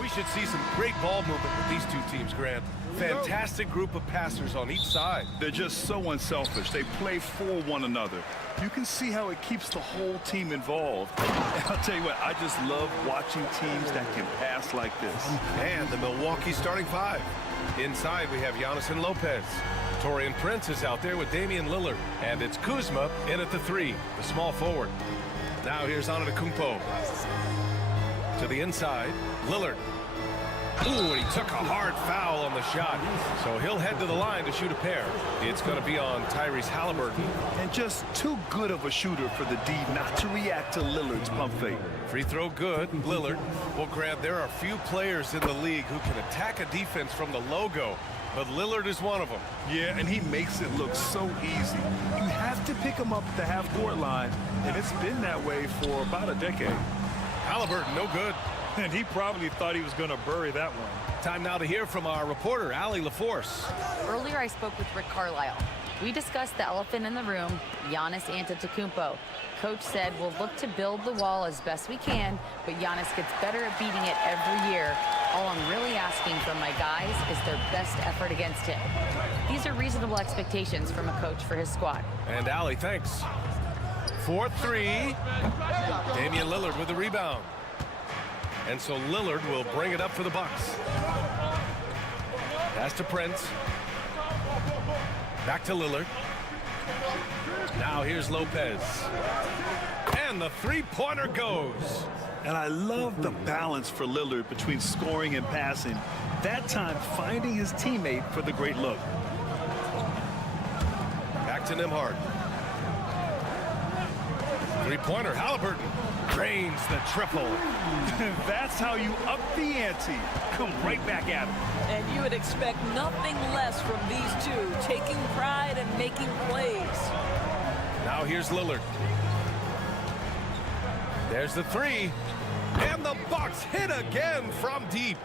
We should see some great ball movement with these two teams, Grant. Fantastic group of passers on each side. They're just so unselfish. They play for one another. You can see how it keeps the whole team involved. And I'll tell you what, I just love watching teams that can pass like this. And the Milwaukee starting five. Inside, we have Giannis and Lopez. Taurean Prince is out there with Damian Lillard. And it's Kuzma in at the three, the small forward. Now here's Antetokounmpo. To the inside, Lillard. Ooh, and he took a hard foul on the shot. So he'll head to the line to shoot a pair. It's going to be on Tyrese Halliburton. And just too good of a shooter for the D not to react to Lillard's pump fake. Free throw good, Lillard. Well, Grant, there are few players in the league who can attack a defense from the logo, but Lillard is one of them. Yeah, and he makes it look so easy. You have to pick him up at the half-court line, and it's been that way for about a decade. Halliburton, no good. And he probably thought he was going to bury that one. Time now to hear from our reporter, Allie LaForce. Earlier, I spoke with Rick Carlisle. We discussed the elephant in the room, Giannis Antetokounmpo. Coach said we'll look to build the wall as best we can, but Giannis gets better at beating it every year. All I'm really asking from my guys is their best effort against him. These are reasonable expectations from a coach for his squad. And Allie, thanks. 4-3. Damian Lillard with the rebound. And so Lillard will bring it up for the Bucks. Pass to Prince. Back to Lillard. Now here's Lopez. And the three-pointer goes. And I love the balance for Lillard between scoring and passing. That time finding his teammate for the great look. Back to Nembhard. Three-pointer, Halliburton. Drains the triple. That's how you up the ante. Come right back at him. And you would expect nothing less from these two, taking pride and making plays. Now here's Lillard. There's the three. And the Bucks hit again from deep.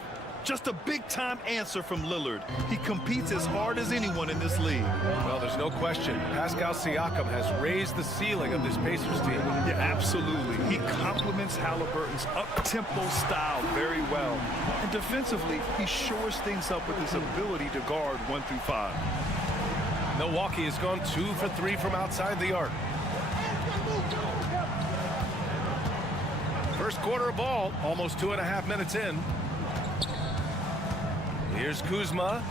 Just a big-time answer from Lillard. He competes as hard as anyone in this league. Well, there's no question. Pascal Siakam has raised the ceiling of this Pacers team. Yeah, absolutely. He complements Halliburton's up-tempo style very well. And defensively, he shores things up with his ability to guard 1 through 5. Milwaukee has gone 2 for 3 from outside the arc. First quarter of ball, almost 2.5 minutes in. Here's Kuzma.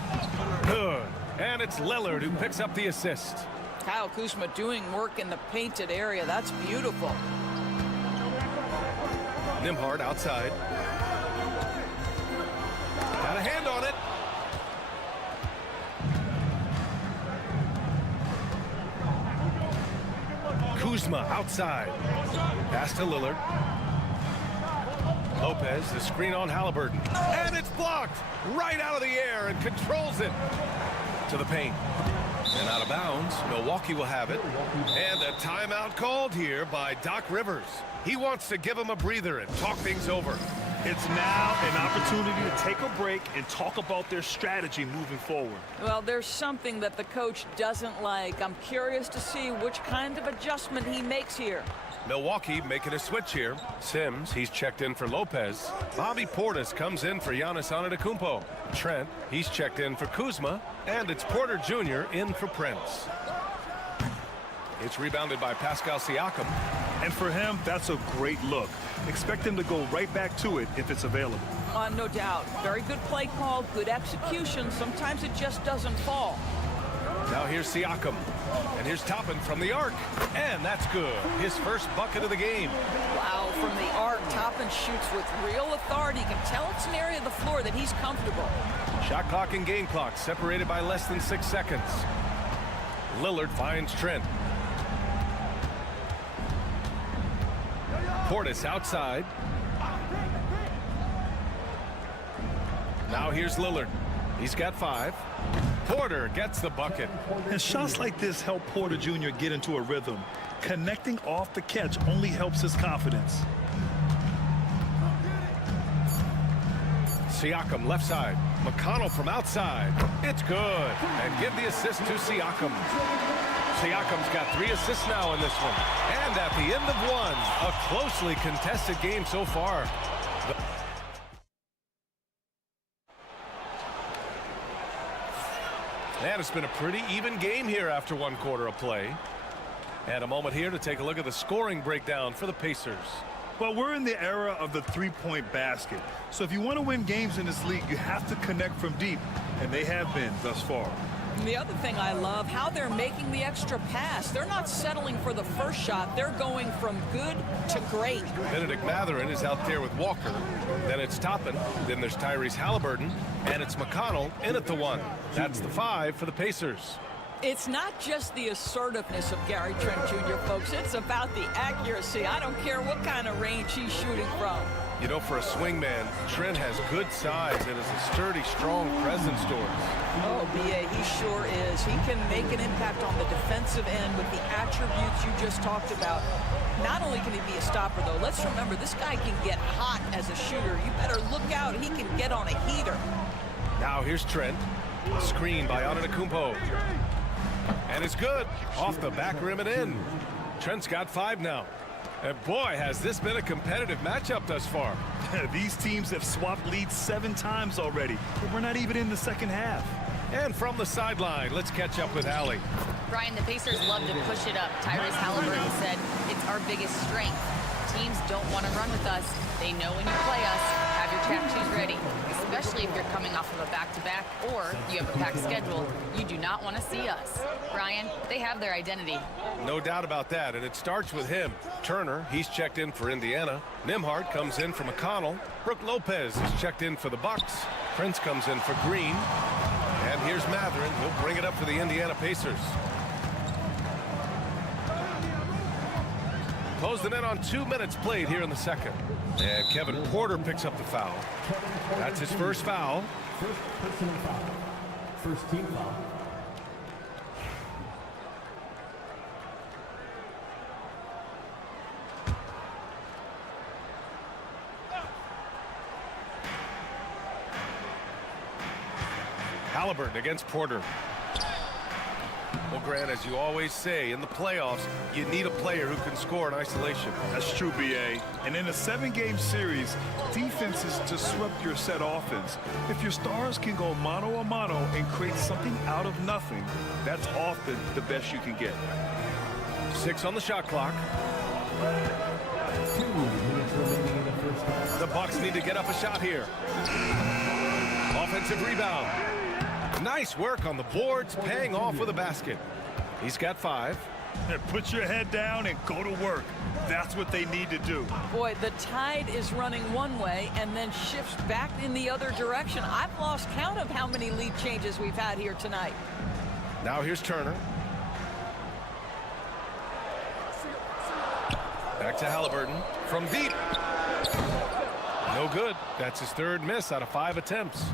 Good. And it's Lillard who picks up the assist. Kyle Kuzma doing work in the painted area. That's beautiful. Nembhard outside. Got a hand on it. Kuzma outside. Pass to Lillard. Lopez, the screen on Halliburton. And it's blocked right out of the air and controls it to the paint. And out of bounds, Milwaukee will have it. And a timeout called here by Doc Rivers. He wants to give him a breather and talk things over. It's now an opportunity to take a break and talk about their strategy moving forward. Well, there's something that the coach doesn't like. I'm curious to see which kind of adjustment he makes here. Milwaukee making a switch here. Sims, he's checked in for Lopez. Bobby Portis comes in for Giannis Antetokounmpo. Trent, he's checked in for Kuzma. And it's Porter Jr. in for Prince. It's rebounded by Pascal Siakam. And for him, that's a great look. Expect him to go right back to it if it's available. No doubt. Very good play call, good execution. Sometimes it just doesn't fall. Now here's Siakam. And here's Toppin from the arc. And that's good. His first bucket of the game. Wow, from the arc, Toppin shoots with real authority. You can tell it's an area of the floor that he's comfortable. Shot clock and game clock separated by less than 6 seconds. Lillard finds Trent. Portis outside. Now here's Lillard. He's got 5. Porter gets the bucket. And shots like this help Porter Jr. get into a rhythm. Connecting off the catch only helps his confidence. Siakam left side. McConnell from outside. It's good. And give the assist to Siakam. Siakam's got 3 assists now in this one. And at the end of one, a closely contested game so far. And it's been a pretty even game here after 1 quarter of play. And a moment here to take a look at the scoring breakdown for the Pacers. Well, we're in the era of the three-point basket. So if you want to win games in this league, you have to connect from deep. And they have been thus far. And the other thing I love, how they're making the extra pass. They're not settling for the first shot. They're going from good to great. Benedict Mathurin is out there with Walker. Then it's Toppin. Then there's Tyrese Halliburton. And it's McConnell in at the 1. That's the 5 for the Pacers. It's not just the assertiveness of Gary Trent Jr., folks. It's about the accuracy. I don't care what kind of range he's shooting from. You know, for a swingman, Trent has good size and is a sturdy, strong presence to him. Oh, B.A., he sure is. He can make an impact on the defensive end with the attributes you just talked about. Not only can he be a stopper, though, let's remember, this guy can get hot as a shooter. You better look out. He can get on a heater. Now here's Trent. Screen by Antetokounmpo. And it's good. Off the back rim and in. Trent's got 5 now. And boy, has this been a competitive matchup thus far. These teams have swapped leads 7 times already, but we're not even in the second half. And from the sideline, let's catch up with Allie. Brian, the Pacers love to push it up. Tyrese Halliburton said it's our biggest strength. Teams don't want to run with us. They know when you play us, have your tap shoes ready, especially if you're coming off of a back-to-back or you have a packed schedule. You do not want to see us. Brian, they have their identity. No doubt about that, and it starts with him. Turner, he's checked in for Indiana. Nembhard comes in for McConnell. Brook Lopez is checked in for the Bucks. Prince comes in for Green. And here's Mathurin. He'll bring it up for the Indiana Pacers. Close the net on 2 minutes played here in the second. And Kevin Porter picks up the foul. That's his first foul. First personal foul. First team foul. Halliburton against Porter. Well, Grant, as you always say, in the playoffs, you need a player who can score in isolation. That's true, B.A. And in a 7-game series, defense is to disrupt your set offense. If your stars can go mano-a-mano and create something out of nothing, that's often the best you can get. 6 on the shot clock. 2 minutes remaining in the first half. The Bucks need to get up a shot here. Offensive rebound. Nice work on the boards, paying off with a basket. He's got 5. Put your head down and go to work. That's what they need to do. Boy, the tide is running one way and then shifts back in the other direction. I've lost count of how many lead changes we've had here tonight. Now here's Turner. Back to Halliburton from deep. No good. That's his 3rd miss out of 5 attempts.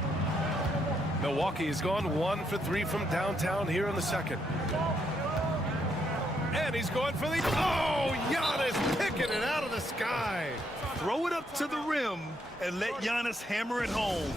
Milwaukee has gone 1 for 3 from downtown here in the second. And he's going for the... Oh, Giannis picking it out of the sky. Throw it up to the rim and let Giannis hammer it home.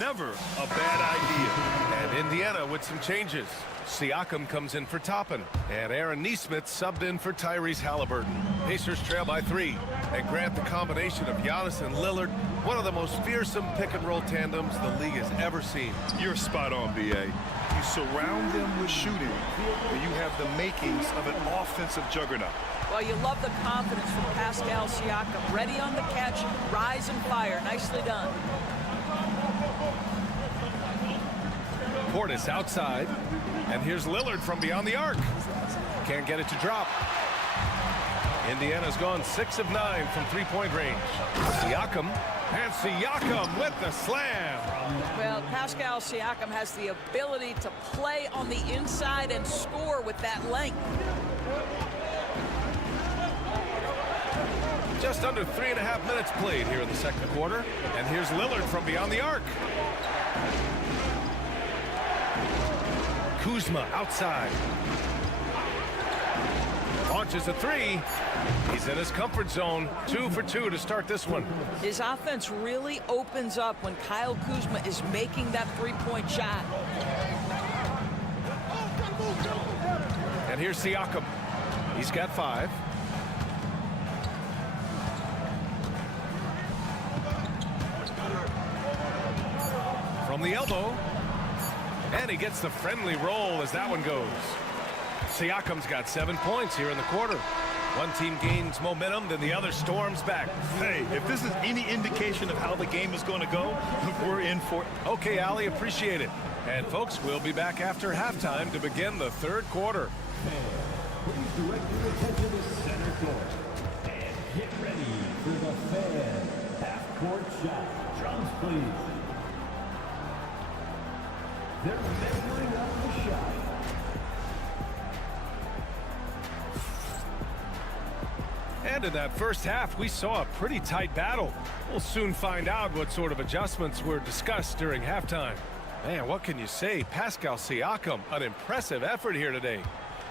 Never a bad idea. And Indiana with some changes. Siakam comes in for Toppin. And Aaron Nesmith subbed in for Tyrese Halliburton. Pacers trail by 3. And Grant, the combination of Giannis and Lillard, one of the most fearsome pick-and-roll tandems the league has ever seen. You're spot on, B.A. You surround them with shooting, and you have the makings of an offensive juggernaut. Well, you love the confidence from Pascal Siakam. Ready on the catch, rise and fire. Nicely done. Portis outside. And here's Lillard from beyond the arc. Can't get it to drop. Indiana's gone 6 of 9 from three-point range. Siakam, and Siakam with the slam. Well, Pascal Siakam has the ability to play on the inside and score with that length. Just under 3.5 minutes played here in the second quarter. And here's Lillard from beyond the arc. Kuzma outside. Launches a three. He's in his comfort zone. 2 for 2 to start this one. His offense really opens up when Kyle Kuzma is making that three-point shot. And here's Siakam. He's got 5. From the elbow. And he gets the friendly roll as that one goes. Siakam's got 7 points here in the quarter. One team gains momentum, then the other storms back. Hey, if this is any indication of how the game is going to go, we're in for it. Okay, Ali, appreciate it. And folks, we'll be back after halftime to begin the third quarter. Please direct your attention to center court. And get ready for the fan half-court shot. Drums, please. They're measuring up the shot. And in that first half, we saw a pretty tight battle. We'll soon find out what sort of adjustments were discussed during halftime. Man, what can you say? Pascal Siakam, an impressive effort here today.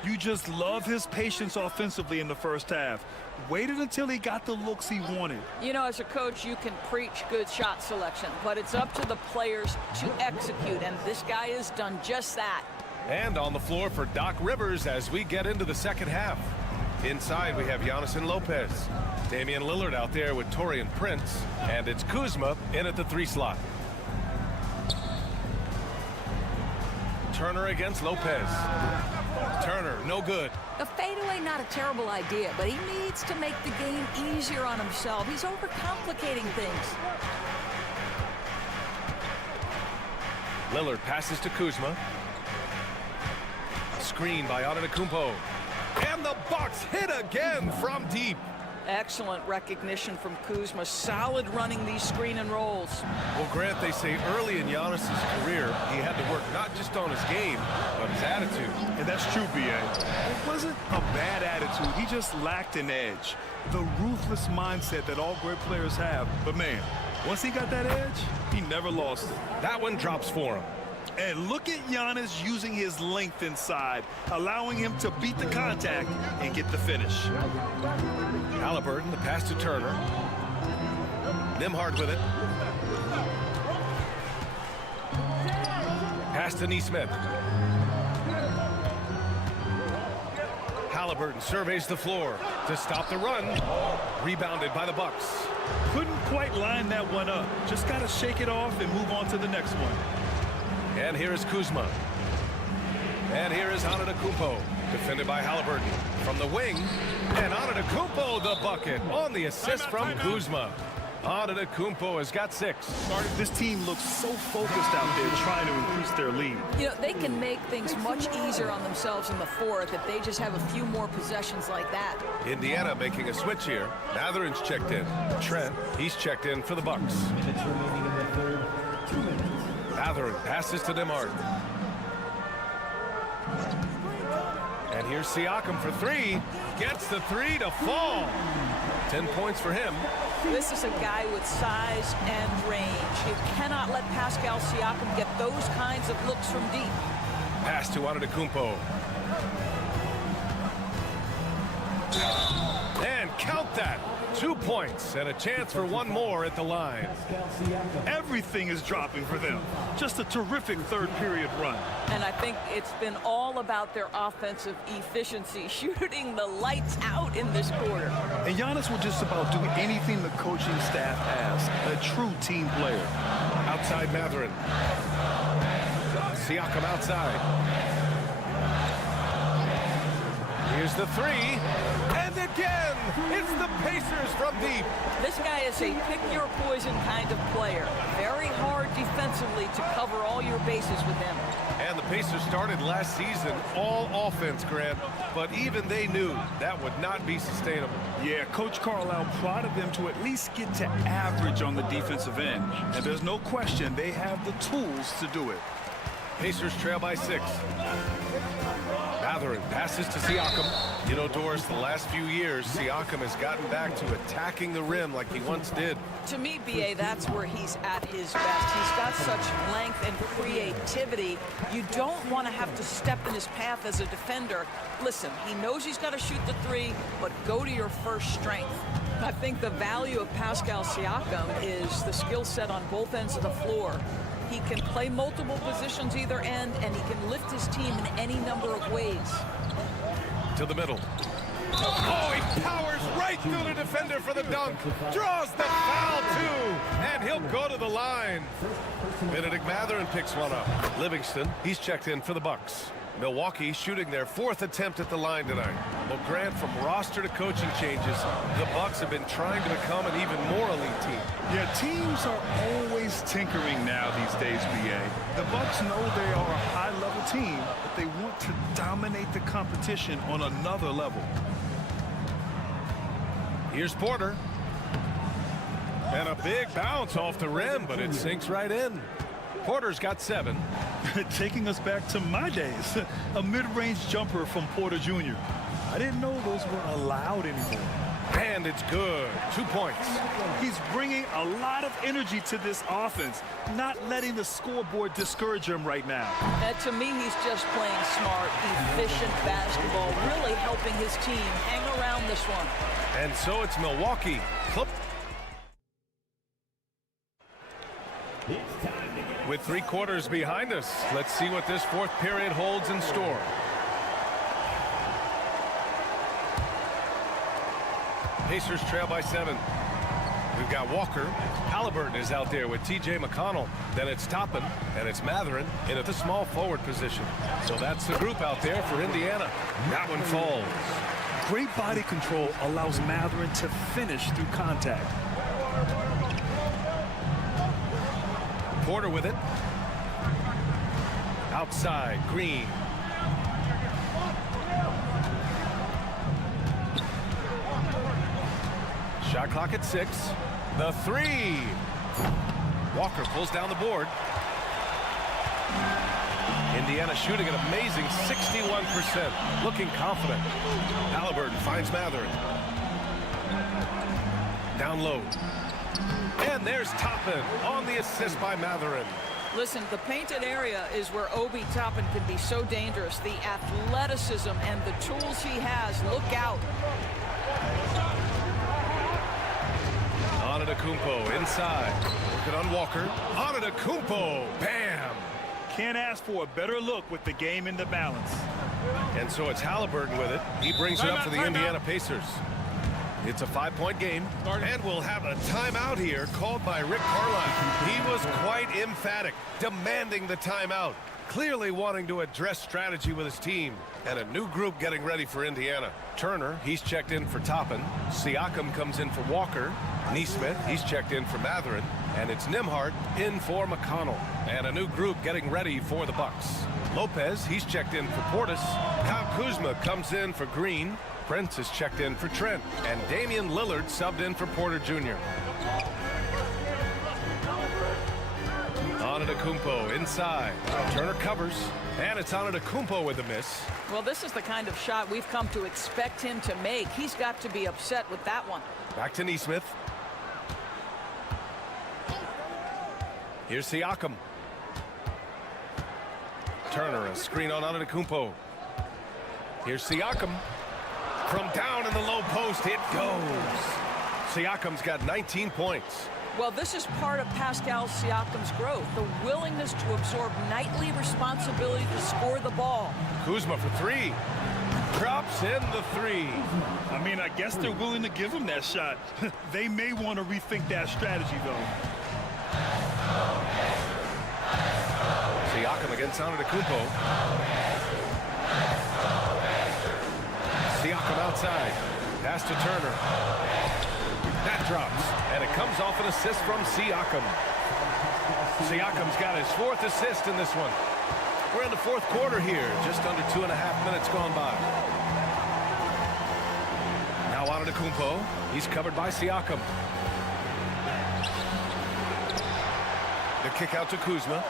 You just love his patience offensively in the first half. Waited until he got the looks he wanted. You know, as a coach, you can preach good shot selection, but it's up to the players to execute, and this guy has done just that. And on the floor for Doc Rivers as we get into the second half. Inside, we have Giannis and Lopez. Damian Lillard out there with Taurean Prince. And it's Kuzma in at the 3 slot. Turner against Lopez. Turner, no good. A fadeaway, not a terrible idea, but he needs to make the game easier on himself. He's overcomplicating things. Lillard passes to Kuzma. Screen by Antetokounmpo. And the Bucks hit again from deep. Excellent recognition from Kuzma. Solid running these screen and rolls. Well, Grant, they say early in Giannis' career, he had to work not just on his game, but his attitude. And that's true, B.A. It wasn't a bad attitude. He just lacked an edge. The ruthless mindset that all great players have. But, man, once he got that edge, he never lost it. That one drops for him. And look at Giannis using his length inside, allowing him to beat the contact and get the finish. Halliburton, the pass to Turner. Nembhard with it. Pass to Nesmith. Halliburton surveys the floor to stop the run. Rebounded by the Bucks. Couldn't quite line that one up. Just got to shake it off and move on to the next one. And here is Kuzma. And here is Antetokounmpo, defended by Halliburton. From the wing, and Antetokounmpo the bucket on the assist from Kuzma. Antetokounmpo has got 6. This team looks so focused out there trying to increase their lead. You know, they can make things much easier on themselves in the fourth if they just have a few more possessions like that. Indiana making a switch here. Mathurin's checked in. Trent, he's checked in for the Bucks. Minutes remaining in the third. 2 minutes. Mathurin passes to Nembhard. And here's Siakam for 3. Gets the 3 to fall. 10 points for him. This is a guy with size and range. You cannot let Pascal Siakam get those kinds of looks from deep. Pass to Antetokounmpo. And count that. 2 points and a chance for one more at the line. Everything is dropping for them. Just a terrific third period run. And I think it's been all about their offensive efficiency, shooting the lights out in this quarter. And Giannis will just about do anything the coaching staff asks. A true team player. Outside Mathurin. Siakam outside. Here's the 3. And again, it's the Pacers from deep. This guy is a pick-your-poison kind of player. Very hard defensively to cover all your bases with him. And the Pacers started last season all offense, Grant, but even they knew that would not be sustainable. Yeah, Coach Carlisle prodded them to at least get to average on the defensive end. And there's no question they have the tools to do it. Pacers trail by 6. Mathurin passes to Siakam. You know, Doris, the last few years, Siakam has gotten back to attacking the rim like he once did. To me, B.A., that's where he's at his best. He's got such length and creativity. You don't want to have to step in his path as a defender. Listen, he knows he's got to shoot the 3, but go to your first strength. I think the value of Pascal Siakam is the skill set on both ends of the floor. He can play multiple positions either end, and he can lift his team in any number of ways. To the middle. Oh, he powers right through the defender for the dunk. Draws the foul, too. And he'll go to the line. Benedict Mathurin picks one up. Livingston, he's checked in for the Bucks. Milwaukee shooting their 4th attempt at the line tonight. Well, Grant, from roster to coaching changes, the Bucks have been trying to become an even more elite team. Yeah, teams are always tinkering now these days, B.A. The Bucks know they are a high-level team, but they want to dominate the competition on another level. Here's Porter. And a big bounce off the rim, but it sinks right in. Porter's got 7. Taking us back to my days, a mid-range jumper from Porter Jr. I didn't know those were allowed anymore. And it's good. 2 points. He's bringing a lot of energy to this offense, not letting the scoreboard discourage him right now. To me, he's just playing smart, efficient basketball, really helping his team hang around this one. And so it's Milwaukee. With 3 quarters behind us, let's see what this 4th period holds in store. Pacers trail by 7. We've got Walker. Halliburton is out there with T.J. McConnell. Then it's Toppin, and it's Mathurin in at the small forward position. So that's the group out there for Indiana. That one falls. Great body control allows Mathurin to finish through contact. Porter with it. Outside, Green. Shot clock at 6. The 3. Walker pulls down the board. Indiana shooting an amazing 61%. Looking confident. Halliburton finds Mathurin. Down low. And there's Toppin on the assist by Mathurin. Listen, the painted area is where Obi Toppin can be so dangerous. The athleticism and the tools he has. Look out. Antetokounmpo inside. Working on Walker. Antetokounmpo. Bam! Can't ask for a better look with the game in the balance. And so it's Halliburton with it. He brings it up for the Indiana Pacers. It's a 5-point game, and we'll have a timeout here called by Rick Carlisle. He was quite emphatic, demanding the timeout, clearly wanting to address strategy with his team, and a new group getting ready for Indiana. Turner, he's checked in for Toppin. Siakam comes in for Walker. Nesmith, he's checked in for Mathurin, and it's Nembhard in for McConnell. And a new group getting ready for the Bucks. Lopez, he's checked in for Portis. Kyle Kuzma comes in for Green. Prince is checked in for Trent, and Damian Lillard subbed in for Porter Jr. Antetokounmpo inside. Turner covers, and it's Antetokounmpo with a miss. Well, this is the kind of shot we've come to expect him to make. He's got to be upset with that one. Back to Nesmith. Here's Siakam. Turner, a screen on Antetokounmpo. Here's Siakam. From down in the low post, it goes. Siakam's got 19 points. Well, this is part of Pascal Siakam's growth, the willingness to absorb nightly responsibility to score the ball. Kuzma for 3. Drops in the 3. I mean, I guess they're willing to give him that shot. They may want to rethink that strategy, though. Siakam against Antetokounmpo. Siakam outside. Pass to Turner. That drops. And it comes off an assist from Siakam. Siakam's got his 4th assist in this one. We're in the fourth quarter here. Just under 2.5 minutes gone by. Now on to Kumpo. He's covered by Siakam. The kick out to Kuzma.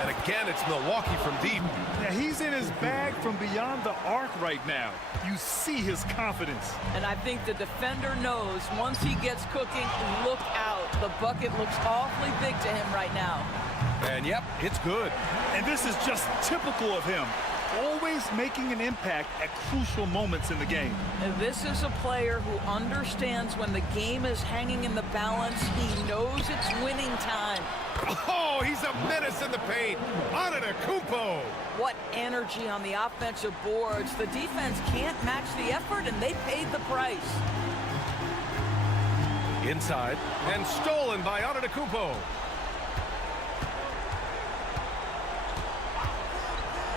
And again, it's Milwaukee from deep. Now, he's in his bag from beyond the arc right now. You see his confidence. And I think the defender knows once he gets cooking, look out. The bucket looks awfully big to him right now. And yep, it's good. And this is just typical of him. Always making an impact at crucial moments in the game. And this is a player who understands when the game is hanging in the balance. He knows it's winning time. Oh, he's a menace in the paint. On to Kumpo. What energy on the offensive boards. The defense can't match the effort, and they paid the price. Inside, and stolen by Antetokounmpo.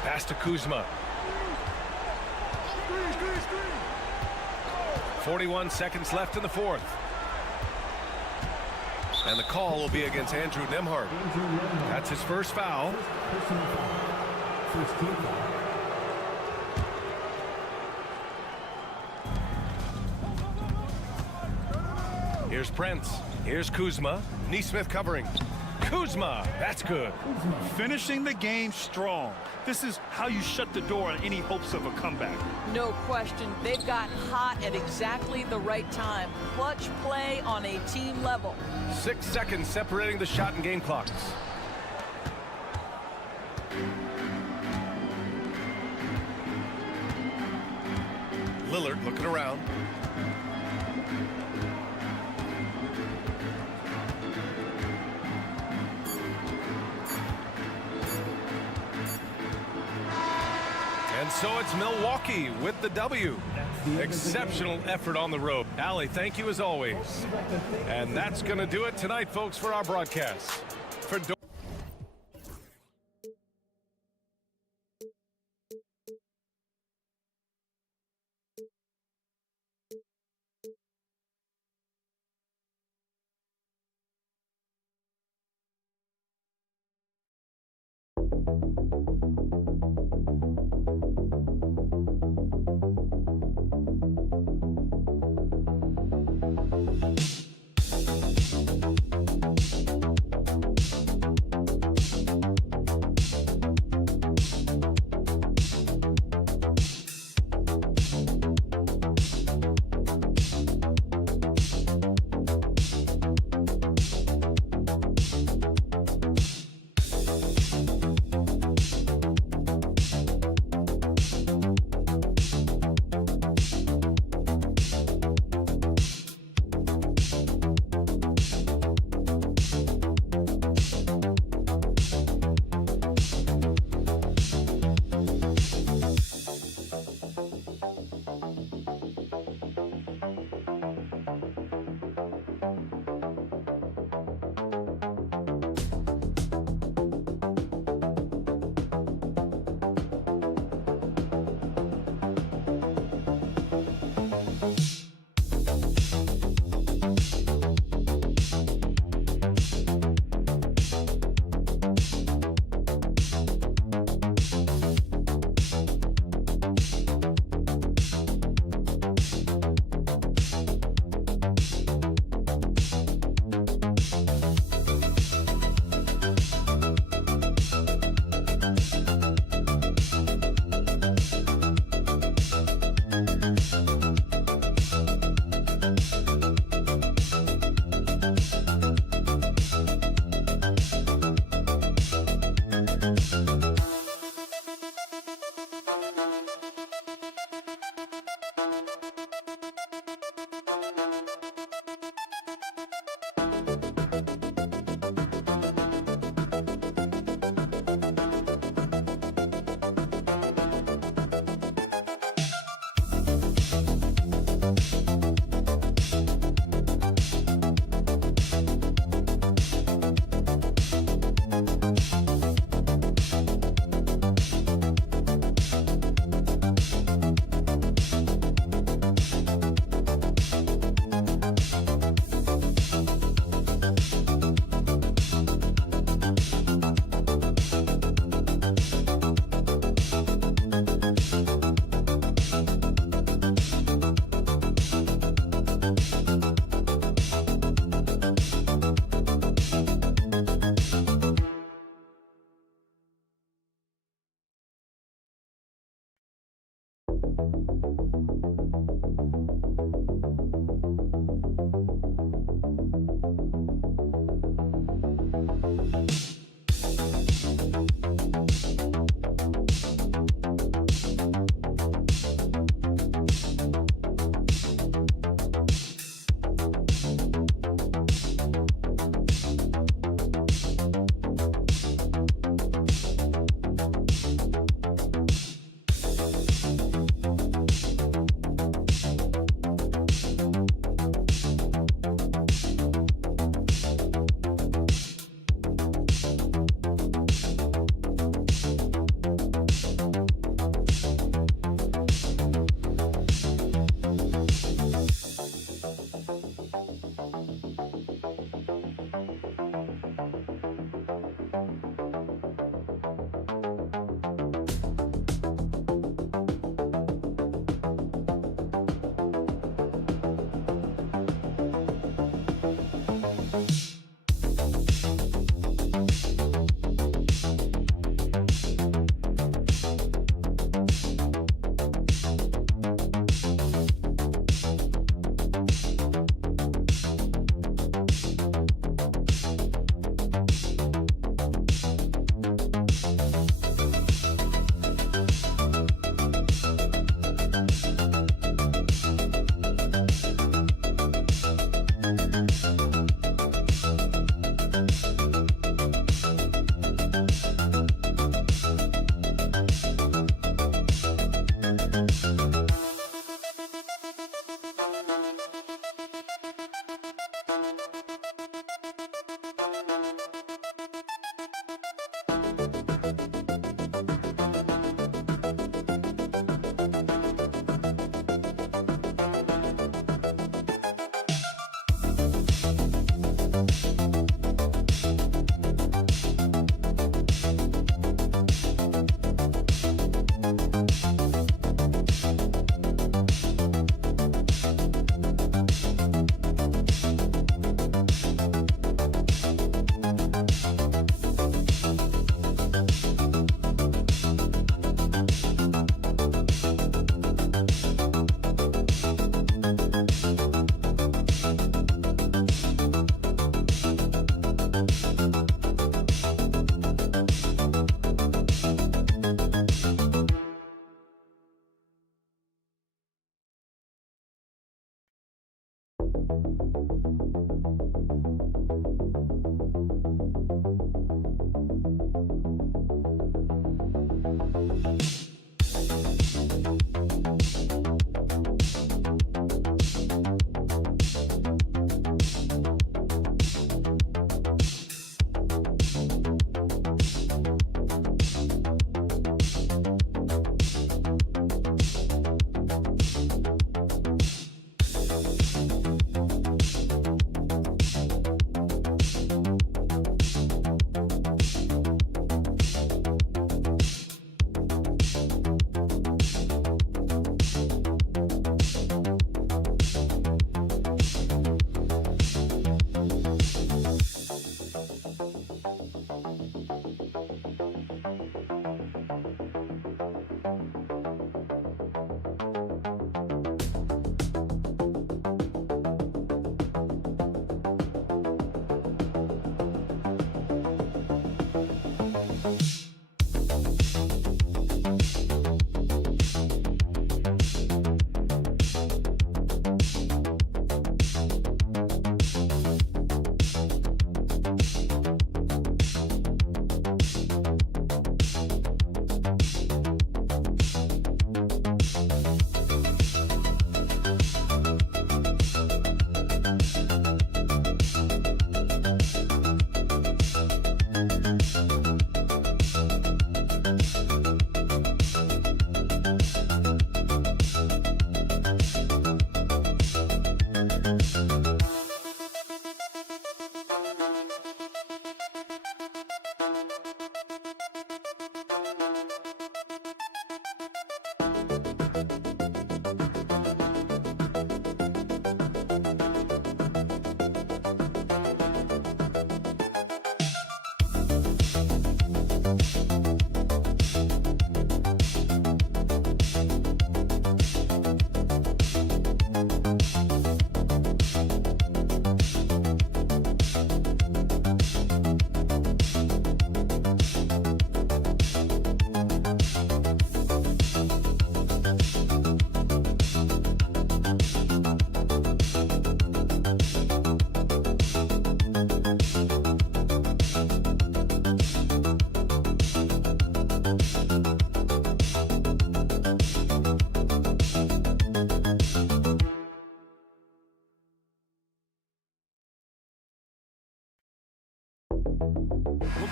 Pass to Kuzma. 41 seconds left in the fourth. And the call will be against Andrew Nembhard. That's his first foul. Here's Prince. Here's Kuzma. Neesmith covering. Kuzma, that's good. Finishing the game strong. This is how you shut the door on any hopes of a comeback. No question. They've got hot at exactly the right time. Clutch play on a team level. 6 seconds separating the shot and game clocks. Lillard looking around. And so it's Milwaukee with the W. Exceptional effort on the road. Allie, thank you as always. And that's going to do it tonight, folks, for our broadcast. For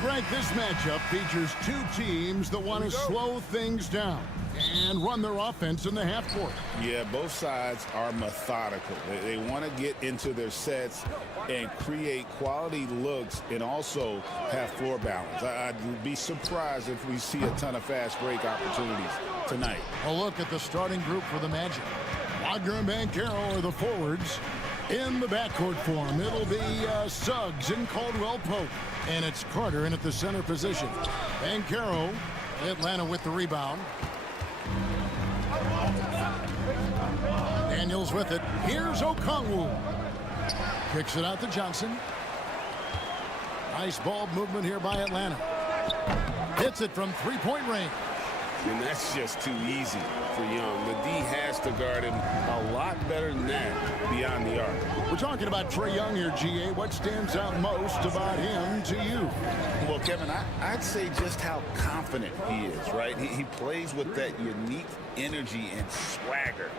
Greg, this matchup features two teams that want to slow things down and run their offense in the half court. Yeah, both sides are methodical. They want to get into their sets and create quality looks and also have floor balance. I'd be surprised if we see a ton of fast break opportunities tonight. A look at the starting group for the Magic. Wagner and Banchero are the forwards. In the backcourt for him, it'll be Suggs and Caldwell Pope. And it's Carter in at the center position. Banchero, Atlanta with the rebound. Daniels with it. Here's Okongwu. Kicks it out to Johnson. Nice ball movement here by Atlanta. Hits it from three-point range. And that's just too easy for Young. The D has to guard him a lot better than that beyond the arc. We're talking about Trae Young here, GA. What stands out most about him to you? Well, Kevin, I'd say just how confident he is, right? He plays with that unique energy and swagger.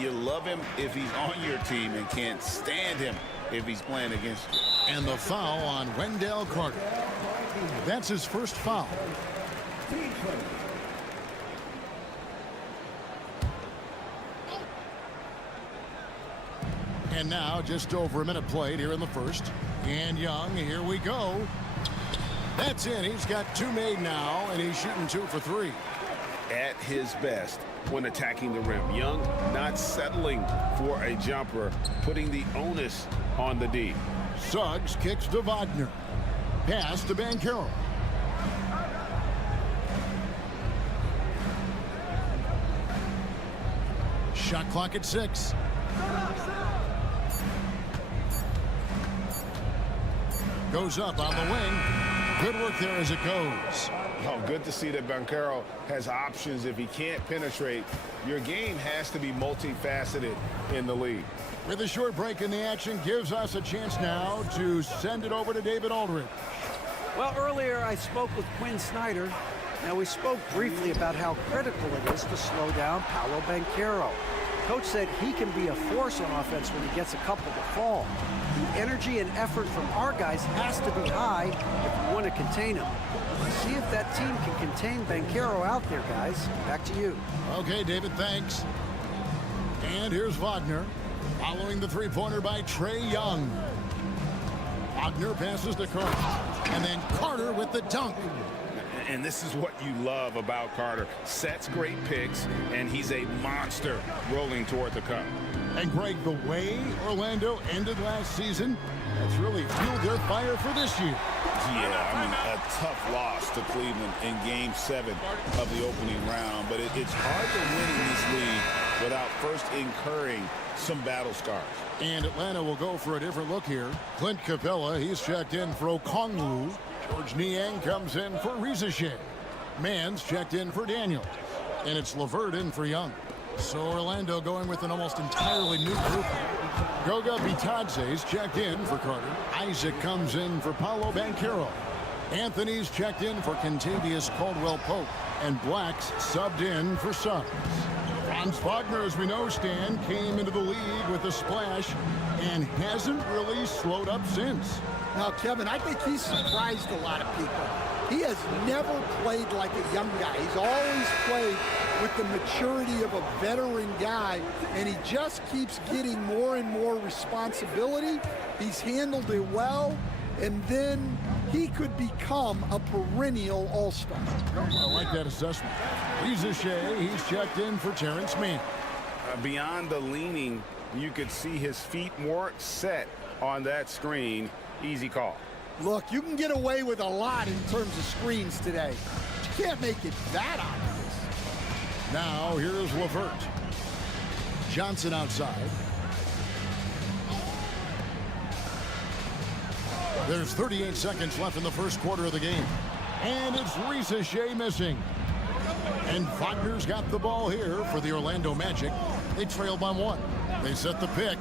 You love him if he's on your team and can't stand him if he's playing against you. And the foul on Wendell Carter. That's his first foul. And now just over a minute played here in the first. And Young, here we go. That's in. He's got two made now, and he's shooting 2 for 3. At his best when attacking the rim. Young not settling for a jumper, putting the onus on the D. Suggs kicks to Wagner. Pass to Banchero. Shot clock at 6. Goes up on the wing. Good work there as it goes. Oh, good to see that Banchero has options if he can't penetrate. Your game has to be multifaceted in the league. With a short break in the action, gives us a chance now to send it over to David Aldridge. Well, earlier I spoke with Quinn Snyder. Now, we spoke briefly about how critical it is to slow down Paolo Banchero. Coach said he can be a force on offense when he gets a couple to fall. The energy and effort from our guys has to be high if we want to contain him. See if that team can contain Banchero out there, guys. Back to you. Okay, David, thanks. And here's Wagner, following the three-pointer by Trae Young. Wagner passes to Carter, and then Carter with the dunk. And this is what you love about Carter. Sets great picks, and he's a monster rolling toward the cup. And Greg, the way Orlando ended last season, that's really fueled their fire for this year. Yeah, I mean, a tough loss to Cleveland in Game 7 of the opening round. But it's hard to win in this league without first incurring some battle scars. And Atlanta will go for a different look here. Clint Capella, he's checked in for Okongwu. George Niang comes in for Rizachet. Mann's checked in for Daniels. And it's LeVert in for Young. So Orlando going with an almost entirely new group. Goga Bitadze's checked in for Carter. Isaac comes in for Paolo Banchero. Anthony's checked in for Kentavious Caldwell-Pope. And Black's subbed in for Suggs. Franz Wagner, as we know, Stan, came into the league with a splash and hasn't really slowed up since. Now, Kevin, I think he's surprised a lot of people. He has never played like a young guy. He's always played with the maturity of a veteran guy, and he just keeps getting more and more responsibility. He's handled it well, and then he could become a perennial all-star. I like that assessment. Rizachet, he's checked in for Terrence Mann. Beyond the leaning, you could see his feet more set on that screen. Easy call. Look, you can get away with a lot in terms of screens today. You can't make it that obvious. Now, here's LeVert. Johnson outside. There's 38 seconds left in the first quarter of the game. And it's Rizachet missing. And Wagner's got the ball here for the Orlando Magic. They trail by 1. They set the pick.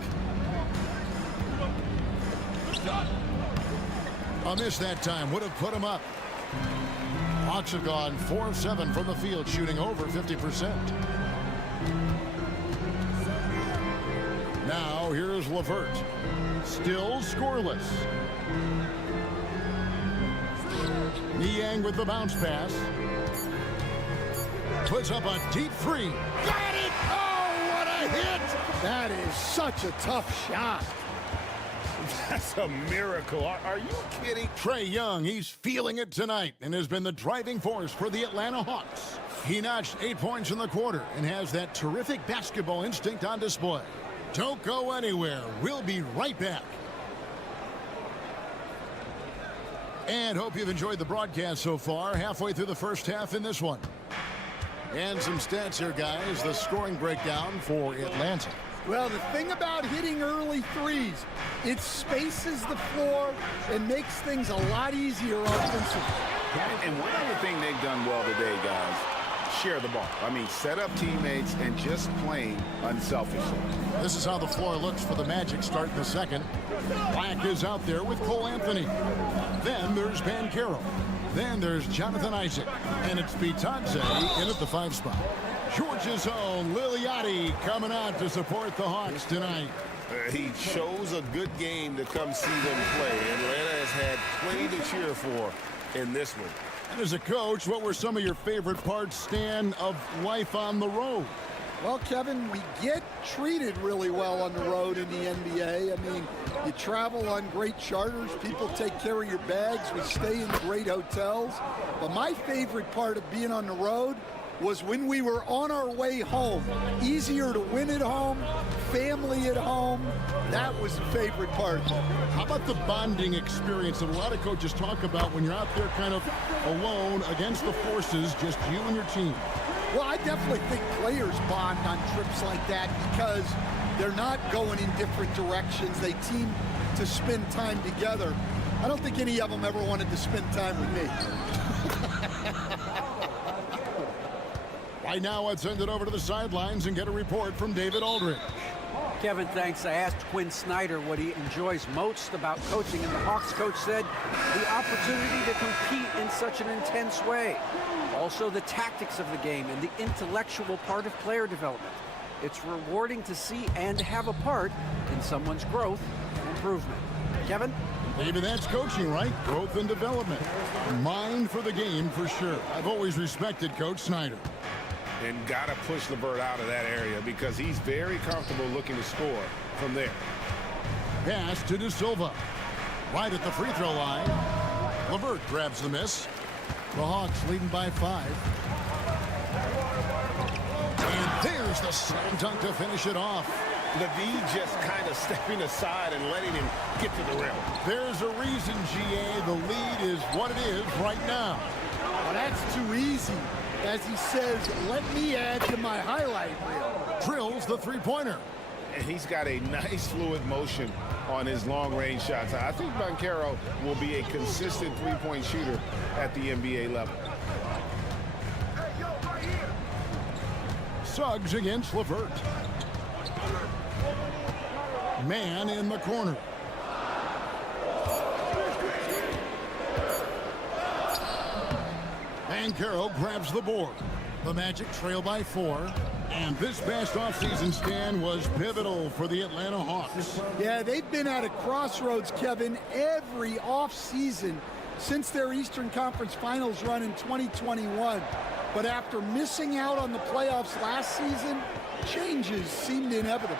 A miss that time would have put him up. Hawks have gone 4 of 7 from the field, shooting over 50%. Now here's LeVert. Still scoreless. Niang with the bounce pass. Puts up a deep three. Got it! Oh, what a hit! That is such a tough shot. That's a miracle. Are you kidding? Trae Young, he's feeling it tonight and has been the driving force for the Atlanta Hawks. He notched 8 points in the quarter and has that terrific basketball instinct on display. Don't go anywhere. We'll be right back. And hope you've enjoyed the broadcast so far. Halfway through the first half in this one. And some stats here, guys. The scoring breakdown for Atlanta. Well, the thing about hitting early threes, it spaces the floor and makes things a lot easier offensively. And one other thing they've done well today, guys, share the ball. I mean, set up teammates and just playing unselfishly. This is how the floor looks for the Magic starting the second. Black is out there with Cole Anthony. Then there's Banchero. Then there's Jonathan Isaac. And it's Bitadze in at the 5 spot. Georgia's own Liliati coming out to support the Hawks tonight. He chose a good game to come see them play. Atlanta has had plenty to cheer for in this one. And as a coach, what were some of your favorite parts, Stan, of life on the road? Well, Kevin, we get treated really well on the road in the NBA. I mean, you travel on great charters. People take care of your bags. We stay in great hotels. But my favorite part of being on the road was when we were on our way home. Easier to win at home, family at home. That was the favorite part. How about the bonding experience that a lot of coaches talk about when you're out there kind of alone against the forces, just you and your team? Well, I definitely think players bond on trips like that because they're not going in different directions. They team to spend time together. I don't think any of them ever wanted to spend time with me. Right now, let's send it over to the sidelines and get a report from David Aldridge. Kevin, thanks. I asked Quinn Snyder what he enjoys most about coaching, and the Hawks coach said the opportunity to compete in such an intense way. Also, the tactics of the game and the intellectual part of player development. It's rewarding to see and have a part in someone's growth and improvement. Kevin? Maybe that's coaching, right? Growth and development. Mind for the game for sure. I've always respected Coach Snyder. And got to push LeVert out of that area because he's very comfortable looking to score from there. Pass to De Silva. Right at the free throw line. LeVert grabs the miss. The Hawks leading by 5. And there's the slam dunk to finish it off. LeVert just kind of stepping aside and letting him get to the rim. There's a reason, GA, the lead is what it is right now. Well, that's too easy. As he says, let me add to my highlight reel. Drills the three-pointer. And he's got a nice fluid motion on his long-range shots. I think Banchero will be a consistent three-point shooter at the NBA level. Suggs against LeVert. Man in the corner. Banchero grabs the board. The Magic trail by 4. And this past offseason stand was pivotal for the Atlanta Hawks. Yeah, they've been at a crossroads, Kevin, every offseason since their Eastern Conference Finals run in 2021. But after missing out on the playoffs last season, changes seemed inevitable.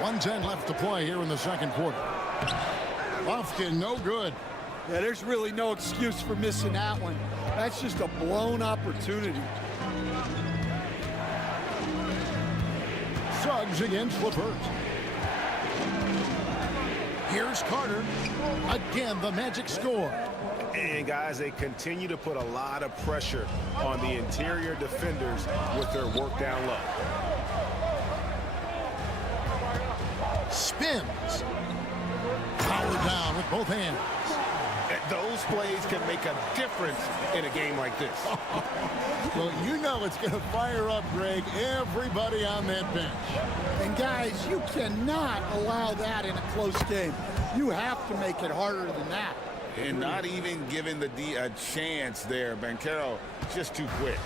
1:10 left to play here in the second quarter. Lofton, no good. Yeah, there's really no excuse for missing that one. That's just a blown opportunity. Suggs against LeVert. Here's Carter. Again, the Magic score. And guys, they continue to put a lot of pressure on the interior defenders with their work down low. Spins. Power down with both hands. Those plays can make a difference in a game like this. Well, you know it's going to fire up, Greg, everybody on that bench. And guys, you cannot allow that in a close game. You have to make it harder than that. And not even giving the D a chance there. Banchero just too quick.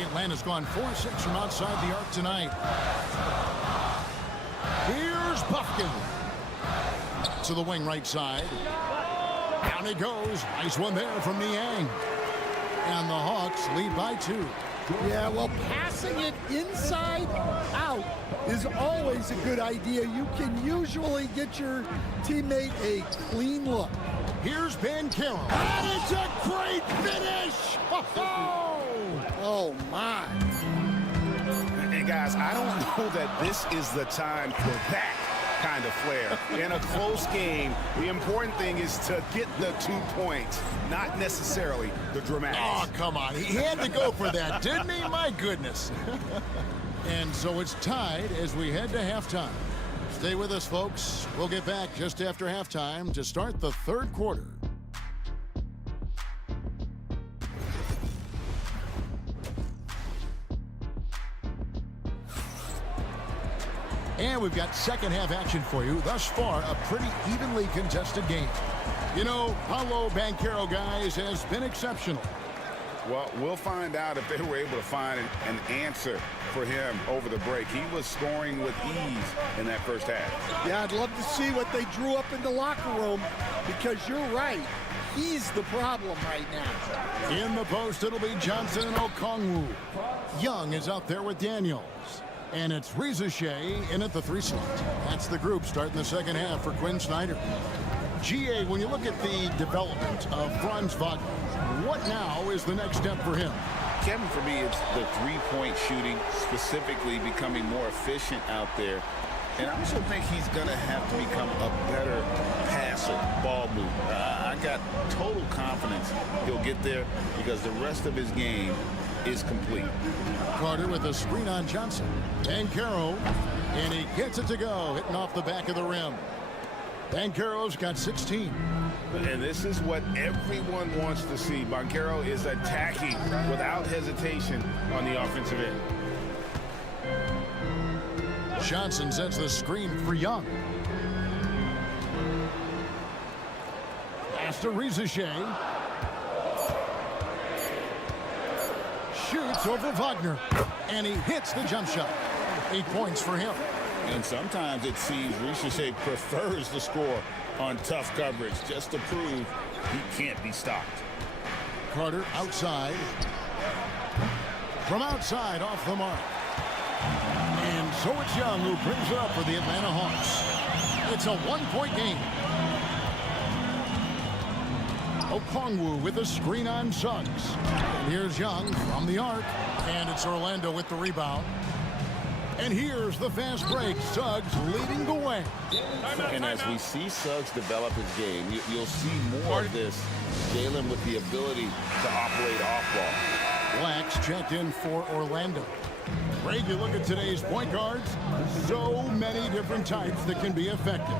Atlanta's gone 4-6 from outside the arc tonight. Here's Buffkin. To the wing right side. Down he goes. Nice one there from Niang. And the Hawks lead by 2. Yeah, well, passing it inside out is always a good idea. You can usually get your teammate a clean look. Here's Banchero. And it's a great finish! Oh, my. And guys, I don't know that this is the time for that kind of flair. In a close game, the important thing is to get the 2 points, not necessarily the dramatics. Oh, come on. He had to go for that, didn't he? My goodness. And so it's tied as we head to halftime. Stay with us, folks. We'll get back just after halftime to start the third quarter. And we've got second half action for you. Thus far, a pretty evenly contested game. You know, Paolo Banchero, guys, has been exceptional. Well, we'll find out if they were able to find an answer for him over the break. He was scoring with ease in that first half. Yeah, I'd love to see what they drew up in the locker room because you're right. He's the problem right now. In the post, it'll be Johnson and Okongwu. Young is out there with Daniels. And it's Reza Shea in at the 3 slot. That's the group starting the second half for Quinn Snyder. GA, when you look at the development of Franz Wagner, what now is the next step for him? Kevin, for me, it's the three-point shooting, specifically becoming more efficient out there. And I also think he's going to have to become a better passer, ball mover. I got total confidence he'll get there because the rest of his game is complete. Carter with a screen on Johnson. Banchero And he gets it to go, hitting off the back of the rim. Banchero's got 16. And this is what everyone wants to see. Banchero is attacking without hesitation on the offensive end. Johnson sets the screen for Young. Pass to Rizachet. Shoots over Wagner. And he hits the jump shot. 8 points for him. And sometimes it seems Rizachet prefers to score on tough coverage just to prove he can't be stopped. Carter outside. From outside off the mark. And so it's Young who brings it up for the Atlanta Hawks. It's a 1-point game. Okongwu with a screen on Suggs. And here's Young from the arc. And it's Orlando with the rebound. And here's the fast break. Suggs leading the way. And as we see Suggs develop his game, you'll see more of this. Jalen with the ability to operate off ball. Blacks checked in for Orlando. Greg, you look at today's point guards, so many different types that can be effective.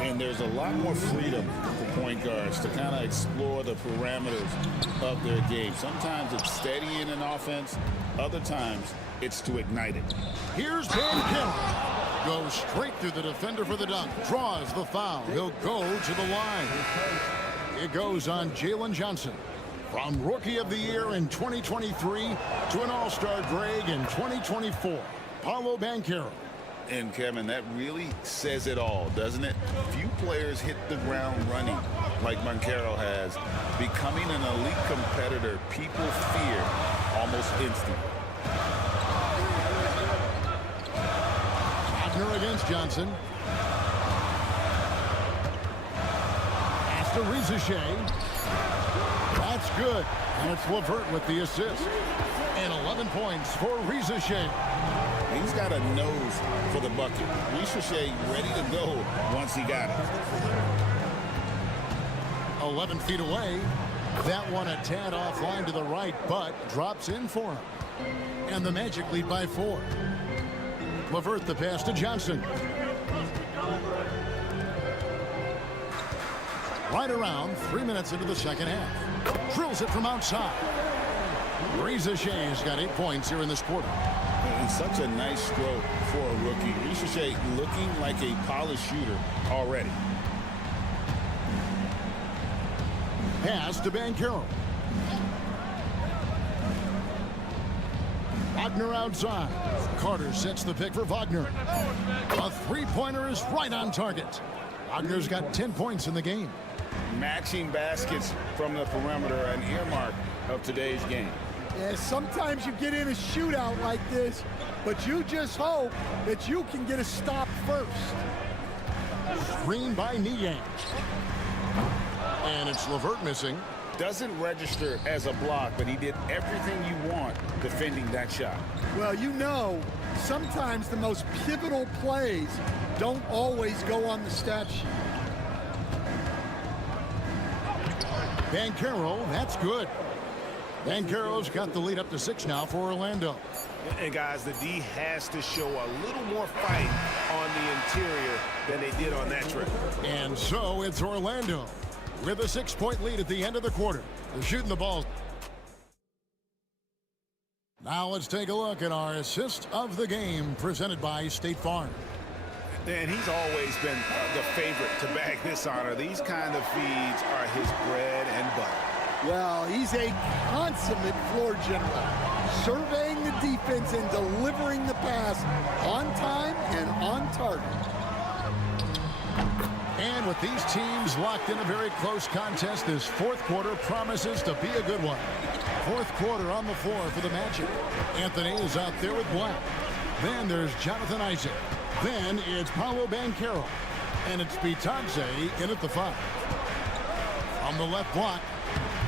And there's a lot more freedom for point guards to kind of explore the parameters of their game. Sometimes it's steadying an offense. Other times it's to ignite it. Here's Banchero. Goes straight through the defender for the dunk. Draws the foul. He'll go to the line. It goes on Jalen Johnson. From Rookie of the Year in 2023 to an All-Star Greg in 2024. Paolo Banchero. And Kevin, that really says it all, doesn't it? Few players hit the ground running like Banchero has. Becoming an elite competitor, people fear almost instantly. Wagner against Johnson. Pass to Rizachet. That's good. And it's LeVert with the assist. And 11 points for Rizachet. He's got a nose for the bucket. Rizachet ready to go once he got it. 11 feet away. That one a tad offline to the right, but drops in for him. And the Magic lead by 4. LeVert the pass to Johnson. Right around 3 minutes into the second half. Drills it from outside. Rizachet's got 8 points here in this quarter. And such a nice stroke for a rookie. Rizachet looking like a polished shooter already. Pass to Banchero. Wagner outside. Carter sets the pick for Wagner. A three-pointer is right on target. Wagner's got 10 points in the game. Matching baskets from the perimeter, an earmark of today's game. Yeah, sometimes you get in a shootout like this, but you just hope that you can get a stop first. Screen by Niang. And it's LeVert missing. Doesn't register as a block, but he did everything you want defending that shot. Well, you know, sometimes the most pivotal plays don't always go on the stat sheet. Banchero, that's good. Banchero's got the lead up to 6 now for Orlando. And guys, the D has to show a little more fight on the interior than they did on that trip. And so it's Orlando with a 6-point lead at the end of the quarter. They're shooting the ball. Now let's take a look at our assist of the game presented by State Farm. And he's always been the favorite to bag this honor. These kind of feeds are his bread and butter. Well, he's a consummate floor general, surveying the defense and delivering the pass on time and on target. And with these teams locked in a very close contest, this fourth quarter promises to be a good one. Fourth quarter on the floor for the Magic. Anthony is out there with Black. Then there's Jonathan Isaac. Then it's Paolo Banchero. And it's Bitadze in at the 5. On the left block,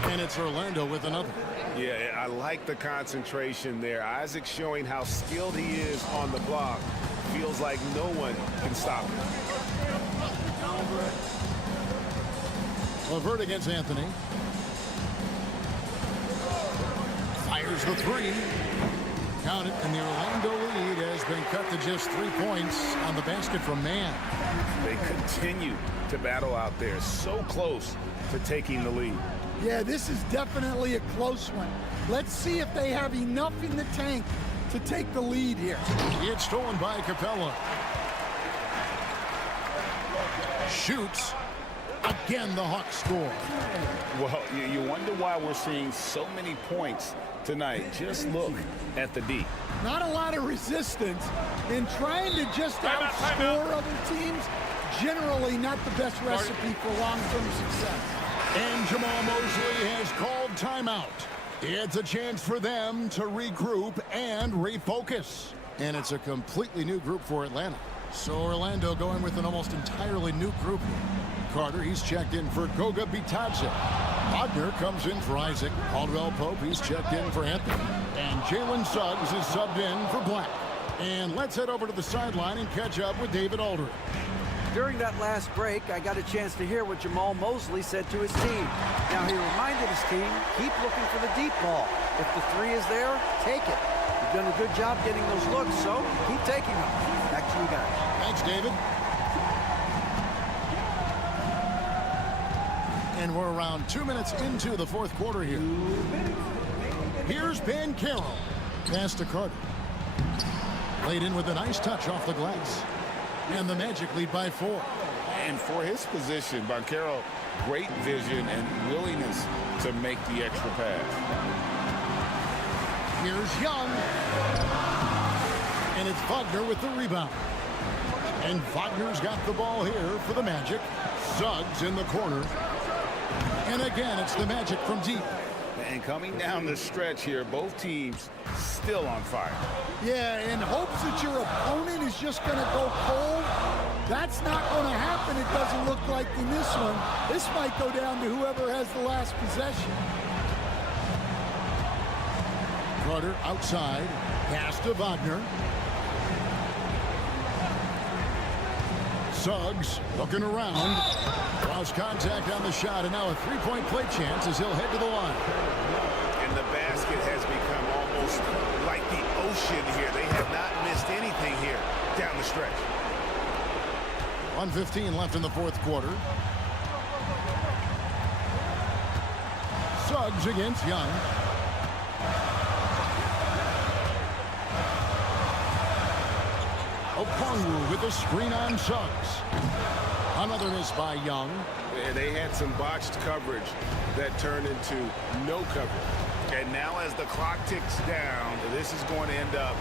and it's Orlando with another. Yeah, I like the concentration there. Isaac showing how skilled he is on the block. Feels like no one can stop him. LeVert against Anthony. Fires the 3. count it, and the Orlando lead has been cut to just 3 points on the basket from Mann. They continue to battle out there, so close to taking the lead. Yeah, this is definitely a close one. Let's see if they have enough in the tank to take the lead here. It's stolen by Capella. Shoots. Again, the Hawks score. Well, you wonder why we're seeing so many points tonight. Just look at the D. Not a lot of resistance, and trying to just outscore other teams, generally not the best recipe for long-term success. And Jamal Mosley has called timeout. It's a chance for them to regroup and refocus. And it's a completely new group for Atlanta. So Orlando going with an almost entirely new group here. Carter, he's checked in for Goga Bitadze. Wagner comes in for Isaac. Caldwell Pope, he's checked in for Anthony. And Jalen Suggs is subbed in for Black. And let's head over to the sideline and catch up with David Aldridge. During that last break, I got a chance to hear what Jamal Mosley said to his team. Now, he reminded his team, keep looking for the deep ball. If the three is there, take it. You've done a good job getting those looks, so keep taking them. Back to you guys. Thanks, David. And we're around 2 minutes into the fourth quarter here. Here's Banchero. Pass to Carter. Laid in with a nice touch off the glass. And the Magic lead by 4. And for his position, Banchero, great vision and willingness to make the extra pass. Here's Young. And it's Wagner with the rebound. And Wagner's got the ball here for the Magic. Suggs in the corner. And again, it's the Magic from deep. And coming down the stretch here, both teams still on fire. Yeah, in hopes that your opponent is just going to go cold. That's not going to happen, it doesn't look like in this one. This might go down to whoever has the last possession. Carter outside. Pass to Wagner. Suggs looking around. Lost contact on the shot, and now a three-point play chance as he'll head to the line. And the basket has become almost like the ocean here. They have not missed anything here down the stretch. 1:15 left in the fourth quarter. Suggs against Young. Okongwu with the screen on Suggs. Another miss by Young. And they had some botched coverage that turned into no coverage. And now as the clock ticks down, this is going to end up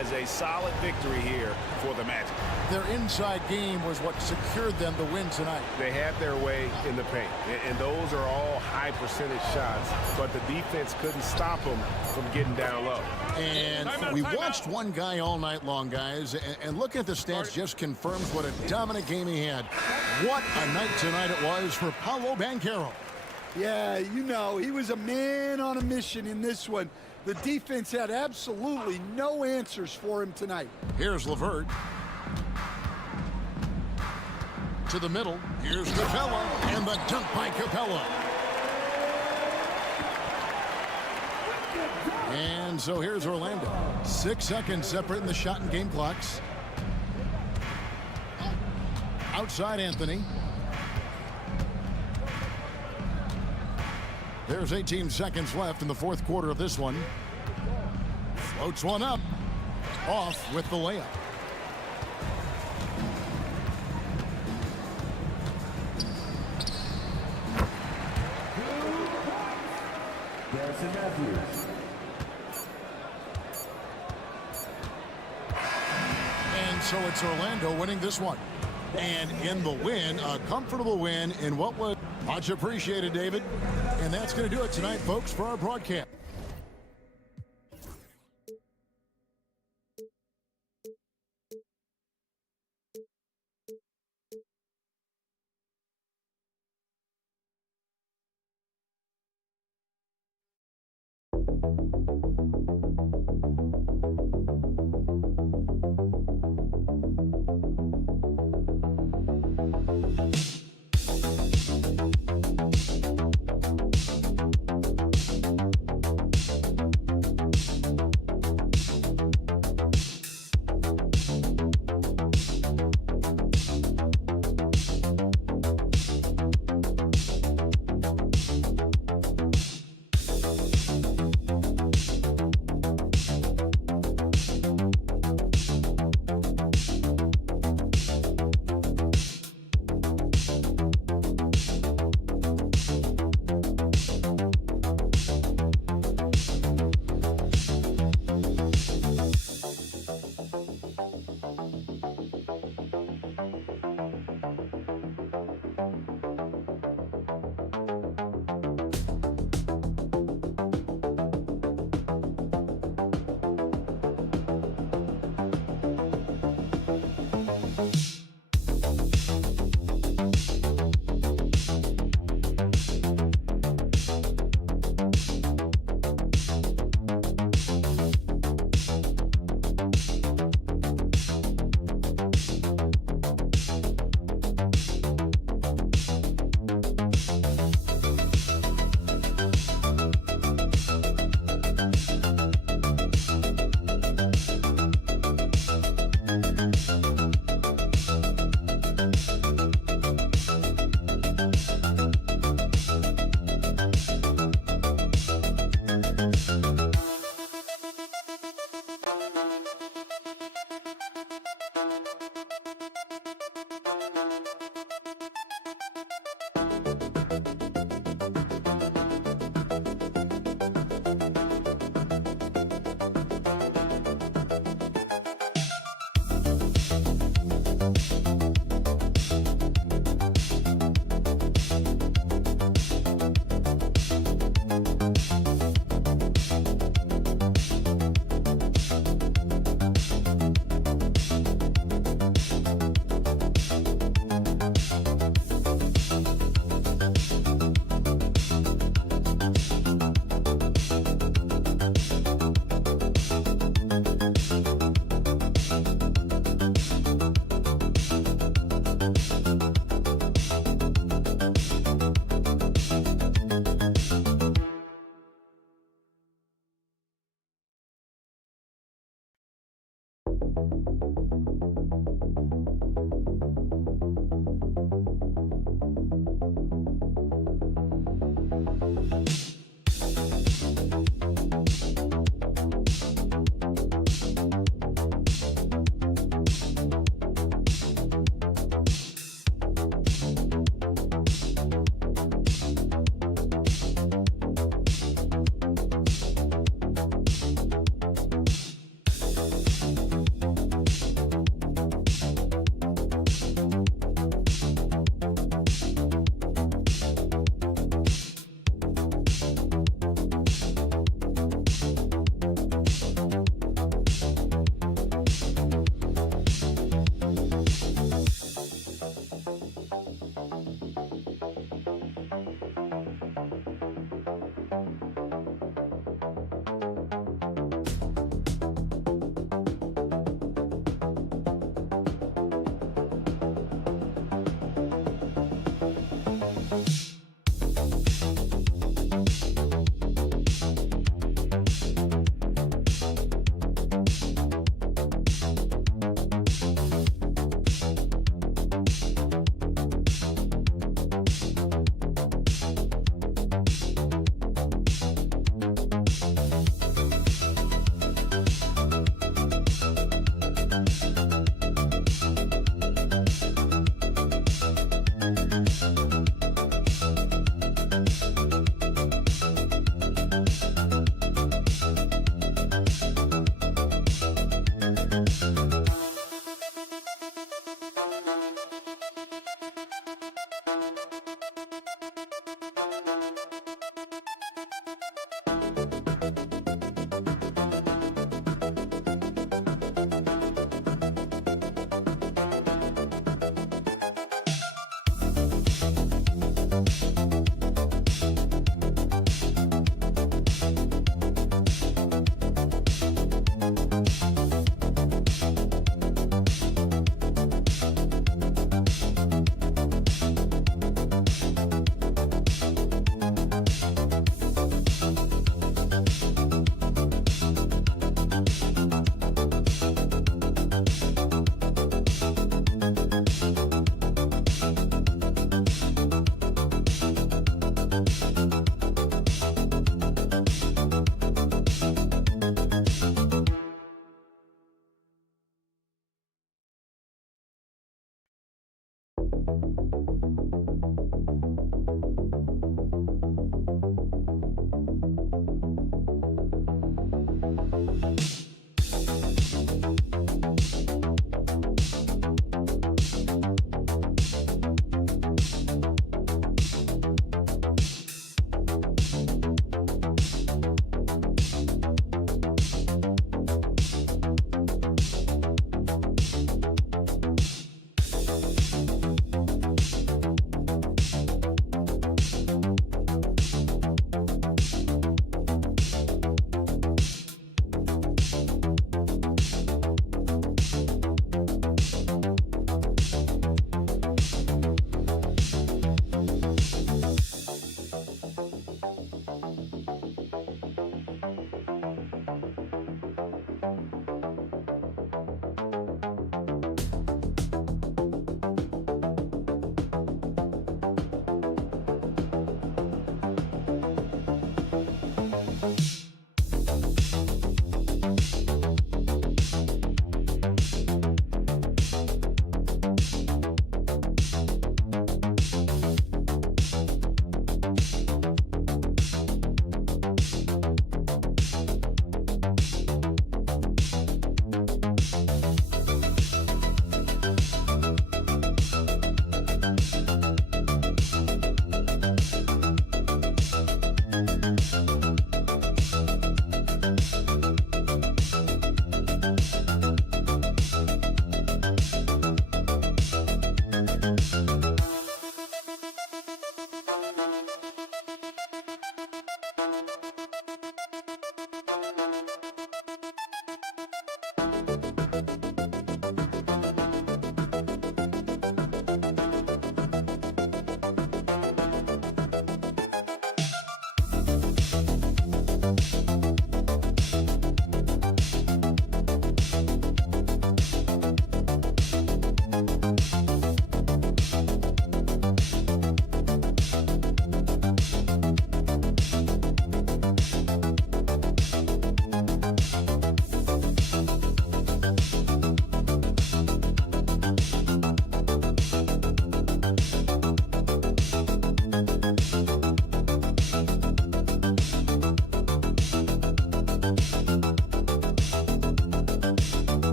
as a solid victory here for the Magic. Their inside game was what secured them the win tonight. They had their way in the paint, and those are all high percentage shots, but the defense couldn't stop them from getting down low. And we watched one guy all night long, guys, and looking at the stats just confirms what a dominant game he had. What a night tonight it was for Paolo Banchero. Yeah, you know, he was a man on a mission in this one. The defense had absolutely no answers for him tonight. Here's LeVert. To the middle. Here's Capella. And the dunk by Capella. And so here's Orlando. 6 seconds separating the shot and game clocks. Outside Anthony. There's 18 seconds left in the fourth quarter of this one. Floats one up. Off with the layup. And so it's Orlando winning this one. And in the win, a comfortable win in what was much appreciated, David. And that's going to do it tonight, folks, for our broadcast.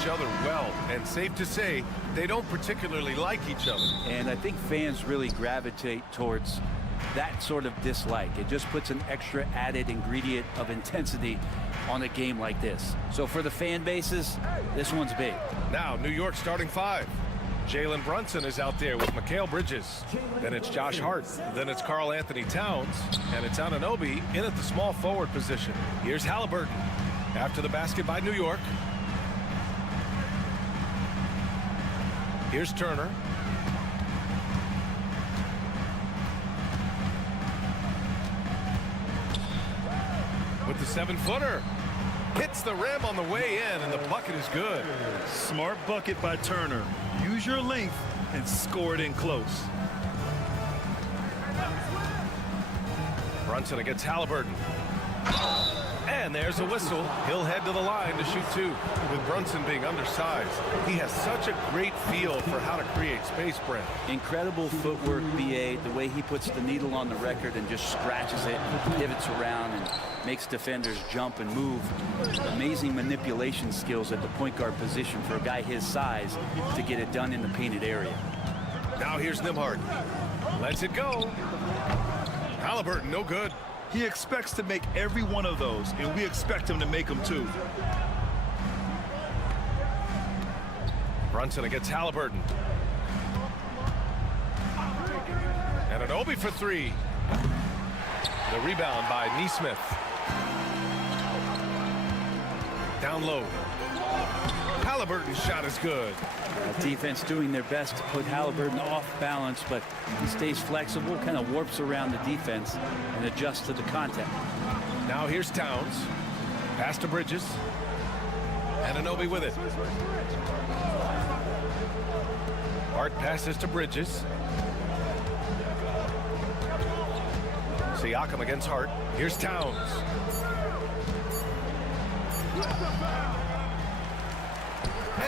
each other well, and safe to say they don't particularly like each other. And I think fans really gravitate towards that sort of dislike. It just puts an extra added ingredient of intensity on a game like this. So for the fan bases, this one's big. Now, New York starting 5. Jalen Brunson is out there with Mikal Bridges. Then it's Josh Hart. Then it's Karl Anthony Towns. And it's Anunoby in at the small forward position. Here's Halliburton after the basket by New York. Here's Turner. With the 7-footer. Hits the rim on the way in, and the bucket is good. Smart bucket by Turner. Use your length and score it in close. Brunson against Halliburton. And there's a whistle. He'll head to the line to shoot 2. With Brunson being undersized, he has such a great feel for how to create space, Brent. Incredible footwork, BA, the way he puts the needle on the record and just scratches it, pivots around, and makes defenders jump and move. Amazing manipulation skills at the point guard position for a guy his size to get it done in the painted area. Now here's Nembhard. Lets it go. Halliburton, no good. He expects to make every one of those, and we expect him to make them too. Brunson against Halliburton. And Anunoby for 3. The rebound by Nesmith. Down low. Halliburton's shot is good. Defense doing their best to put Halliburton off balance, but he stays flexible, kind of warps around the defense and adjusts to the contact. Now here's Towns. Pass to Bridges. And Anunoby with it. Hart passes to Bridges. Siakam against Hart. Here's Towns.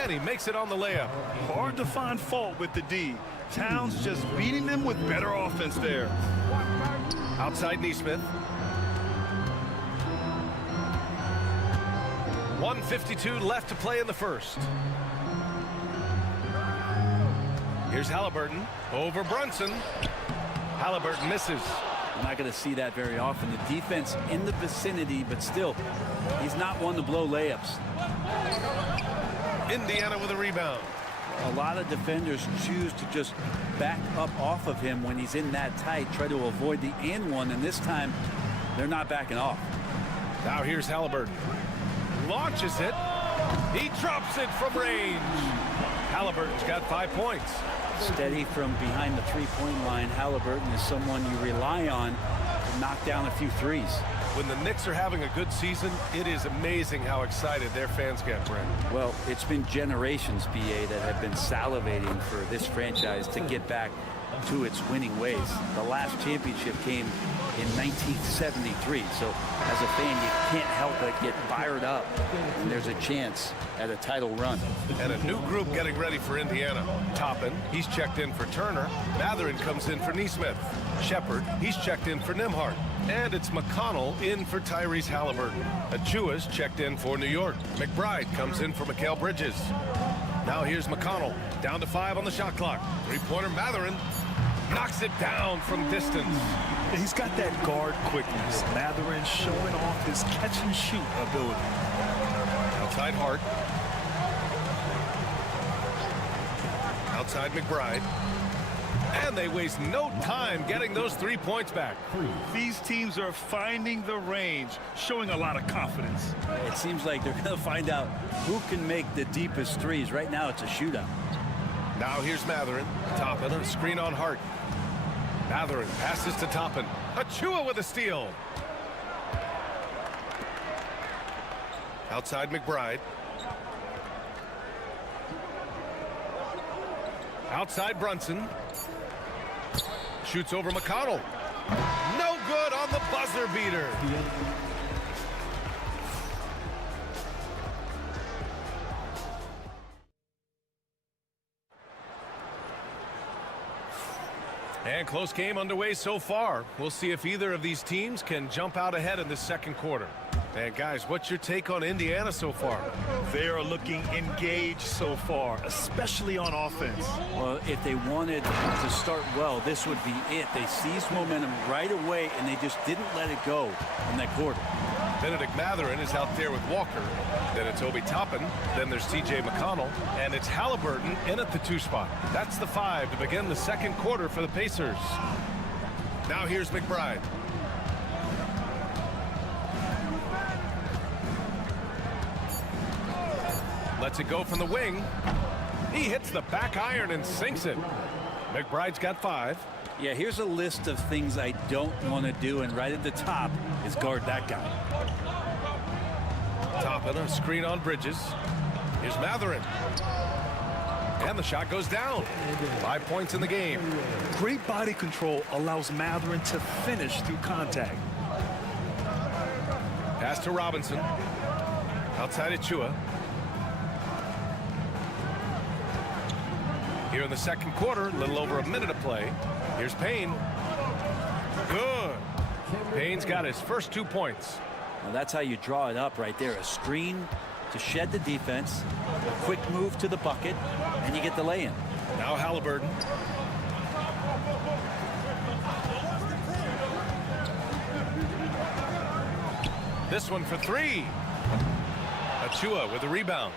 And he makes it on the layup. Hard to find fault with the D. Towns just beating them with better offense there. Outside Nesmith. 1:52 left to play in the first. Here's Halliburton over Brunson. Halliburton misses. I'm not going to see that very often. The defense in the vicinity, but still, he's not one to blow layups. Indiana with a rebound. A lot of defenders choose to just back up off of him when he's in that tight, try to avoid the and one, and this time they're not backing off. Now here's Halliburton. Launches it. He drops it from range. Halliburton's got 5 points. Steady from behind the three-point line. Halliburton is someone you rely on to knock down a few threes. When the Knicks are having a good season, it is amazing how excited their fans get, Brent. Well, it's been generations, BA, that have been salivating for this franchise to get back to its winning ways. The last championship came in 1973, so as a fan, you can't help but get fired up when there's a chance at a title run. And a new group getting ready for Indiana. Toppin, he's checked in for Turner. Mathurin comes in for Nesmith. Shepard, he's checked in for Nembhard. And it's McConnell in for Tyrese Halliburton. Achua's checked in for New York. McBride comes in for Mikal Bridges. Now here's McConnell. Down to 5 on the shot clock. Three-pointer Mathurin knocks it down from distance. He's got that guard quickness. Mathurin showing off his catch-and-shoot ability. Outside Hart. Outside McBride. And they waste no time getting those 3 points back. These teams are finding the range, showing a lot of confidence. It seems like they're going to find out who can make the deepest threes. Right now, it's a shootout. Now here's Mathurin. Toppin, a screen on Hart. Mathurin passes to Toppin. Achua with a steal. Outside McBride. Outside Brunson. Shoots over McConnell. No good on the buzzer beater. And close game underway so far. We'll see if either of these teams can jump out ahead in this second quarter. And guys, what's your take on Indiana so far? They are looking engaged so far, especially on offense. Well, if they wanted to start well, this would be it. They seized momentum right away, and they just didn't let it go in that quarter. Benedict Mathurin is out there with Walker. Then it's Obi Toppin. Then there's T.J. McConnell. And it's Halliburton in at the 2 spot. That's the 5 to begin the second quarter for the Pacers. Now here's McBride. Lets it go from the wing. He hits the back iron and sinks it. McBride's got 5. Yeah, here's a list of things I don't want to do, and right at the top is guard that guy. Toppin, a screen on Bridges. Here's Mathurin. And the shot goes down. 5 points in the game. Great body control allows Mathurin to finish through contact. Pass to Robinson. Outside Achua. Here in the second quarter, a little over a minute of play. Here's Payne. Good. Payne's got his first 2 points. Now that's how you draw it up right there. A screen to shed the defense, a quick move to the bucket, and you get the lay-in. Now Halliburton. This one for 3. Achua with the rebound.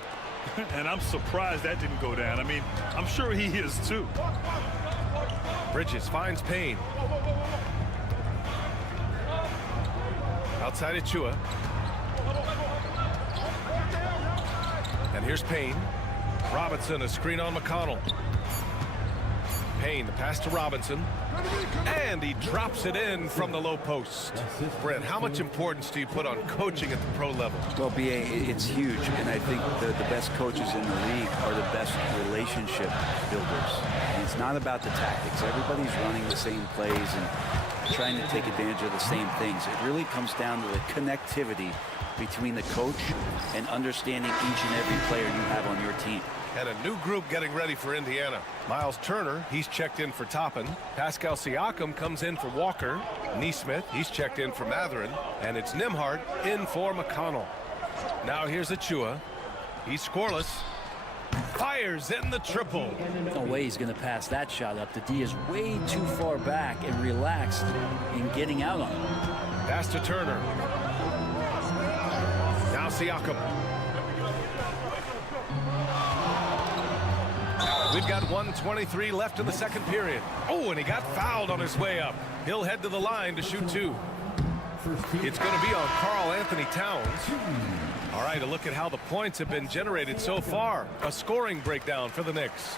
And I'm surprised that didn't go down. I mean, I'm sure he is too. Bridges finds Payne. Outside Achua. And here's Payne. Robinson, a screen on McConnell. Payne, the pass to Robinson. And he drops it in from the low post. Brent, how much importance do you put on coaching at the pro level? Well, B.A., it's huge, and I think the best coaches in the league are the best relationship builders. And it's not about the tactics. Everybody's running the same plays and trying to take advantage of the same things. It really comes down to the connectivity between the coach and understanding each and every player you have on your team. And a new group getting ready for Indiana. Miles Turner, he's checked in for Toppin. Pascal Siakam comes in for Walker. Neesmith, he's checked in for Mathurin. And it's Nembhard in for McConnell. Now here's Achua. He's scoreless. Fires in the triple. No way he's going to pass that shot up. The D is way too far back and relaxed in getting out on it. Pass to Turner. Now Siakam. We've got 1:23 left in the second period. Oh, and he got fouled on his way up. He'll head to the line to shoot 2. It's going to be on Karl Anthony Towns. All right, a look at how the points have been generated so far. A scoring breakdown for the Knicks.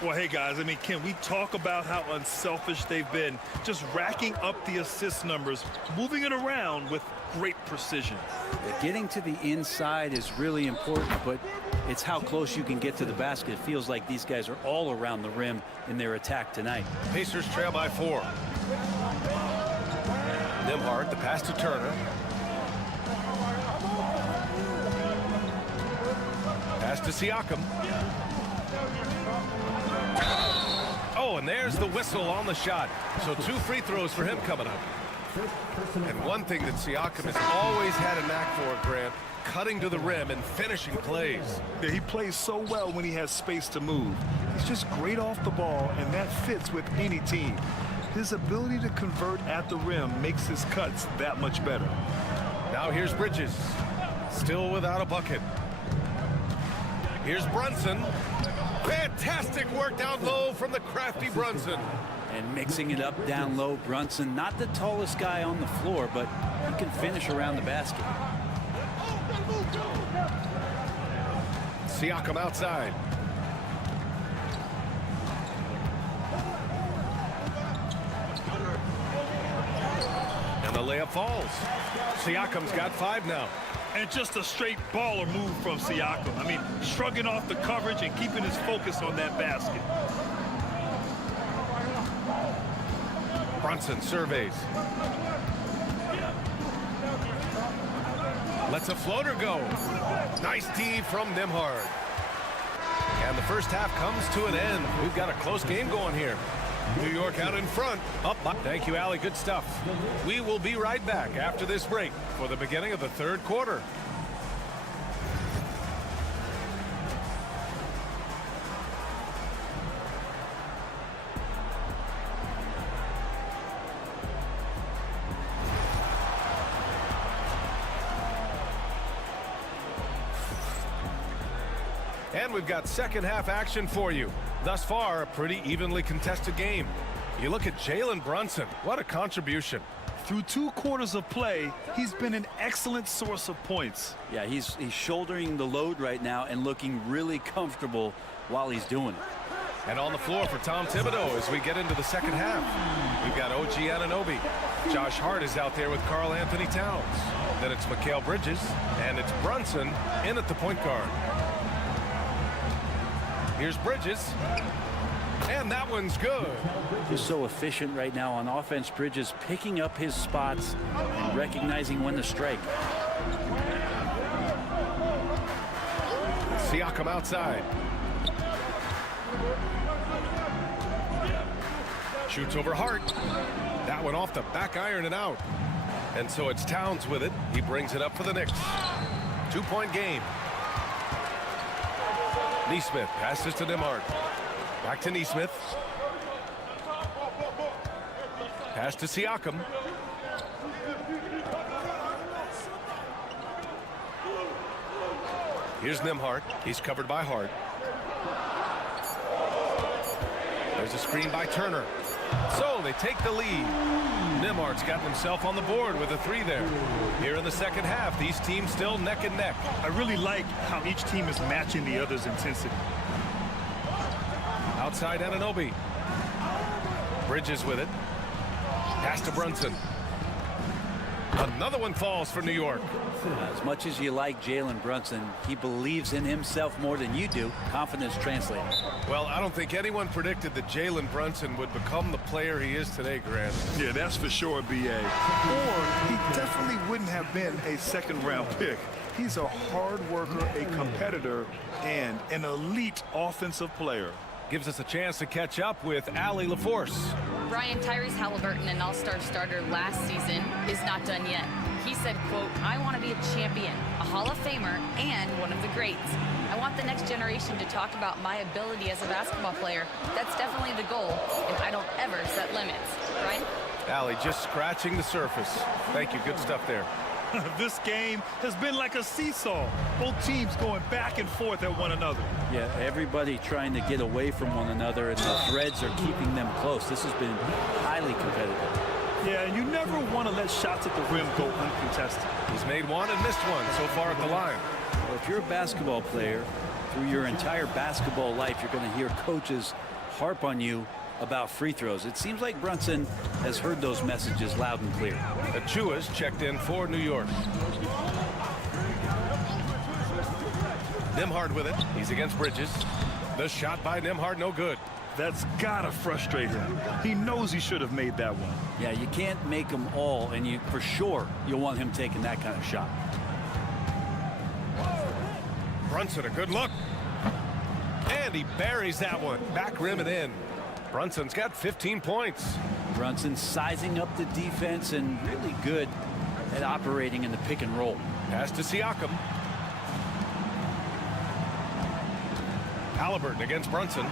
Well, hey, guys, I mean, can we talk about how unselfish they've been? Just racking up the assist numbers, moving it around with great precision. Getting to the inside is really important, but it's how close you can get to the basket. It feels like these guys are all around the rim in their attack tonight. Pacers trail by 4. Nembhard, the pass to Turner. Pass to Siakam. Oh, and there's the whistle on the shot. So 2 free throws for him coming up. And one thing that Siakam has always had a knack for, Grant, cutting to the rim and finishing plays. Yeah, he plays so well when he has space to move. He's just great off the ball, and that fits with any team. His ability to convert at the rim makes his cuts that much better. Now here's Bridges, still without a bucket. Here's Brunson. Fantastic work down low from the crafty Brunson. And mixing it up down low, Brunson, not the tallest guy on the floor, but he can finish around the basket. Siakam outside. And the layup falls. Siakam's got 5 now. And just a straight baller move from Siakam. I mean, shrugging off the coverage and keeping his focus on that basket. Brunson surveys. Lets a floater go. Nice D from Nembhard. And the first half comes to an end. We've got a close game going here. New York out in front. Up. Thank you, Allie. Good stuff. We will be right back after this break for the beginning of the third quarter. And we've got second half action for you. Thus far, a pretty evenly contested game. You look at Jalen Brunson. What a contribution. Through 2 quarters of play, he's been an excellent source of points. Yeah, he's shouldering the load right now and looking really comfortable while he's doing it. And on the floor for Tom Thibodeau as we get into the second half. We've got OG Anunoby. Josh Hart is out there with Karl Anthony Towns. Then it's Mikal Bridges, and it's Brunson in at the point guard. Here's Bridges, and that one's good. Just so efficient right now on offense. Bridges picking up his spots and recognizing when to strike. Siakam outside. Shoots over Hart. That one off the back iron and out. And so it's Towns with it. He brings it up for the Knicks. 2-point game. Nesmith passes to Nembhard. Back to Nesmith. Pass to Siakam. Here's Nembhard. He's covered by Hart. There's a screen by Turner. So they take the lead. Nembhard's got himself on the board with a 3 there. Here in the second half, these teams still neck and neck. I really like how each team is matching the other's intensity. Outside Anunoby. Bridges with it. Pass to Brunson. Another one falls for New York. As much as you like Jalen Brunson, he believes in himself more than you do. Confidence translating. Well, I don't think anyone predicted that Jalen Brunson would become the player he is today, Grant. Yeah, that's for sure, B.A. Or he definitely wouldn't have been a second-round pick. He's a hard worker, a competitor, and an elite offensive player. Gives us a chance to catch up with Allie LaForce. Brian Tyrese Halliburton, an all-star starter last season, is not done yet. He said, quote, "I want to be a champion, a Hall of Famer, and one of the greats. I want the next generation to talk about my ability as a basketball player. That's definitely the goal, and I don't ever set limits." Brian? Allie just scratching the surface. Thank you. Good stuff there. This game has been like a seesaw. Both teams going back and forth at one another. Yeah, everybody trying to get away from one another, and the threads are keeping them close. This has been highly competitive. Yeah, and you never want to let shots at the rim go uncontested. He's made one and missed one so far at the line. Well, if you're a basketball player, through your entire basketball life, you're going to hear coaches harp on you about free throws. It seems like Brunson has heard those messages loud and clear. Achua's checked in for New York. Nembhard with it. He's against Bridges. The shot by Nembhard, no good. That's gotta frustrate him. He knows he should have made that one. Yeah, you can't make them all, and you for sure you'll want him taking that kind of shot. Brunson, a good look. And he buries that one. Back rim and in. Brunson's got 15 points. Brunson sizing up the defense and really good at operating in the pick and roll. Pass to Siakam. Halliburton against Brunson.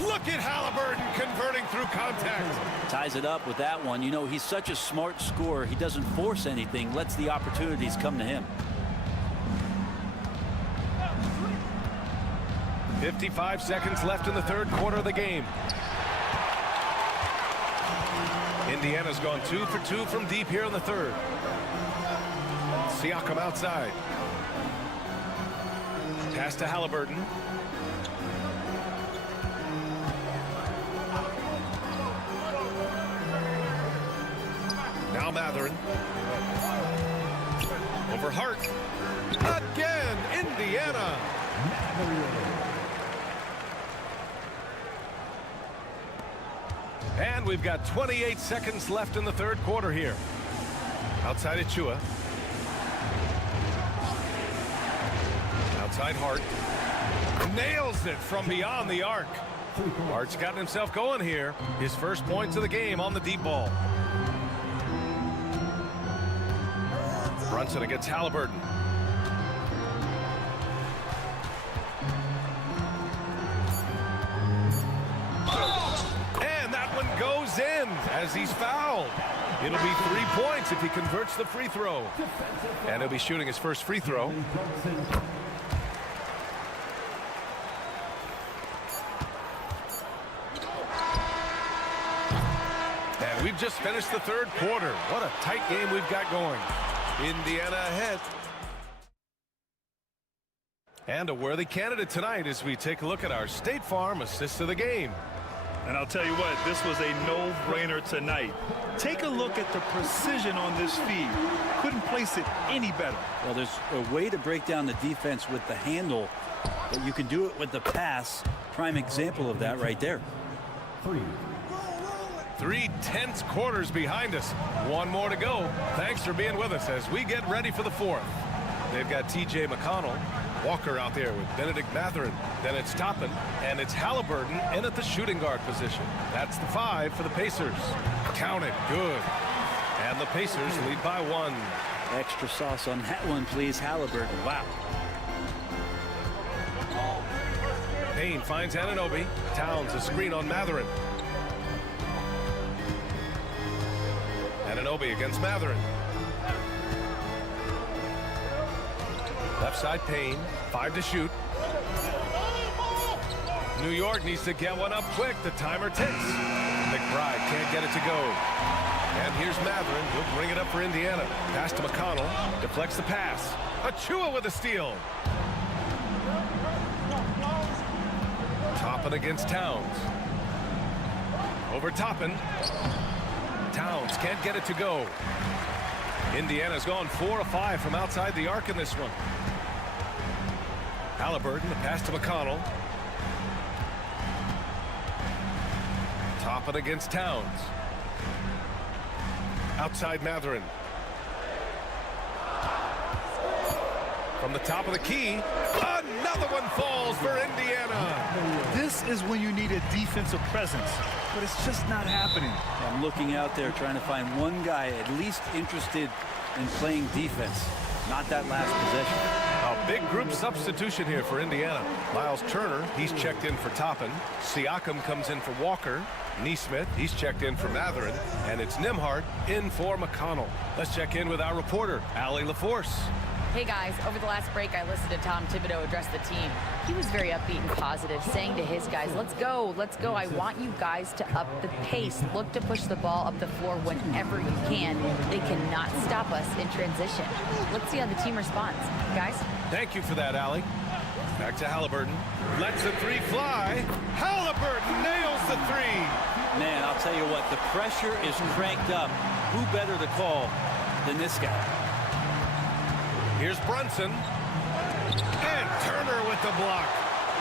Look at Halliburton converting through contact. Ties it up with that one. You know, he's such a smart scorer. He doesn't force anything, lets the opportunities come to him. 55 seconds left in the third quarter of the game. Indiana's gone 2 for 2 from deep here in the third. Siakam outside. Pass to Halliburton. Now Matherin. Over Hart. Again, Indiana. And we've got 28 seconds left in the third quarter here. Outside Achua. Outside Hart. Nails it from beyond the arc. Hart's gotten himself going here. His first points of the game on the deep ball. Brunson against Halliburton. And that one goes in as he's fouled. It'll be 3 points if he converts the free throw. And he'll be shooting his first free throw. And we've just finished the third quarter. What a tight game we've got going. Indiana ahead. And a worthy candidate tonight as we take a look at our State Farm assist of the game. And I'll tell you what, this was a no-brainer tonight. Take a look at the precision on this feed. Couldn't place it any better. Well, there's a way to break down the defense with the handle, but you can do it with the pass. Prime example of that right there. 3 tense quarters behind us. One more to go. Thanks for being with us as we get ready for the fourth. They've got T.J. McConnell. Walker out there with Benedict Mathurin. Then it's Toppin, and it's Halliburton in at the shooting guard position. That's the 5 for the Pacers. Count it. Good. And the Pacers lead by 1. Extra sauce on that one, please, Halliburton. Wow. Payne finds Anunoby. Towns a screen on Mathurin. Anunoby against Mathurin. Left side Payne, 5 to shoot. New York needs to get one up quick. The timer ticks. McBride can't get it to go. And here's Mathurin. He'll bring it up for Indiana. Pass to McConnell. Deflects the pass. Achua with a steal. Toppin against Towns. Over Toppin. Towns can't get it to go. Indiana's gone 4 of 5 from outside the arc in this one. Halliburton, the pass to McConnell. Toppin against Towns. Outside Mathurin. From the top of the key, another one falls for Indiana. This is when you need a defensive presence, but it's just not happening. I'm looking out there trying to find one guy at least interested in playing defense. Not that last possession. A big group substitution here for Indiana. Miles Turner, he's checked in for Toppin. Siakam comes in for Walker. Neesmith, he's checked in for Mathurin. And it's Nembhard in for McConnell. Let's check in with our reporter, Allie LaForce. Hey guys, over the last break, I listened to Tom Thibodeau address the team. He was very upbeat and positive, saying to his guys, let's go. I want you guys to up the pace. Look to push the ball up the floor whenever you can. They cannot stop us in transition. Let's see how the team responds. Guys? Thank you for that, Allie. Back to Halliburton. Lets the 3 fly. Halliburton nails the 3. Man, I'll tell you what, the pressure is cranked up. Who better to call than this guy? Here's Brunson. And Turner with the block.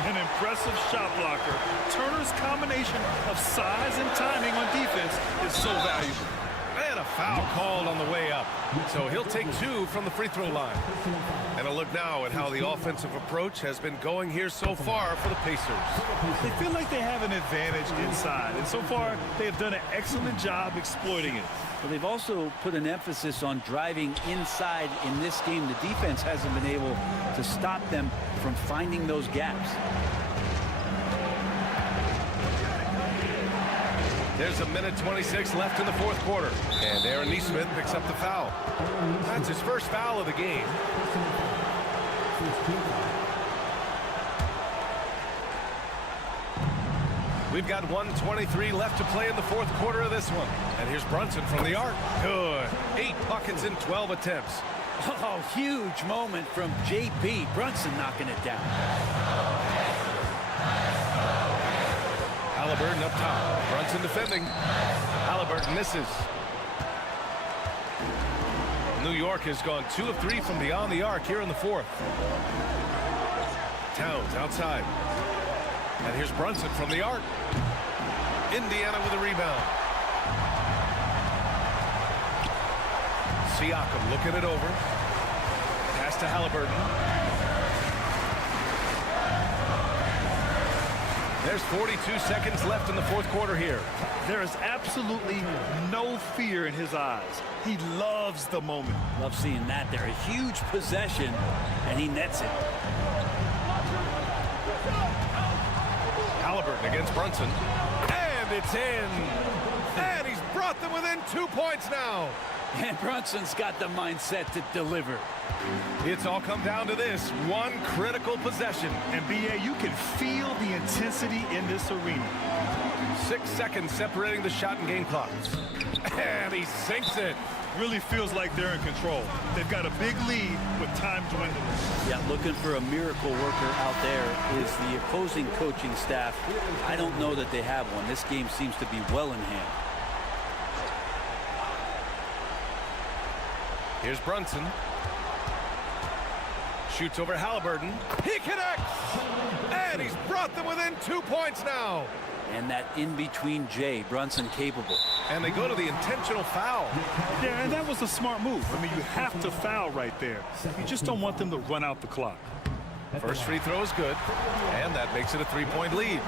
An impressive shot blocker. Turner's combination of size and timing on defense is so valuable. And a foul called on the way up. So he'll take 2 from the free throw line. And a look now at how the offensive approach has been going here so far for the Pacers. They feel like they have an advantage inside, and so far they have done an excellent job exploiting it. Well, they've also put an emphasis on driving inside in this game. The defense hasn't been able to stop them from finding those gaps. There's a minute 26 left in the fourth quarter. And Aaron Neesmith picks up the foul. That's his first foul of the game. We've got 1:23 left to play in the fourth quarter of this one. And here's Brunson from the arc. Good. 8 buckets in 12 attempts. Oh, huge moment from J.B. Brunson knocking it down. Halliburton up top. Brunson defending. Halliburton misses. New York has gone 2 of 3 from beyond the arc here in the fourth. Towns outside. And here's Brunson from the arc. Indiana with a rebound. Siakam looking it over. Pass to Halliburton. There's 42 seconds left in the fourth quarter here. There is absolutely no fear in his eyes. He loves the moment. Love seeing that there. A huge possession, and he nets it. Halliburton against Brunson. And it's in. And he's brought them within 2 points now. And Brunson's got the mindset to deliver. It's all come down to this one critical possession. And B.A., you can feel the intensity in this arena. 6 seconds separating the shot and game clocks. And he sinks it. Really feels like they're in control. They've got a big lead with time dwindling. Yeah, looking for a miracle worker out there is the opposing coaching staff. I don't know that they have one. This game seems to be well in hand. Here's Brunson. Shoots over Halliburton. He connects! And he's brought them within 2 points now. And that in-between J, Brunson capable. And they go to the intentional foul. Yeah, and that was a smart move. I mean, you have to foul right there. You just don't want them to run out the clock. First free throw is good. And that makes it a 3-point lead.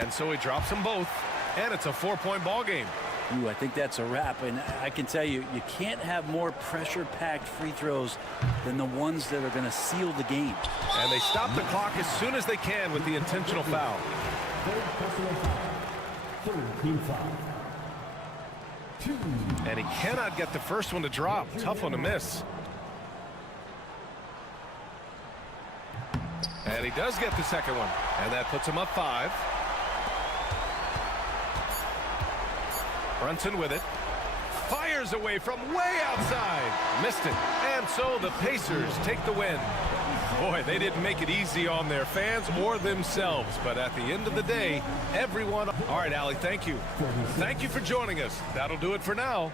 And so he drops them both. And it's a 4-point ball game. Ooh, I think that's a wrap, and I can tell you, you can't have more pressure-packed free throws than the ones that are going to seal the game. And they stop the clock as soon as they can with the intentional foul. And he cannot get the first one to drop. Tough one to miss. And he does get the second one. And that puts him up 5. Brunson with it. Fires away from way outside. Missed it. And so the Pacers take the win. Boy, they didn't make it easy on their fans or themselves. But at the end of the day, everyone... All right, Allie, thank you. Thank you for joining us. That'll do it for now.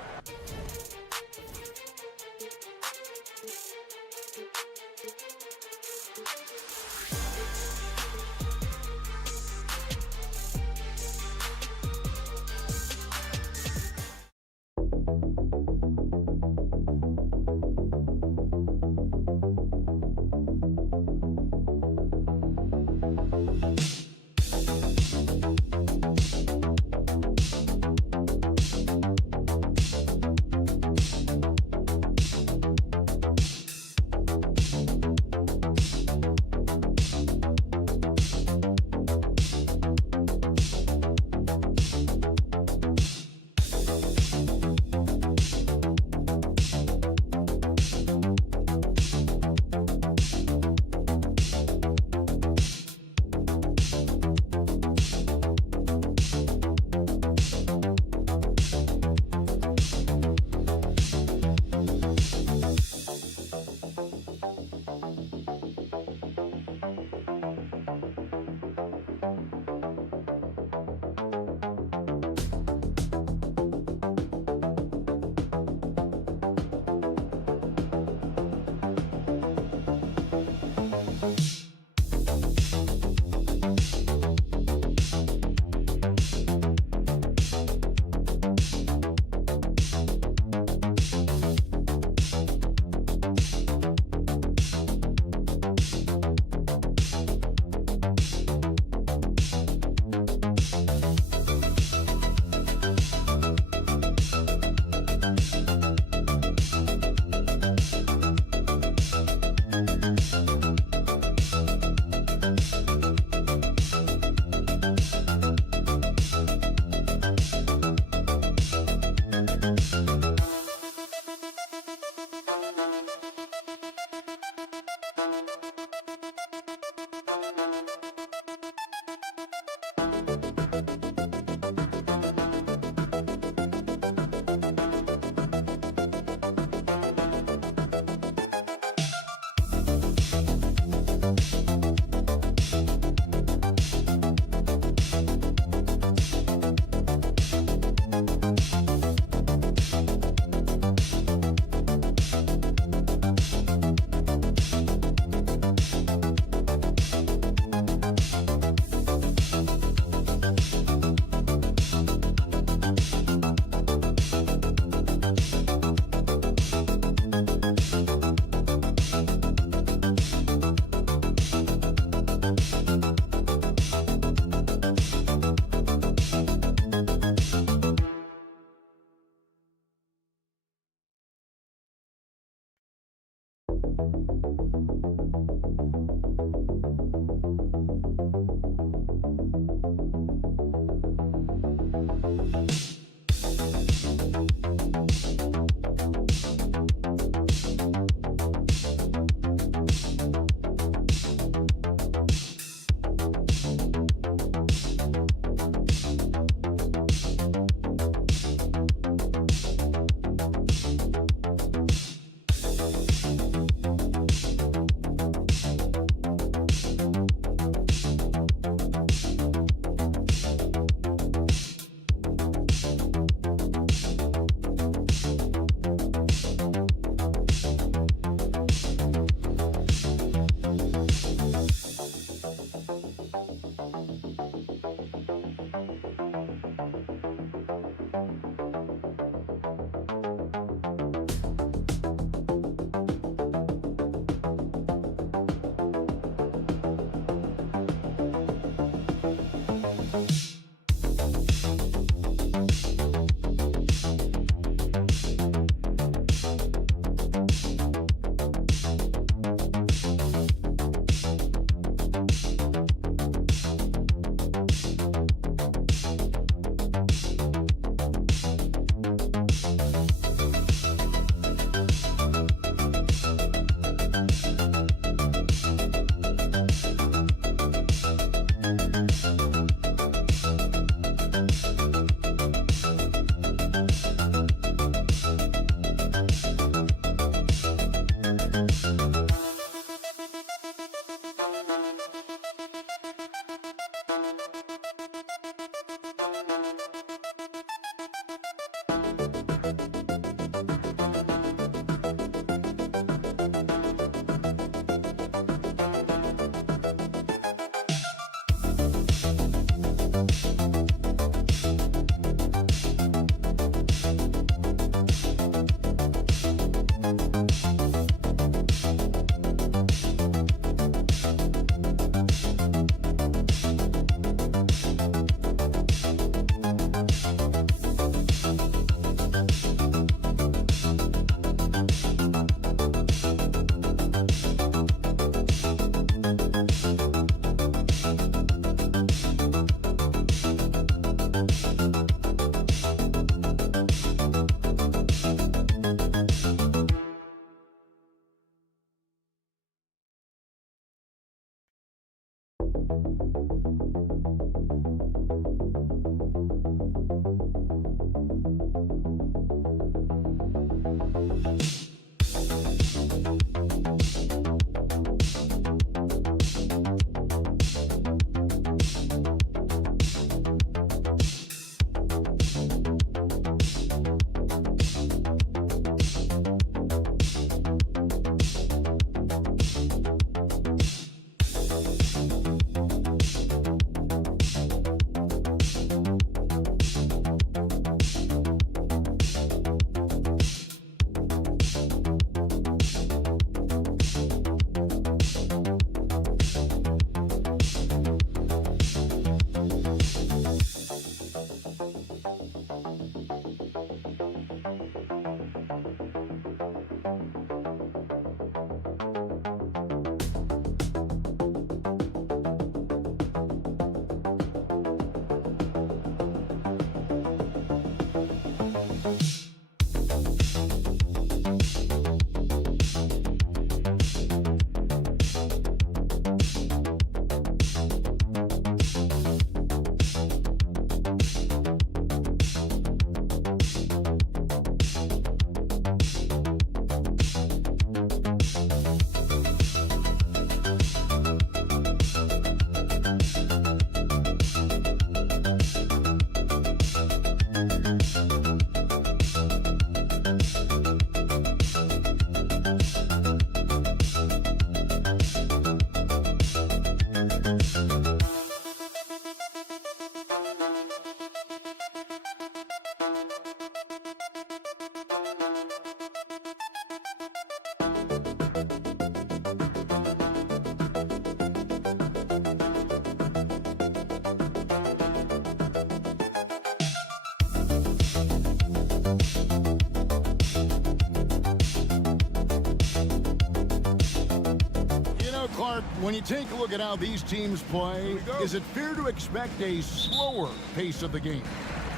Mark, when you take a look at how these teams play, is it fair to expect a slower pace of the game?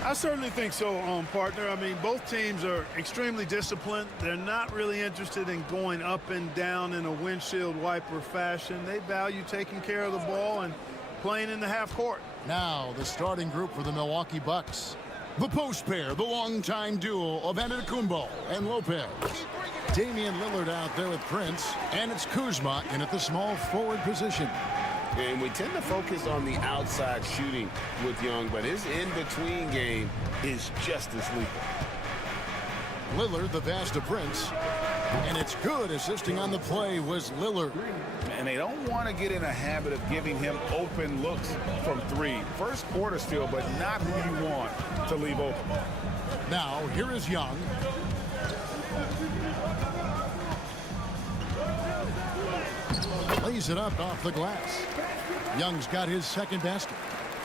I certainly think so, partner. I mean, both teams are extremely disciplined. They're not really interested in going up and down in a windshield wiper fashion. They value taking care of the ball and playing in the half court. Now, the starting group for the Milwaukee Bucks. The post pair, the longtime duo of Antetokounmpo and Lopez. Damian Lillard out there with Prince, and it's Kuzma in at the small forward position. And we tend to focus on the outside shooting with Young, but his in-between game is just as lethal. Lillard, the pass to Prince. And it's good. Assisting on the play was Lillard. And they don't want to get in a habit of giving him open looks from three. First quarter still, but not who you want to leave open. Now, here is Young. Lays it up off the glass. Young's got his second basket.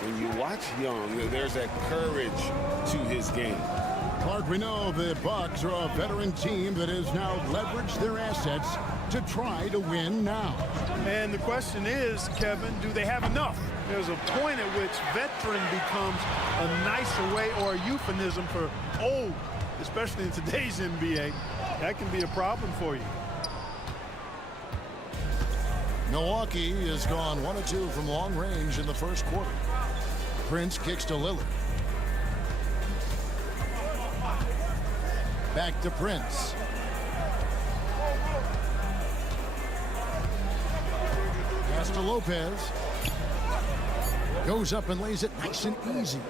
When you watch Young, there's that courage to his game. Clark, we know the Bucks are a veteran team that has now leveraged their assets to try to win now. And the question is, Kevin, do they have enough? There's a point at which veteran becomes a nicer way or a euphemism for old, especially in today's NBA. That can be a problem for you. Milwaukee has gone 1 of 2 from long range in the first quarter. Prince kicks to Lillard. Back to Prince. Pass to Lopez. Goes up and lays it nice and easy.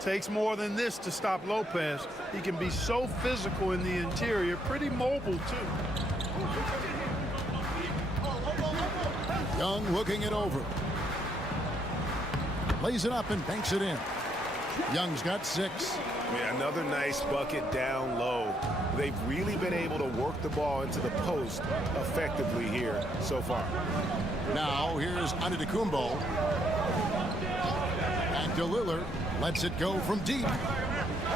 Takes more than this to stop Lopez. He can be so physical in the interior, pretty mobile too. Young looking it over. Lays it up and banks it in. Young's got 6. Yeah, another nice bucket down low. They've really been able to work the ball into the post effectively here so far. Now here's Antetokounmpo. Back to Lillard. Lets it go from deep.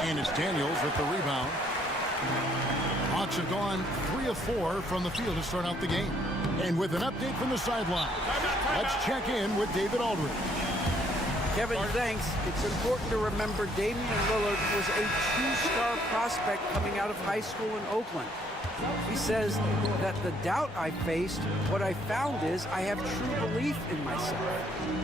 And it's Daniels with the rebound. Hawks have gone 3 of 4 from the field to start out the game. And with an update from the sideline, let's check in with David Aldridge. Kevin, thanks. It's important to remember Damian Lillard was a 2-star prospect coming out of high school in Oakland. He says that the doubt I faced, what I found is I have true belief in myself.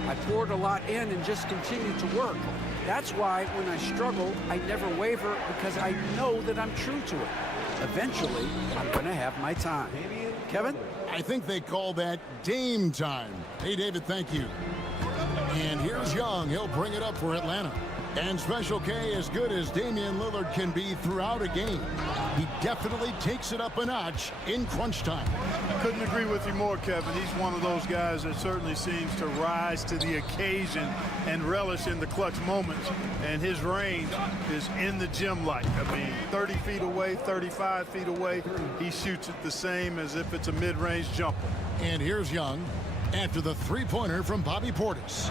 I poured a lot in and just continued to work. That's why when I struggle, I never waver because I know that I'm true to it. Eventually, I'm going to have my time. Kevin? I think they call that Dame time. Hey, David, thank you. And here's Young. He'll bring it up for Atlanta. And Special K, as good as Damian Lillard can be throughout a game, he definitely takes it up a notch in crunch time. Couldn't agree with you more, Kevin. He's one of those guys that certainly seems to rise to the occasion and relish in the clutch moments. And his range is in the gym like. I mean, 30 feet away, 35 feet away, he shoots it the same as if it's a mid-range jumper. And here's Young after the three-pointer from Bobby Portis.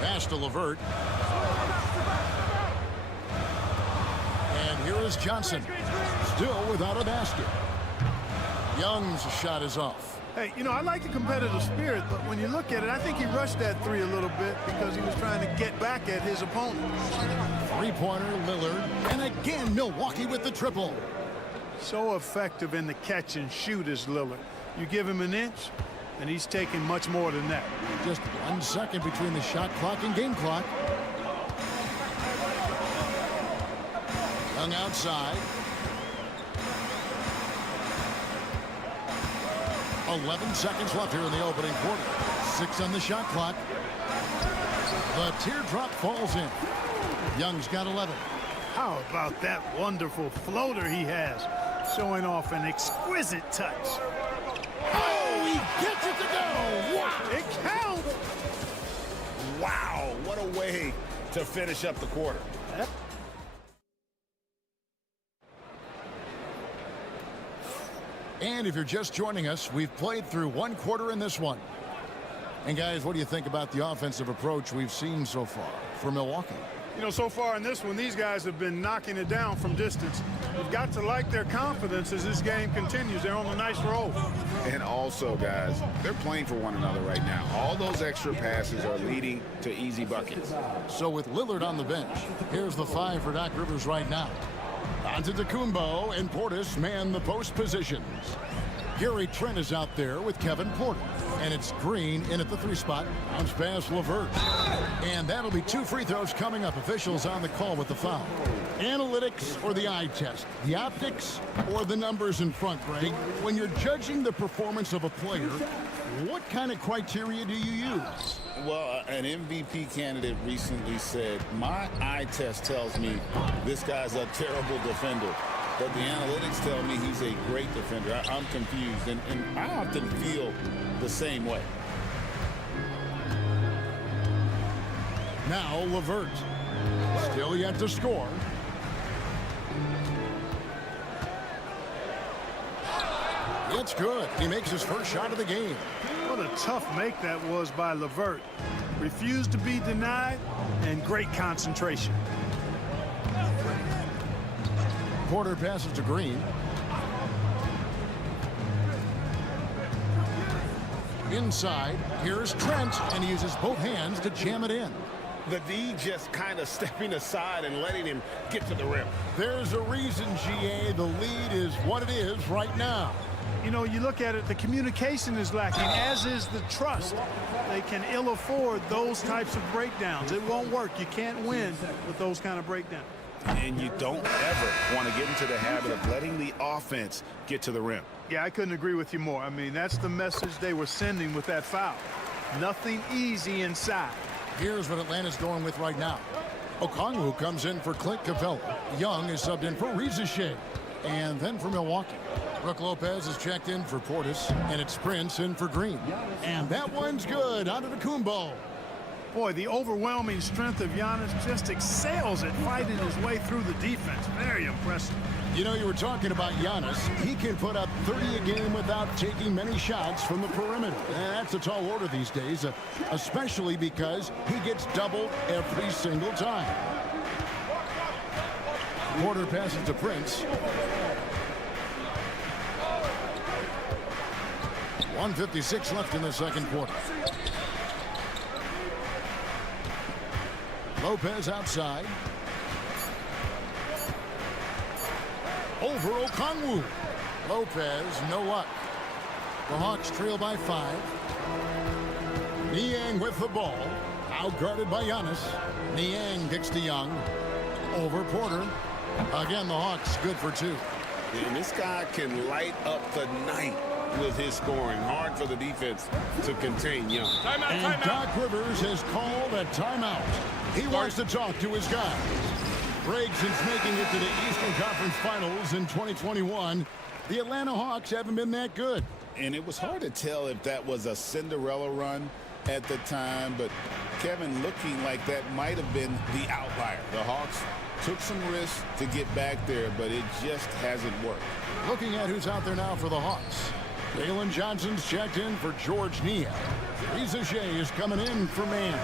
Pass to LeVert. And here is Johnson, still without a basket. Young's shot is off. Hey, you know, I like the competitive spirit, but when you look at it, I think he rushed that three a little bit because he was trying to get back at his opponent. Three-pointer, Lillard, and again Milwaukee with the triple. So effective in the catch and shoot is Lillard. You give him an inch, and he's taking much more than that. Just 1 second between the shot clock and game clock. Young outside. 11 seconds left here in the opening quarter. 6 on the shot clock. The teardrop falls in. Young's got 11. How about that wonderful floater he has, showing off an exquisite touch. Oh, he gets it to go. Wow. It counts. Wow, what a way to finish up the quarter. And if you're just joining us, we've played through 1 quarter in this one. And guys, what do you think about the offensive approach we've seen so far for Milwaukee? You know, so far in this one, these guys have been knocking it down from distance. You've got to like their confidence as this game continues. They're on a nice roll. And also, guys, they're playing for one another right now. All those extra passes are leading to easy buckets. So with Lillard on the bench, here's the 5 for Doc Rivers right now. Antetokounmpo and Portis man the post positions. Gary Trent is out there with Kevin Porter. And it's Green in at the 3 spot. Bounce pass LeVert. And that'll be 2 free throws coming up. Officials on the call with the foul. Analytics or the eye test? The optics or the numbers in front, Greg? When you're judging the performance of a player, what kind of criteria do you use? Well, an MVP candidate recently said, my eye test tells me this guy's a terrible defender. But the analytics tell me he's a great defender. I'm confused, and I often feel the same way. Now LeVert. Still yet to score. It's good. He makes his first shot of the game. What a tough make that was by LeVert. Refused to be denied, and great concentration. Porter passes to Green. Inside, here's Trent, and he uses both hands to jam it in. The D just kind of stepping aside and letting him get to the rim. There's a reason, GA, the lead is what it is right now. You know, you look at it, the communication is lacking, as is the trust. They can ill afford those types of breakdowns. It won't work. You can't win with those kind of breakdowns. And you don't ever want to get into the habit of letting the offense get to the rim. Yeah, I couldn't agree with you more. I mean, that's the message they were sending with that foul. Nothing easy inside. Here's what Atlanta's going with right now. Okongwu comes in for Clint Capella. Young is subbed in for Reza Shea. And then for Milwaukee, Brook Lopez is checked in for Portis, and it's Prince in for Green. And that one's good. Antetokounmpo. Boy, the overwhelming strength of Giannis just excels at fighting his way through the defense. Very impressive. You know, you were talking about Giannis. He can put up 30 a game without taking many shots from the perimeter. And that's a tall order these days, especially because he gets doubled every single time. Porter passes to Prince. 1:56 left in the second quarter. Lopez outside. Over Okongwu. Lopez, no luck. The Hawks trail by 5. Niang with the ball. Outguarded by Giannis. Niang kicks to Young. Over Porter. Again, the Hawks good for 2. And this guy can light up the night with his scoring. Hard for the defense to contain Young. And Doc Rivers has called a timeout. He wants to talk to his guy. Greg, since making it to the Eastern Conference Finals in 2021, the Atlanta Hawks haven't been that good. And it was hard to tell if that was a Cinderella run at the time, but Kevin, looking like that might have been the outlier. The Hawks took some risks to get back there, but it just hasn't worked. Looking at who's out there now for the Hawks. Jalen Johnson's checked in for George Nia. Reza Shea is coming in for Man.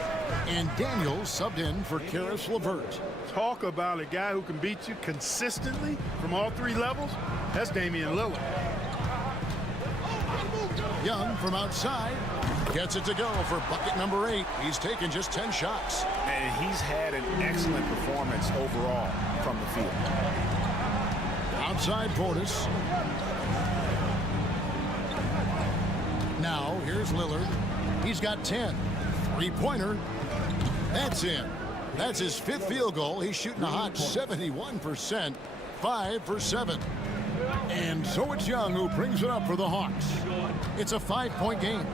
And Daniels subbed in for Karis LeVert. Talk about a guy who can beat you consistently from all 3 levels. That's Damian Lillard. Young from outside gets it to go for bucket number 8. He's taken just 10 shots. And he's had an excellent performance overall from the field. Outside Portis. Now here's Lillard. He's got 10. 3-pointer. That's in. That's his 5th field goal. He's shooting a hot 71%. 5 for 7. And so it's Young who brings it up for the Hawks. It's a 5-point game.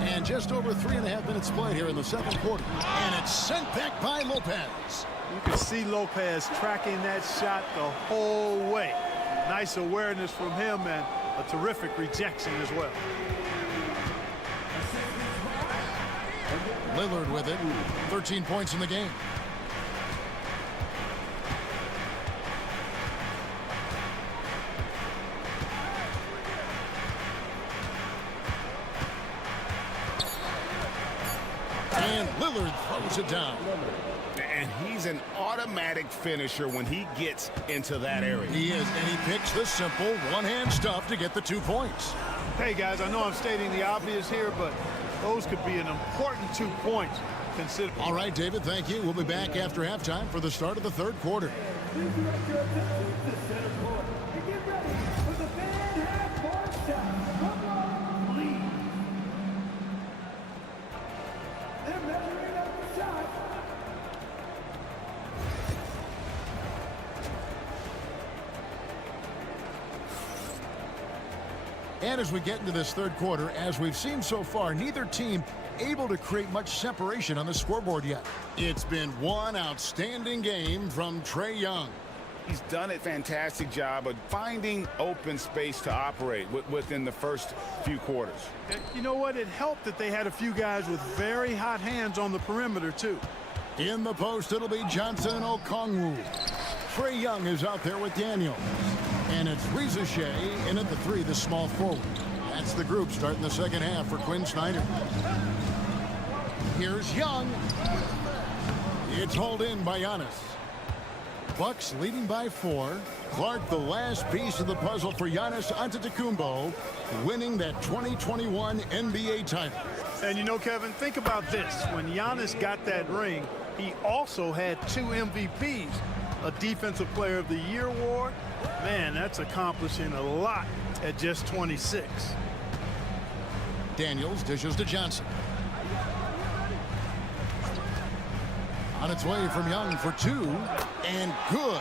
And just over 3.5 minutes played here in the second quarter. And it's sent back by Lopez. You can see Lopez tracking that shot the whole way. Nice awareness from him and a terrific rejection as well. Lillard with it. 13 points in the game. Lillard throws it down. And he's an automatic finisher when he gets into that area. He is, and he picks the simple one-hand stuff to get the 2 points. Hey, guys, I know I'm stating the obvious here, but those could be an important 2 points. Consider. All right, David, thank you. We'll be back after halftime for the start of the third quarter. Please direct your attention to center court and get ready for the fan half-court shot. Come on, please. They're measuring up the shot. And as we get into this third quarter, as we've seen so far, neither team able to create much separation on the scoreboard yet. It's been one outstanding game from Trae Young. He's done a fantastic job of finding open space to operate within the first few quarters. You know what? It helped that they had a few guys with very hot hands on the perimeter, too. In the post, it'll be Johnson and Okongwu. Trae Young is out there with Daniels. And it's Reza Shea in at the 3, the small forward. That's the group starting the second half for Quinn Snyder. Here's Young. It's hauled in by Giannis. Bucks leading by 4. Clark, the last piece of the puzzle for Giannis Antetokounmpo, winning that 2021 NBA title. And you know, Kevin, think about this. When Giannis got that ring, he also had 2 MVPs, a Defensive Player of the Year award. Man, that's accomplishing a lot at just 26. Daniels dishes to Johnson. On its way from Young for 2, and good,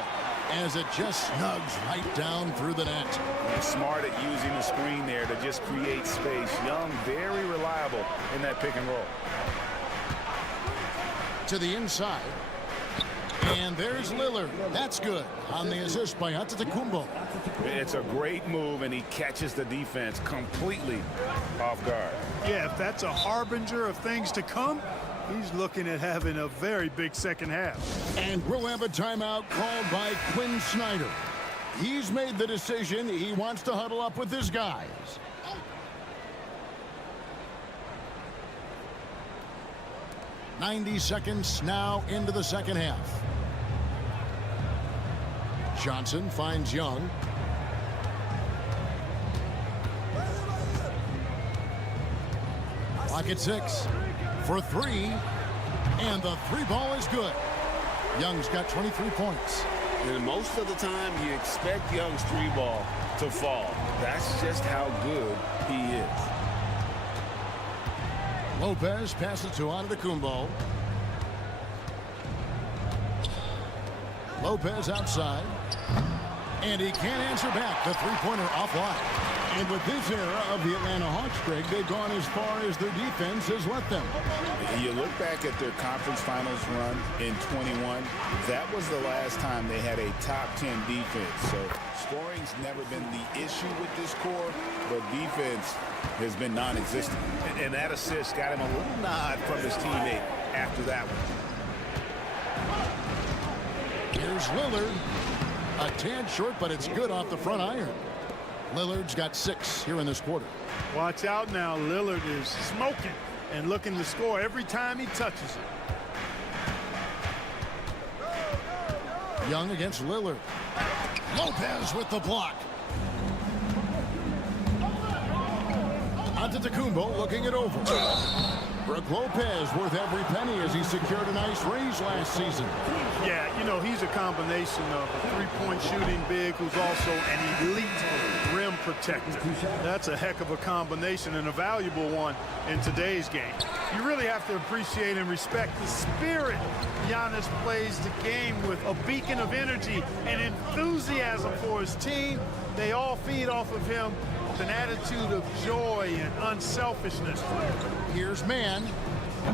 as it just snugs right down through the net. Smart at using the screen there to just create space. Young, very reliable in that pick and roll. To the inside. And there's Lillard. That's good on the assist by Antetokounmpo. It's a great move, and he catches the defense completely off guard. Yeah, if that's a harbinger of things to come, he's looking at having a very big second half. And we'll have a timeout called by Quinn Snyder. He's made the decision. He wants to huddle up with his guys. "90 seconds now into the second half. Johnson finds Young. Clock at 6 for 3. And the 3 ball is good. Young's got 23 points. And most of the time, you expect Young's 3 ball to fall. That's just how good he is. Lopez passes to Antetokounmpo. Lopez outside. And he can't answer back. The three-pointer offline. And with this era of the Atlanta Hawks, Greg, they've gone as far as their defense has let them. You look back at their conference finals run in 21. That was the last time they had a top 10 defense. So scoring's never been the issue with this core, but defense has been non-existent. And that assist got him a little nod from his teammate after that one. Here's Lillard. A tad short, but it's good off the front iron. Lillard's got 6 here in this quarter. Watch out now. Lillard is smoking and looking to score every time he touches it. Young against Lillard. Lopez with the block. Antetokounmpo looking it over. Brook Lopez worth every penny as he secured a nice raise last season. Yeah, you know, he's a combination of a three-point shooting big who's also an elite rim protector. That's a heck of a combination and a valuable one in today's game. You really have to appreciate and respect the spirit Giannis plays the game with, a beacon of energy and enthusiasm for his team. They all feed off of him with an attitude of joy and unselfishness. Here's man.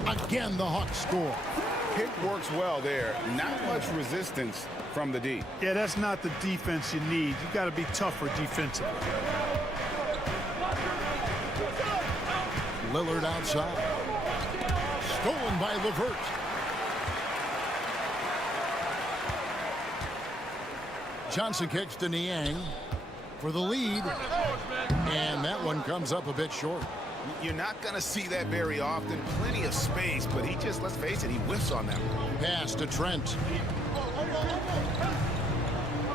Again, the Hawks score. Pick works well there. Not much resistance from the D. Yeah, that's not the defense you need. You got to be tougher defensively. Lillard outside. Stolen by LeVert. Johnson kicks to Niang for the lead. And that one comes up a bit short. You're not going to see that very often. Plenty of space, but he just, let's face it, he whiffs on that one. Pass to Trent.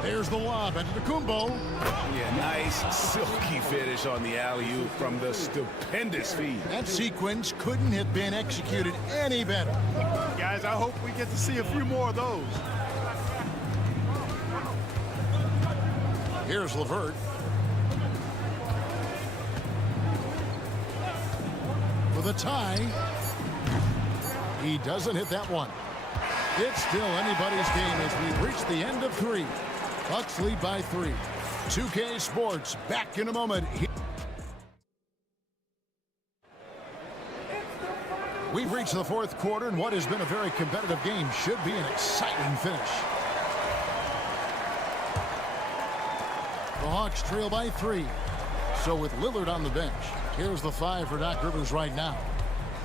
There's the lob into Kumbo. Yeah, nice silky finish on the alley-oop from the stupendous feed. That sequence couldn't have been executed any better. Guys, I hope we get to see a few more of those. Here's LeVert. For the tie. He doesn't hit that one. It's still anybody's game as we reach the end of 3. Bucks lead by 3. 2K Sports back in a moment. We've reached the 4th quarter, and what has been a very competitive game should be an exciting finish. The Hawks trail by 3. So with Lillard on the bench, here's the 5 for Doc Rivers right now.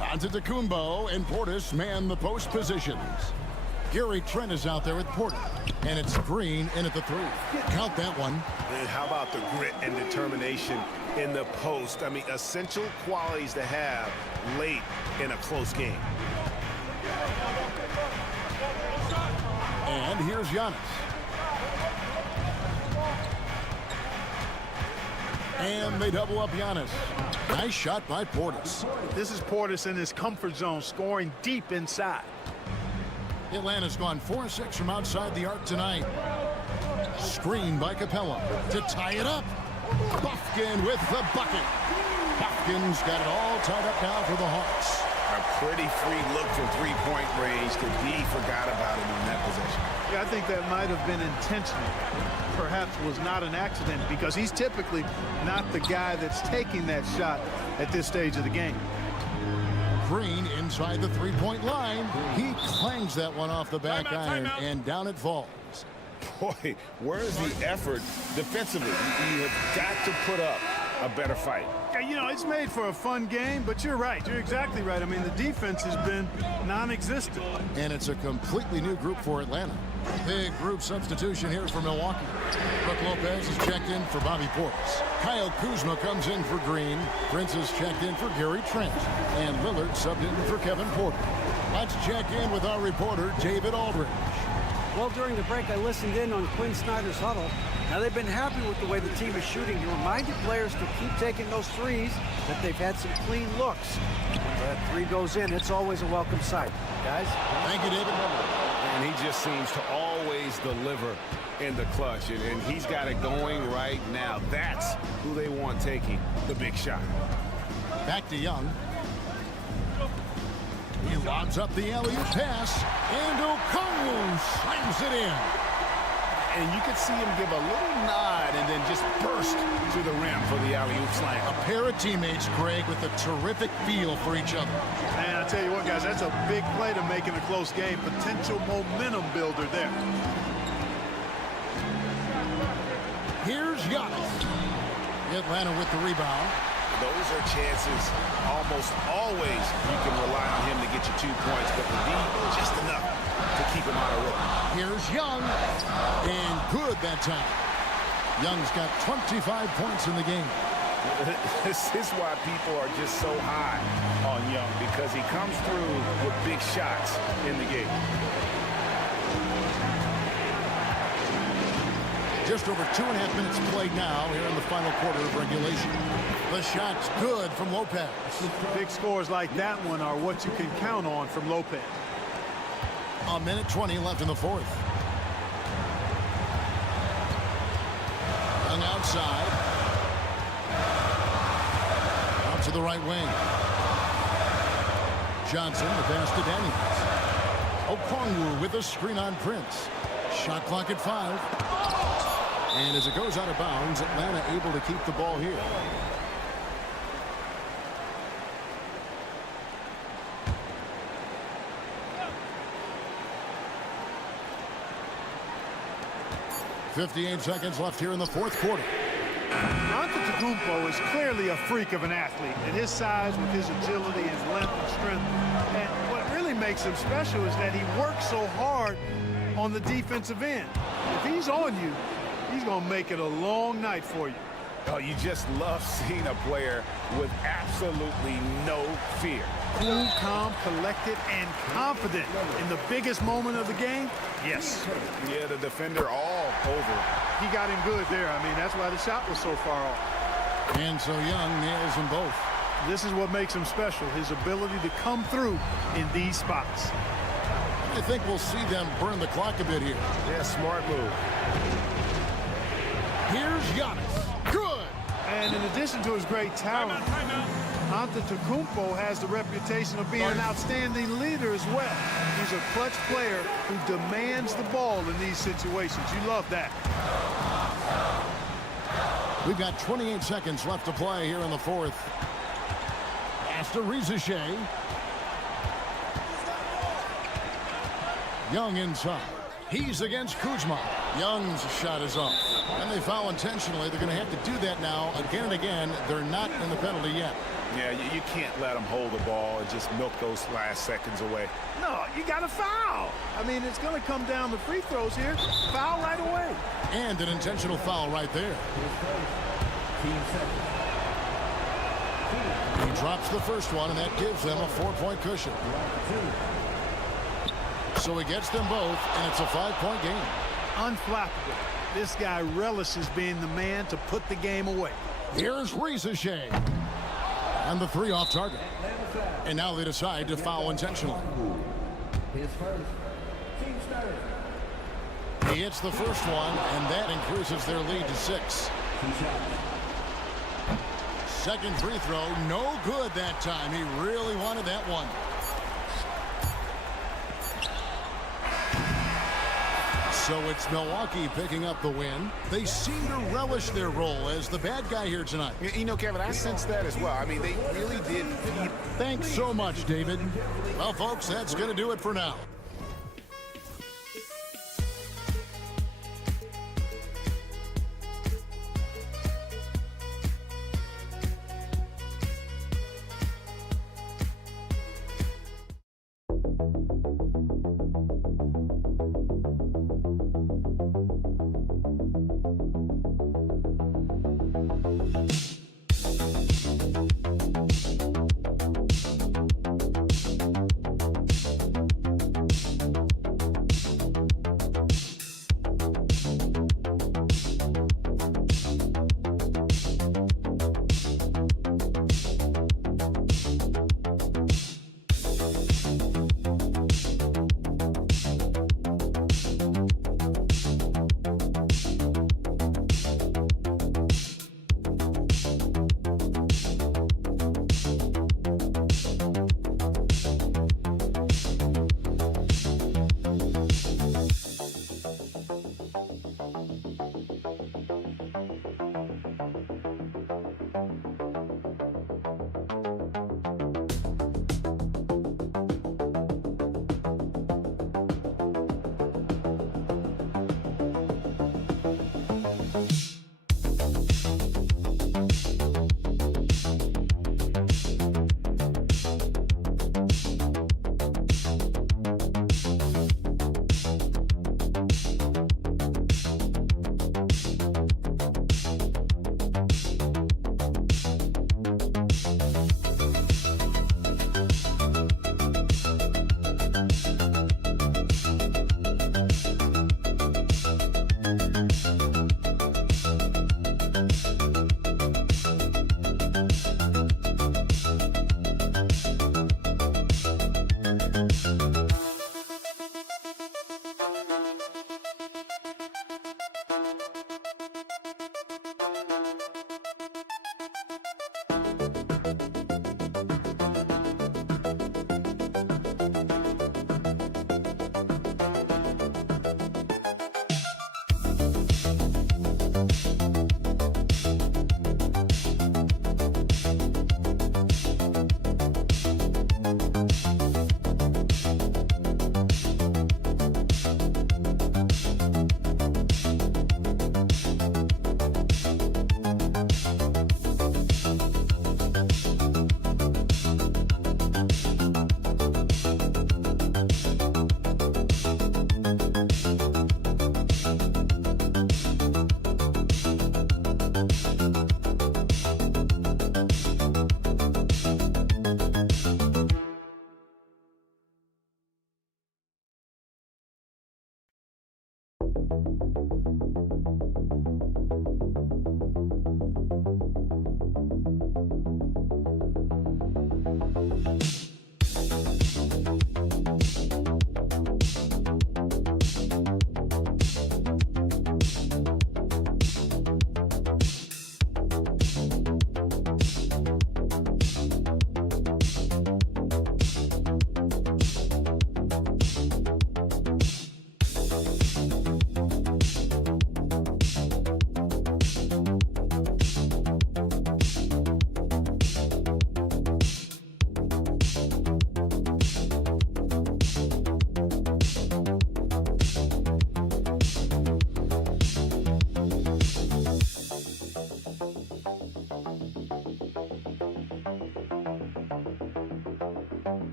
On to Kumbo, and Portis man the post positions. Gary Trent is out there with Porter, and it's Green in at the 3. Count that one. And how about the grit and determination in the post? I mean, essential qualities to have late in a close game. And here's Giannis. And they double up Giannis. Nice shot by Portis. This is Portis in his comfort zone, scoring deep inside. Atlanta's gone 4-6 from outside the arc tonight. Screen by Capella to tie it up. Buffkin with the bucket. Buffkin's got it all tied up now for the Hawks. A pretty free look from three-point range. The D forgot about it in that possession. Yeah, I think that might have been intentional. Perhaps was not an accident because he's typically not the guy that's taking that shot at this stage of the game. Green inside the three-point line. He clangs that one off the back iron, and down it falls. Boy, where's the effort defensively? You have got to put up a better fight. Yeah, you know, it's made for a fun game, but you're right. You're exactly right. I mean, the defense has been non-existent. And it's a completely new group for Atlanta. Big group substitution here for Milwaukee. Brook Lopez is checked in for Bobby Portis. Kyle Kuzma comes in for Green. Prince is checked in for Gary Trent. And Lillard subbed in for Kevin Porter. Let's check in with our reporter, David Aldridge. Well, during the break, I listened in on Quinn Snyder's huddle. Now, they've been happy with the way the team is shooting. He reminded players to keep taking those threes, that they've had some clean looks. When that three goes in, it's always a welcome sight. Guys? Thank you, David. And he just seems to always deliver in the clutch. And he's got it going right now. That's who they want taking the big shot. Back to Young. He lobs up the alley-oop pass, and Okongwu slams it in. And you could see him give a little nod and then just burst to the rim for the alley-oop slam. A pair of teammates, Greg, with a terrific feel for each other. And I tell you what, guys, that's a big play to make in a close game. Potential momentum builder there. Here's Giannis. Atlanta with the rebound. Those are chances almost always you can rely on him to get you 2 points, but the D just enough to keep him out of rhythm. Here's Young, and good that time. Young's got 25 points in the game. This is why people are just so high on Young, because he comes through with big shots in the game. Just over 2.5 minutes played now here in the final quarter of regulation. The shot's good from Lopez. Big scores like that one are what you can count on from Lopez. A minute 20 left in the fourth. Young outside. Out to the right wing. Johnson, the pass to Daniels. Okongwu with a screen on Prince. Shot clock at 5. And as it goes out of bounds, Atlanta able to keep the ball here. .58 seconds left here in the fourth quarter. Antetokounmpo is clearly a freak of an athlete. At his size, with his agility, his length and strength. And what really makes him special is that he works so hard on the defensive end. If he's on you, he's going to make it a long night for you. Oh, you just love seeing a player with absolutely no fear. Cool, calm, collected, and confident in the biggest moment of the game. Yes. Yeah, the defender all over. He got him good there. I mean, that's why the shot was so far off. And so Young nails them both. This is what makes him special, his ability to come through in these spots. I think we'll see them burn the clock a bit here. Yeah, smart move. Here's Giannis. Good. And in addition to his great talent, Antetokounmpo has the reputation of being an outstanding leader as well. He's a clutch player who demands the ball in these situations. You love that. We've got 28 seconds left to play here in the fourth. Pass to Rizachet. Young inside. He's against Kuzma. Young's shot is off. And they foul intentionally. They're going to have to do that now again and again. They're not in the penalty yet. Yeah, you can't let them hold the ball and just milk those last seconds away. No, you got to foul. I mean, it's going to come down to free throws here. Foul right away. And an intentional foul right there. He drops the first one, and that gives them a 4-point cushion. So he gets them both, and it's a 5-point game. Unflappable. This guy relishes being the man to put the game away. Here's Rizachet. And the three off target. And now they decide to foul intentionally. He hits the first one, and that increases their lead to 6. Second free throw, no good that time. He really wanted that one. So it's Milwaukee picking up the win. They seem to relish their role as the bad guy here tonight. You know, Kevin, I sense that as well. I mean, they really did. Thanks so much, David. Well, folks, that's going to do it for now.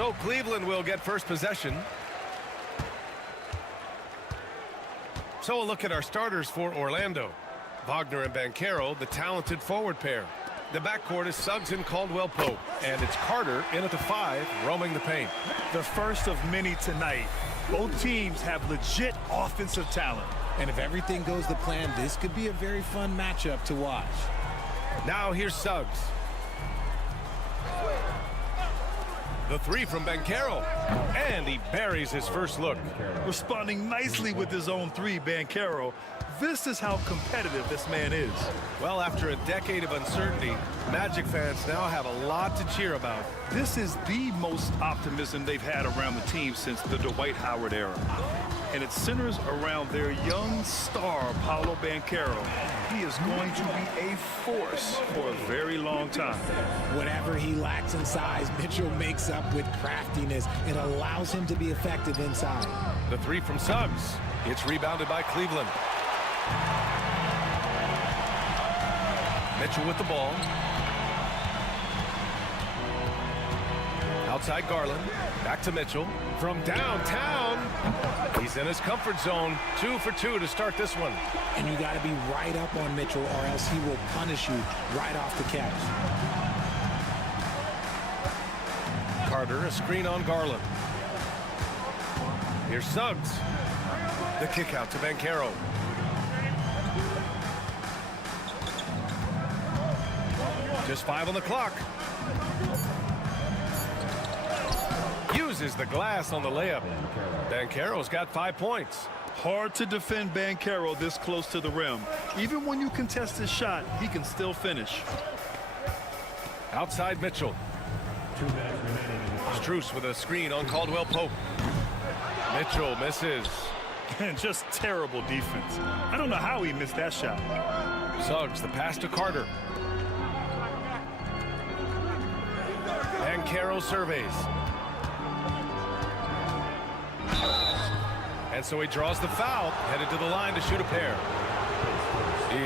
So Cleveland will get first possession. So a look at our starters for Orlando. Wagner and Banchero, the talented forward pair. The backcourt is Suggs and Caldwell-Pope. And it's Carter in at the 5, roaming the paint. The first of many tonight. Both teams have legit offensive talent. And if everything goes to plan, this could be a very fun matchup to watch. Now here's Suggs. The 3 from Banchero. And he buries his first look. Responding nicely with his own 3, Banchero. This is how competitive this man is. Well, after a decade of uncertainty, Magic fans now have a lot to cheer about. This is the most optimism they've had around the team since the Dwight Howard era. and it centers around their young star, Paolo Banchero. He is going to be a force for a very long time. Whatever he lacks in size, Mitchell makes up with craftiness. It allows him to be effective inside. The three from Suggs. It's rebounded by Cleveland. Mitchell with the ball. Outside Garland. Back to Mitchell. From downtown. He's in his comfort zone. 2 for 2 to start this one. And you got to be right up on Mitchell or else he will punish you right off the catch. Carter, a screen on Garland. Here's Suggs. The kick out to Banchero. Just 5 on the clock. Uses the glass on the layup. Banchero's got 5 points. Hard to defend Banchero this close to the rim. Even when you contest his shot, he can still finish. Outside Mitchell. Strus with a screen on Caldwell Pope. Mitchell misses. And just terrible defense. I don't know how he missed that shot. Suggs, the pass to Carter. Banchero surveys. And so he draws the foul, headed to the line to shoot a pair.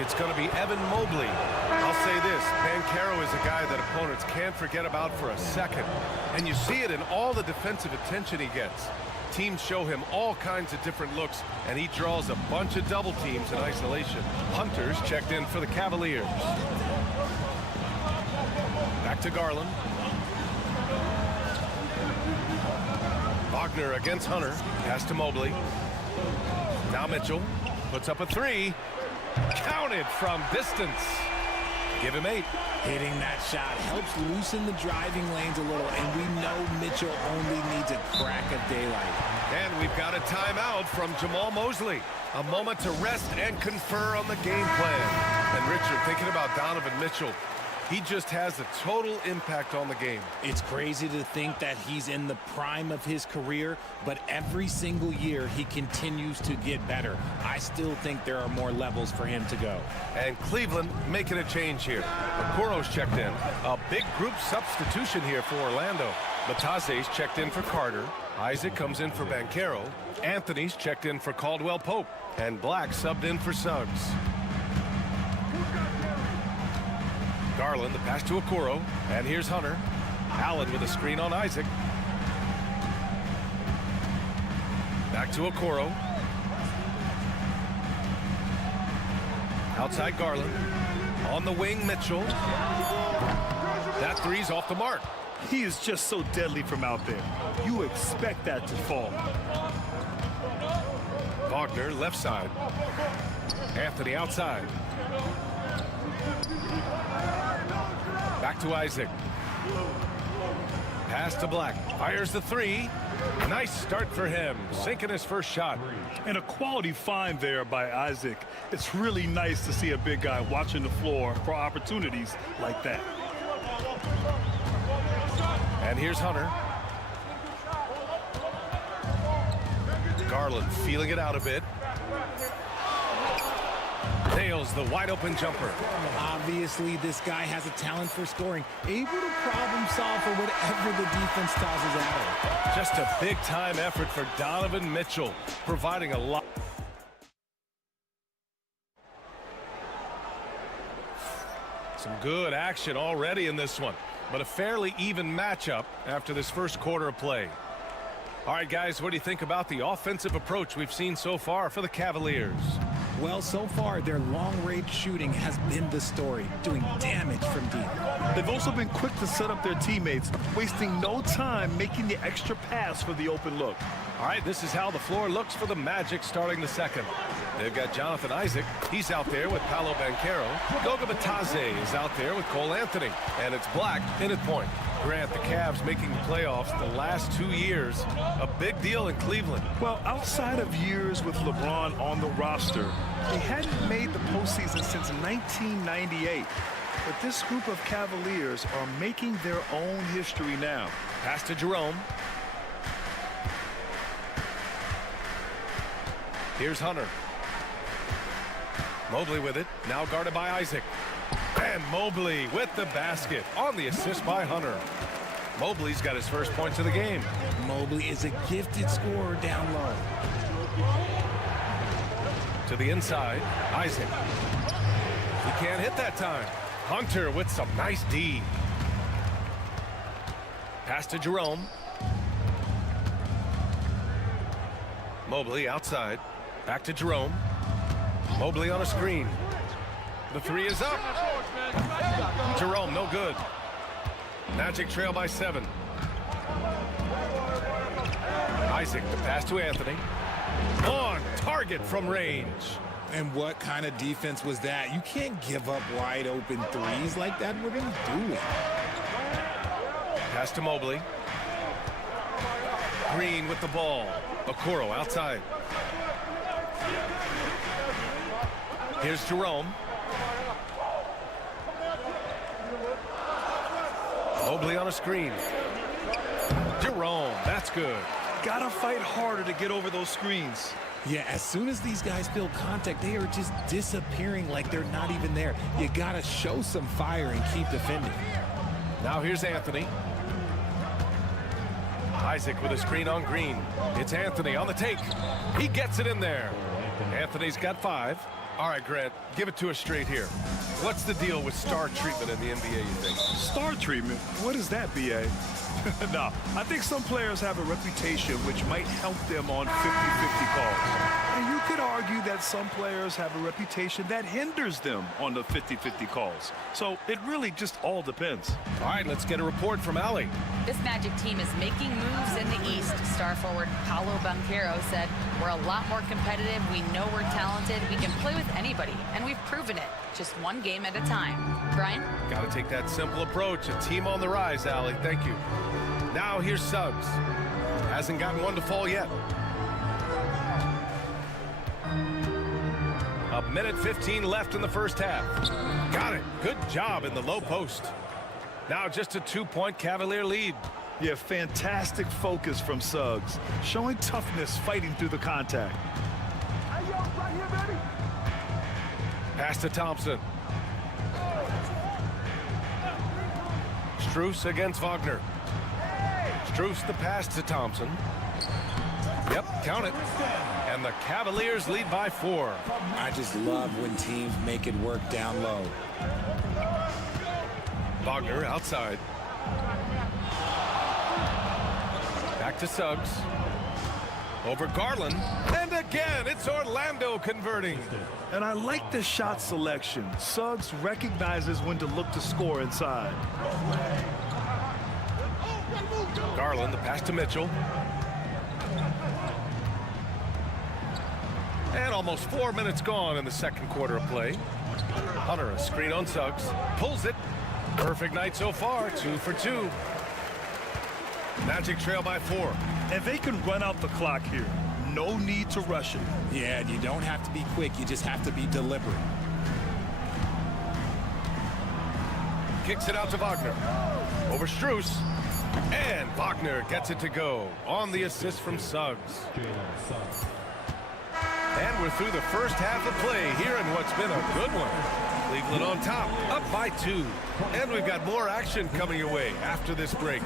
It's going to be Evan Mobley. I'll say this, Banchero is a guy that opponents can't forget about for a second. And you see it in all the defensive attention he gets. Teams show him all kinds of different looks, and he draws a bunch of double teams in isolation. Hunter's checked in for the Cavaliers. Back to Garland. Wagner against Hunter. Pass to Mobley. Now Mitchell puts up a 3. Counted from distance. Give him 8. Hitting that shot helps loosen the driving lanes a little, and we know Mitchell only needs a crack of daylight. And we've got a timeout from Jamal Mosley. A moment to rest and confer on the game plan. And Richard, thinking about Donovan Mitchell, he just has a total impact on the game. It's crazy to think that he's in the prime of his career, but every single year he continues to get better. I still think there are more levels for him to go. And Cleveland making a change here. Okoro's checked in. A big group substitution here for Orlando. Batase's checked in for Carter. Isaac comes in for Banchero. Anthony's checked in for Caldwell Pope. And Black subbed in for Suggs. Garland, the pass to Okoro. And here's Hunter. Allen with a screen on Isaac. Back to Okoro. Outside Garland. On the wing, Mitchell. That three's off the mark. He is just so deadly from out there. You expect that to fall. Wagner, left side. Anthony outside. Back to Isaac. Pass to Black. Fires the 3. Nice start for him. Sinking his first shot. And a quality find there by Isaac. It's really nice to see a big guy watching the floor for opportunities like that. And here's Hunter. Garland feeling it out a bit. Nails the wide open jumper. Obviously, this guy has a talent for scoring, able to problem solve for whatever the defense tosses at him. Just a big time effort for Donovan Mitchell, providing a lot. Some good action already in this one, but a fairly even matchup after this first quarter of play. All right, guys, what do you think about the offensive approach we've seen so far for the Cavaliers? Well, so far, their long-range shooting has been the story, doing damage from deep. They've also been quick to set up their teammates, wasting no time making the extra pass for the open look. All right, this is how the floor looks for the Magic starting the second. They've got Jonathan Isaac. He's out there with Paolo Banchero. Goga Bitadze is out there with Cole Anthony. And it's Black in at point. Grant, the Cavs making the playoffs the last 2 years. A big deal in Cleveland. Well, outside of years with LeBron on the roster, they hadn't made the postseason since 1998. But this group of Cavaliers are making their own history now. Pass to Jerome. Here's Hunter. Mobley with it. Now guarded by Isaac. And Mobley with the basket on the assist by Hunter. Mobley's got his first points of the game. Mobley is a gifted scorer down low. To the inside, Isaac. He can't hit that time. Hunter with some nice D. Pass to Jerome. Mobley outside. Back to Jerome. Mobley on a screen. The three is up. Jerome, no good. Magic trail by 7. Isaac, the pass to Anthony. On target from range. And what kind of defense was that? You can't give up wide open threes like that. What are you doing? Pass to Mobley. Green with the ball. Okoro outside. Here's Jerome. Mobley on a screen. Jerome, that's good. Gotta fight harder to get over those screens. Yeah, as soon as these guys feel contact, they are just disappearing like they're not even there. You gotta show some fire and keep defending. Now here's Anthony. Isaac with a screen on Green. It's Anthony on the take. He gets it in there. Anthony's got 5. All right, Grant, give it to us straight here. What's the deal with star treatment in the NBA, you think? Star treatment? What is that, B.A.? No, I think some players have a reputation which might help them on 50-50 calls. And you could argue that some players have a reputation that hinders them on the 50-50 calls. So it really just all depends. All right, let's get a report from Allie. This Magic team is making moves in the East. Star forward Paolo Banchero said, "We're a lot more competitive. We know we're talented. We can play with anybody, and we've proven it. Just one game at a time." Brian? Got to take that simple approach. A team on the rise, Allie. Thank you. Now here's Suggs. Hasn't gotten one to fall yet. A minute 15 left in the first half. Got it. Good job in the low post. Now just a 2-point Cavalier lead. Yeah, fantastic focus from Suggs. Showing toughness fighting through the contact. Hey, yo, right here, baby. Pass to Thompson. Strus against Wagner. Strus the pass to Thompson. Yep, count it. And the Cavaliers lead by 4. I just love when teams make it work down low. Wagner outside. Back to Suggs. Over Garland. And again, it's Orlando converting. And I like the shot selection. Suggs recognizes when to look to score inside. Garland, the pass to Mitchell. And almost 4 minutes gone in the second quarter of play. Hunter, a screen on Suggs. Pulls it. Perfect night so far, 2 for 2. Magic trail by 4. And they can run out the clock here. No need to rush it. Yeah, and you don't have to be quick. You just have to be deliberate. Kicks it out to Wagner. Over Strus. And Wagner gets it to go on the assist from Suggs. And we're through the first half of play here in what's been a good one. Cleveland on top, up by 2. And we've got more action coming your way after this break.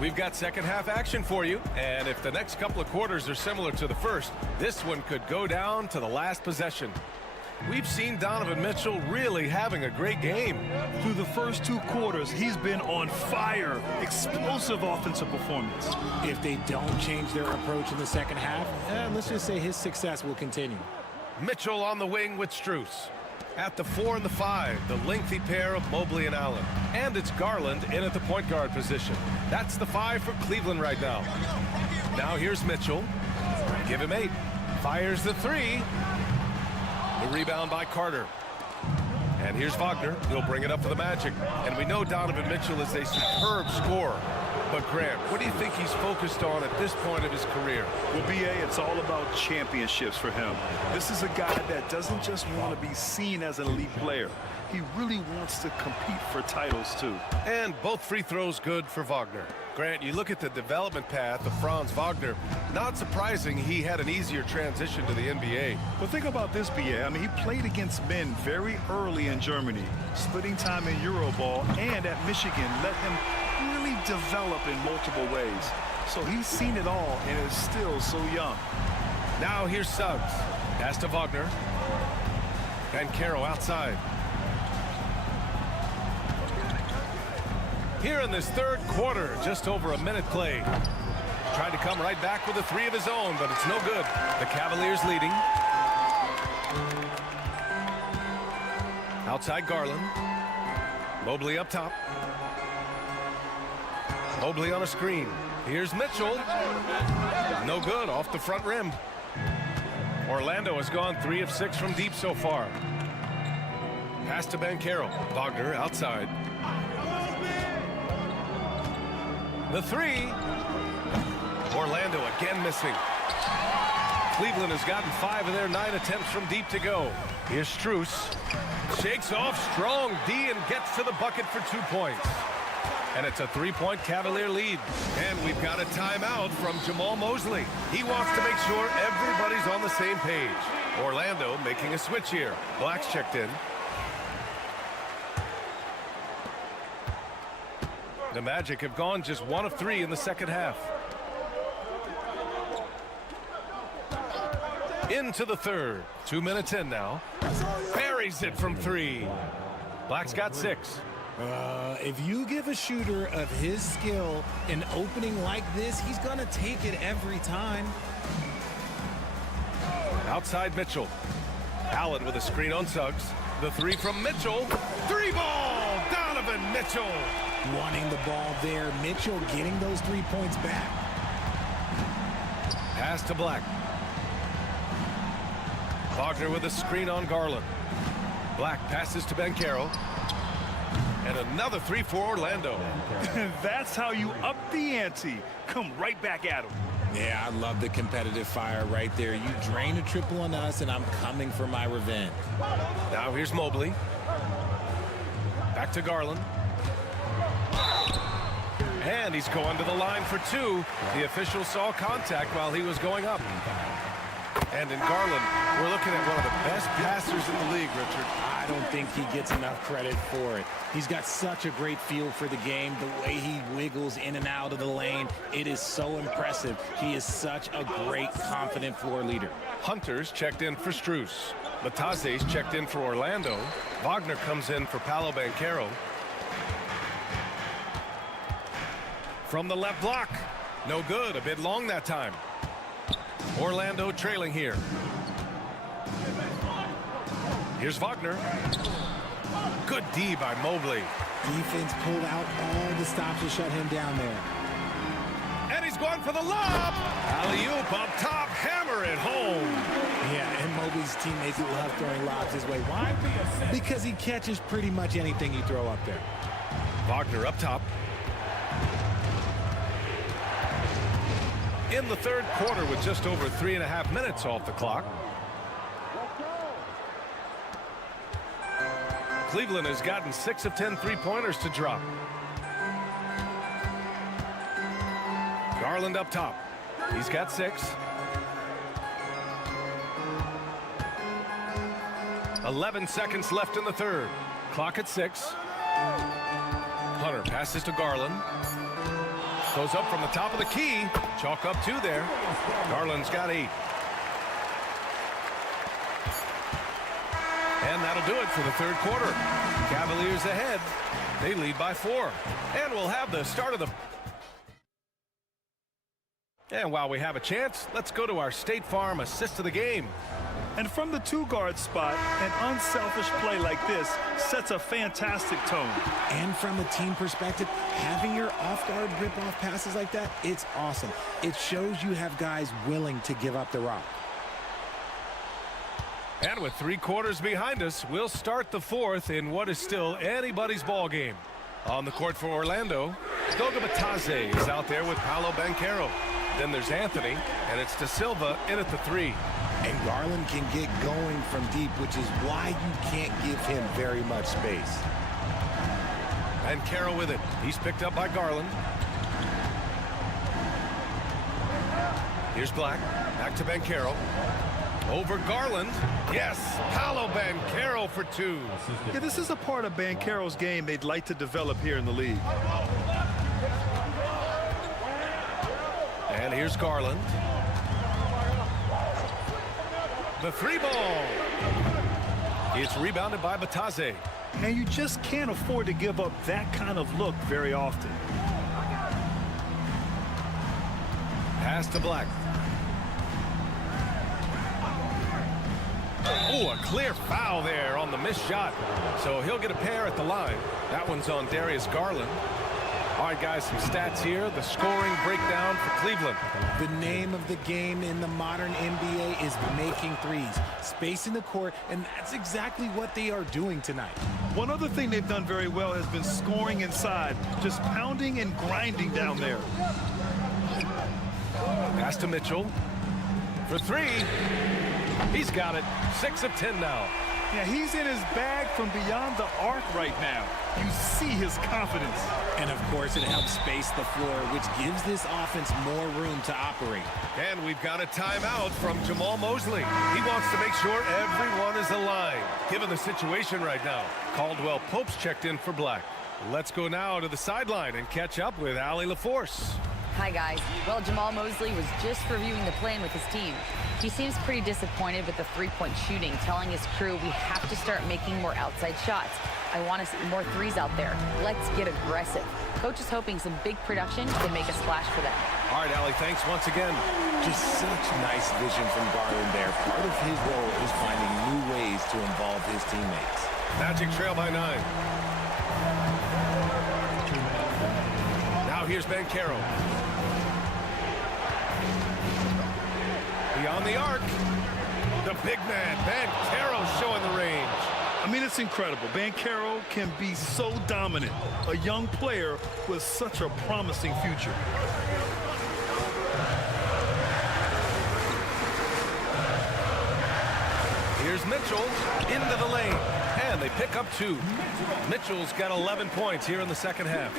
We've got second half action for you, and if the next couple of quarters are similar to the first, this one could go down to the last possession. We've seen Donovan Mitchell really having a great game. Through the first 2 quarters, he's been on fire. Explosive offensive performance. If they don't change their approach in the second half, let's just say his success will continue. Mitchell on the wing with Strus. At the 4 and the 5, the lengthy pair of Mobley and Allen. And it's Garland in at the point guard position. That's the 5 for Cleveland right now. Now here's Mitchell. Give him 8. Fires the 3. The rebound by Carter. And here's Wagner. He'll bring it up for the Magic. And we know Donovan Mitchell is a superb scorer. But Grant, what do you think he's focused on at this point of his career? Well, B.A., it's all about championships for him. This is a guy that doesn't just want to be seen as an elite player. He really wants to compete for titles, too. And both free throws good for Wagner. Grant, you look at the development path of Franz Wagner, not surprising he had an easier transition to the NBA. But think about this, B.A. I mean, he played against men very early in Germany, splitting time in Euroball, and at Michigan let him really develop in multiple ways. So he's seen it all and is still so young. Now here's Suggs. Pass to Wagner. And Caro outside. Here in this third quarter, just over a minute played. Tried to come right back with a three of his own, but it's no good. The Cavaliers leading. Outside Garland. Mobley up top. Mobley on a screen. Here's Mitchell. No good, off the front rim. Orlando has gone 3 of 6 from deep so far. Pass to Banchero. Wagner outside. The three. Orlando again missing. Cleveland has gotten 5 of their 9 attempts from deep to go. Here's Strus. Shakes off strong D and gets to the bucket for 2 points. And it's a 3-point Cavalier lead. And we've got a timeout from Jamal Mosley. He wants to make sure everybody's on the same page. Orlando making a switch here. Black's checked in. The Magic have gone just 1 of 3 in the second half. Into the third. 2 minutes in now. Buries it from 3. Black's got 6. If you give a shooter of his skill an opening like this, he's going to take it every time. Outside Mitchell. Allen with a screen on Suggs. The 3 from Mitchell. 3 ball. Donovan Mitchell. Wanting the ball there. Mitchell getting those 3 points back. Pass to Black. Wagner with a screen on Garland. Black passes to Banchero. And another 3 for Orlando. That's how you up the ante. Come right back at him. Yeah, I love the competitive fire right there. You drain a triple on us, and I'm coming for my revenge. Now here's Mobley. Back to Garland. And he's going to the line for 2. The official saw contact while he was going up. And in Garland, we're looking at one of the best passers in the league, Richard. I don't think he gets enough credit for it. He's got such a great feel for the game, the way he wiggles in and out of the lane. It is so impressive. He is such a great, confident floor leader. Hunter's checked in for Strus. Lataze's checked in for Orlando. Wagner comes in for Paolo Banchero. From the left block. No good. A bit long that time. Orlando trailing here. Here's Wagner. Good D by Mobley. Defense pulled out all the stops to shut him down there. And he's going for the lob. Alley-oop up top. Hammer it home. Yeah, and Mobley's teammates love throwing lobs his way. Why? Because he catches pretty much anything you throw up there. Wagner up top. In the third quarter with just over 3.5 minutes off the clock. Cleveland has gotten 6 of 10 3-pointers to drop. Garland up top. He's got 6. 11 seconds left in the third. Clock at 6. Hunter passes to Garland. Goes up from the top of the key. Chalk up 2 there. Garland's got 8. And that'll do it for the third quarter. Cavaliers ahead. They lead by 4. And we'll have the start of the... And while we have a chance, let's go to our State Farm assist of the game. And from the 2-guard spot, an unselfish play like this sets a fantastic tone. And from the team perspective, having your off-guard rip-off passes like that, it's awesome. It shows you have guys willing to give up the rock. And with 3 quarters behind us, we'll start the fourth in what is still anybody's ball game. On the court for Orlando, Goga Batadze is out there with Paolo Banchero. Then there's Anthony, and it's De Silva in at the 3. And Garland can get going from deep, which is why you can't give him very much space. Banchero with it. He's picked up by Garland. Here's Black. Back to Banchero. Over Garland. Yes, Paolo Banchero for 2. Yeah, this is a part of Banchero's game they'd like to develop here in the league. And here's Garland. The 3 ball. It's rebounded by Batadze. And you just can't afford to give up that kind of look very often. Pass to Black. Oh, a clear foul there on the missed shot. So he'll get a pair at the line. That one's on Darius Garland. All right, guys, some stats here. The scoring breakdown for Cleveland. The name of the game in the modern NBA is making threes, spacing the court, and that's exactly what they are doing tonight. One other thing they've done very well has been scoring inside, just pounding and grinding down there. Pass to Mitchell for 3. He's got it. 6 of 10 now. Yeah, he's in his bag from beyond the arc right now. You see his confidence. And, of course, it helps space the floor, which gives this offense more room to operate. And we've got a timeout from Jamal Mosley. He wants to make sure everyone is aligned, given the situation right now. Caldwell Pope's checked in for Black. Let's go now to the sideline and catch up with Allie LaForce. Hi, guys. Well, Jamal Mosley was just reviewing the plan with his team. He seems pretty disappointed with the three-point shooting, telling his crew we have to start making more outside shots. I want to see more threes out there. Let's get aggressive. Coach is hoping some big production can make a splash for them. All right, Allie, thanks once again. Just such nice vision from Garland there. Part of his role is finding new ways to involve his teammates. Magic trail by 9. Now here's Banchero. Beyond the arc. The big man, Banchero, showing the range. I mean, it's incredible. Banchero can be so dominant. A young player with such a promising future. Here's Mitchell into the lane. And they pick up 2. Mitchell's got 11 points here in the second half.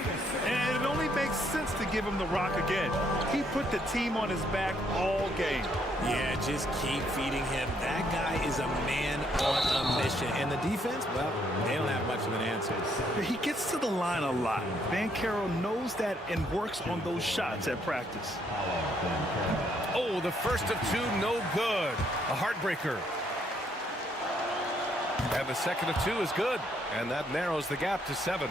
And it only makes sense to give him the rock again. He put the team on his back all game. Yeah, just keep feeding him. That guy is a man on a mission. And the defense, well, they don't have much of an answer. He gets to the line a lot. Banchero knows that and works on those shots at practice. Oh, the first of 2, no good. A heartbreaker. And the second of 2 is good. And that narrows the gap to 7.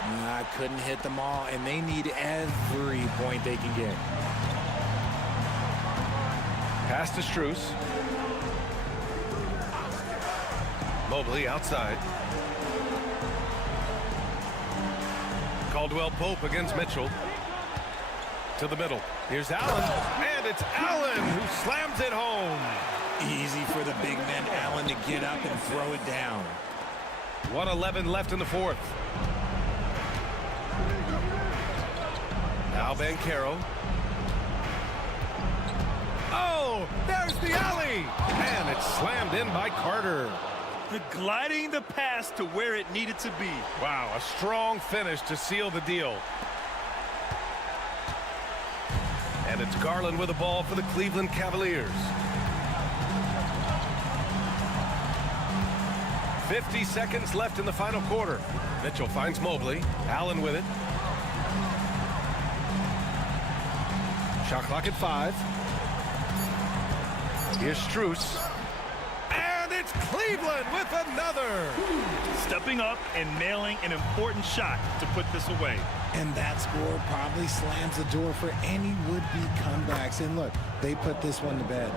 I couldn't hit them all, and they need every point they can get. Pass to Strus. Mobley outside. Caldwell Pope against Mitchell. To the middle. Here's Allen. And it's Allen who slams it home. Easy for the big man Allen to get up and throw it down. 1:11 left in the 4th. Now Banchero. Oh, there's the alley. And it's slammed in by Carter. Gliding the pass to where it needed to be. Wow, a strong finish to seal the deal. And it's Garland with the ball for the Cleveland Cavaliers. 50 seconds left in the final quarter. Mitchell finds Mobley. Allen with it. Shot clock at 5. Here's Strus. And it's Cleveland with another. Stepping up and nailing an important shot to put this away. And that score probably slams the door for any would-be comebacks. And look, they put this one to bed.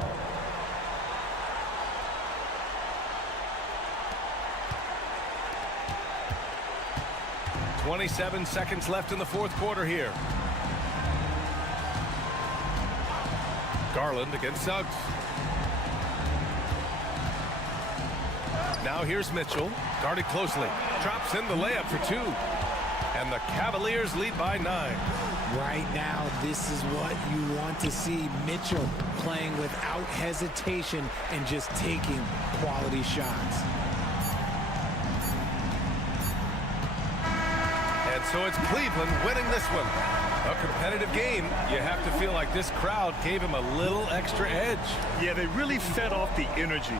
.27 seconds left in the 4th quarter here. Garland against Suggs. Now here's Mitchell, guarded closely. Drops in the layup for 2. and the Cavaliers lead by 9. Right now, this is what you want to see. Mitchell playing without hesitation and just taking quality shots. And so it's Cleveland winning this one. A competitive game. You have to feel like this crowd gave him a little extra edge. Yeah, they really fed off the energy.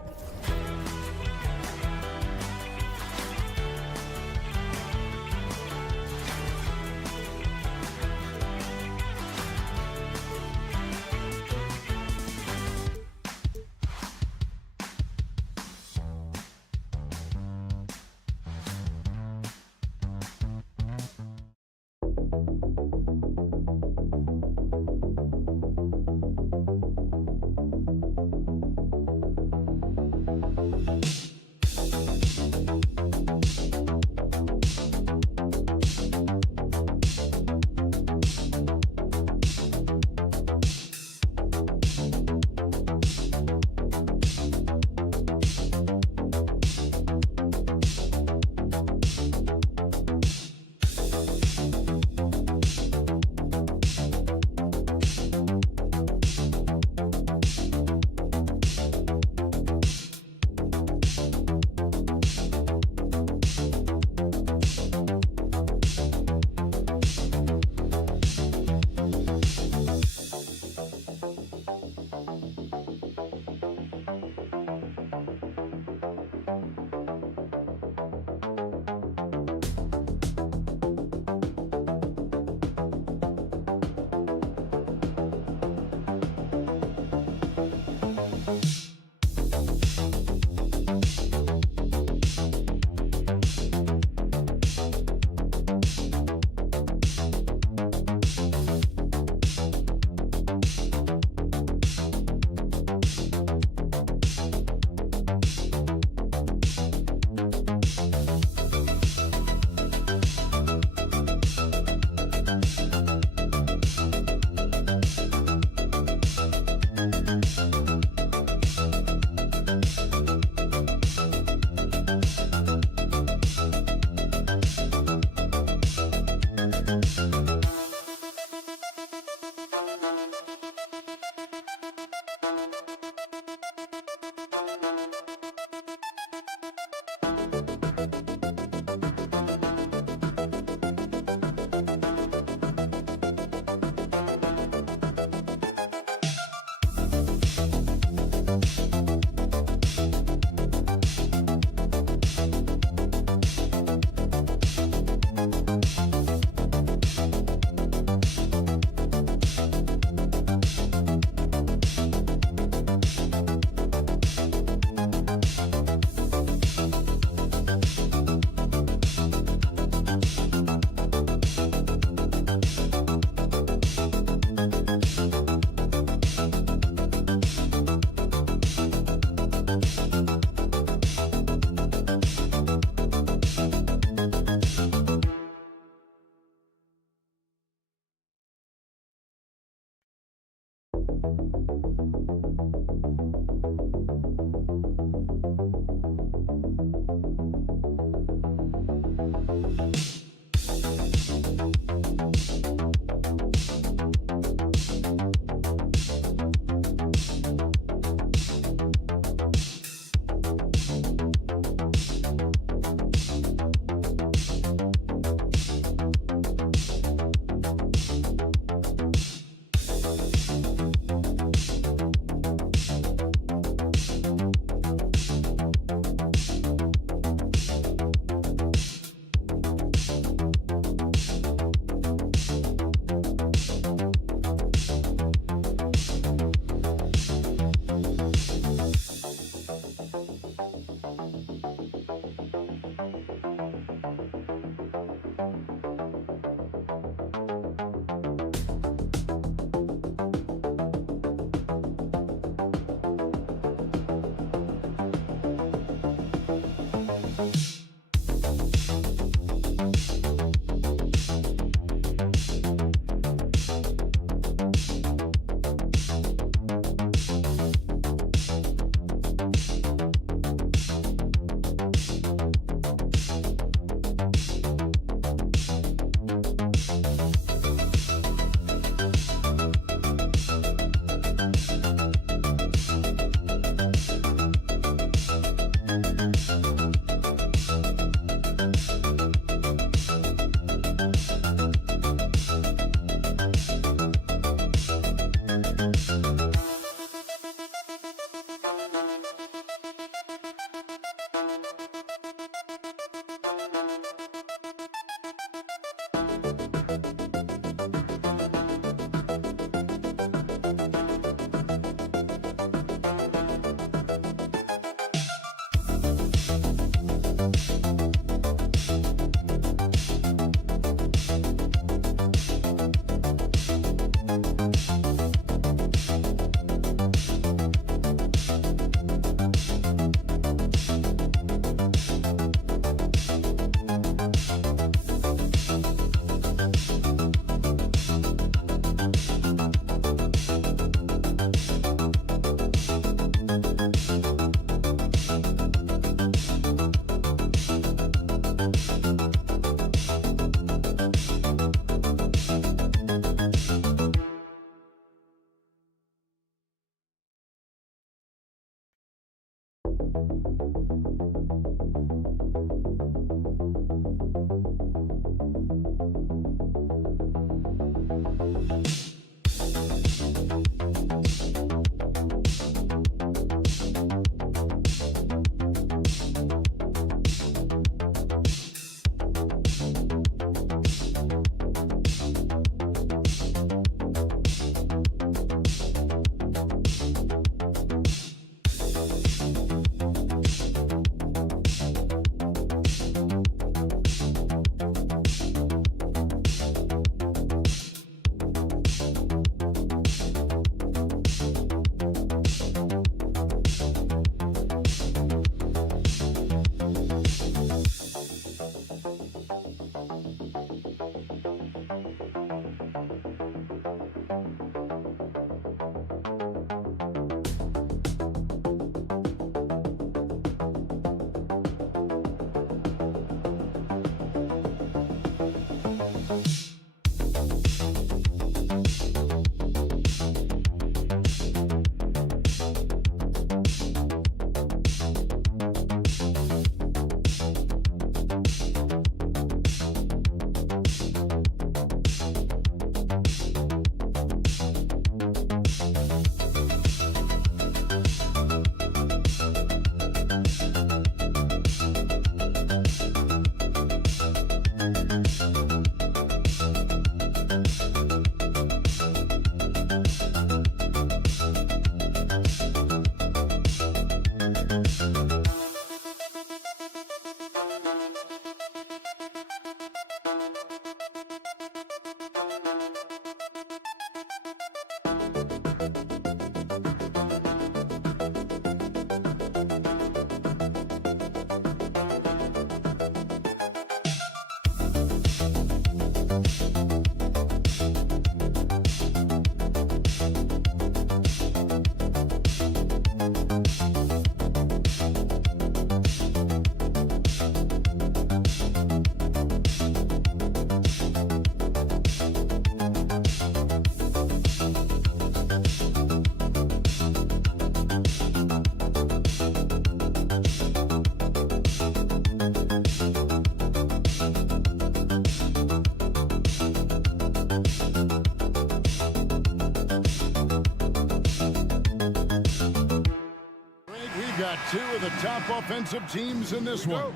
Two of the top offensive teams in this one.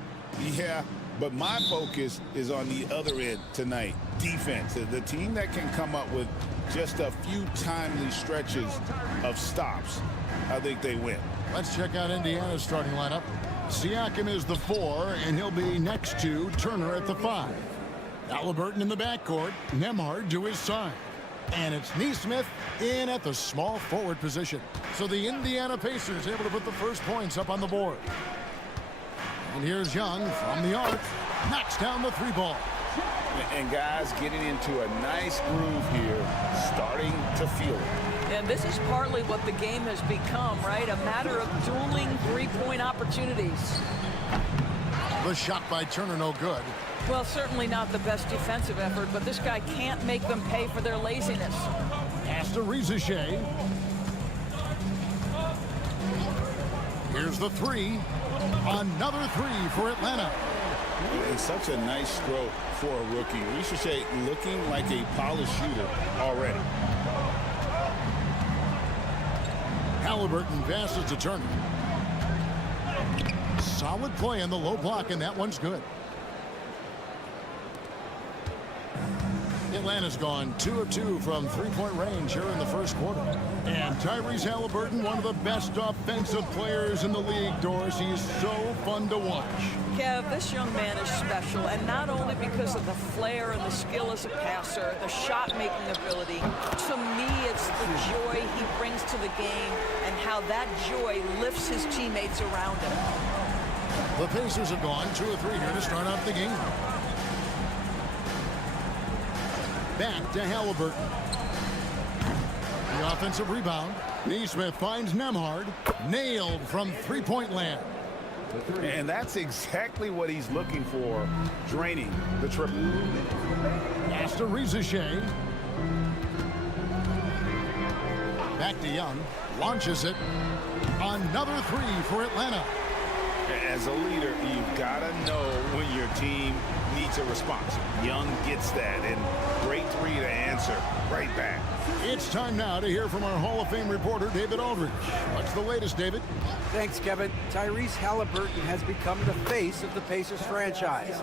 Yeah, but my focus is on the other end tonight. Defense. The team that can come up with just a few timely stretches of stops, I think they win. Let's check out Indiana's starting lineup. Siakam is the 4, and he'll be next to Turner at the 5. Halliburton in the backcourt, Nembhard to his side. And it's Nesmith in at the small forward position. So the Indiana Pacers able to put the first points up on the board. And here's Young from the arc. Knocks down the 3-ball. And guys getting into a nice groove here, starting to feel it. And this is partly what the game has become, right? A matter of dueling three-point opportunities. The shot by Turner no good. Well, certainly not the best defensive effort, but this guy can't make them pay for their laziness. Pass to Rizachet. Here's the 3. Another 3 for Atlanta. And such a nice stroke for a rookie. Rizachet looking like a polished shooter already. Halliburton passes to Turner. Solid play in the low block, and that one's good. Atlanta's gone 2 of 2 from three-point range here in the first quarter. And Tyrese Halliburton, one of the best offensive players in the league, Doris. He's so fun to watch. Kev, this young man is special, and not only because of the flair and the skill as a passer, the shot-making ability. To me, it's the joy he brings to the game and how that joy lifts his teammates around him. The Pacers have gone 2 of 3 here to start off the game. Back to Halliburton. The offensive rebound. Nesmith finds Nembhard. Nailed from three-point land. And that's exactly what he's looking for, draining the triple. Pass to Rizachet. Back to Young. Launches it. Another 3 for Atlanta. As a leader, you've got to know when your team needs a response. Young gets that, and great three to answer right back. It's time now to hear from our Hall of Fame reporter, David Aldridge. What's the latest, David? Thanks, Kevin. Tyrese Halliburton has become the face of the Pacers franchise.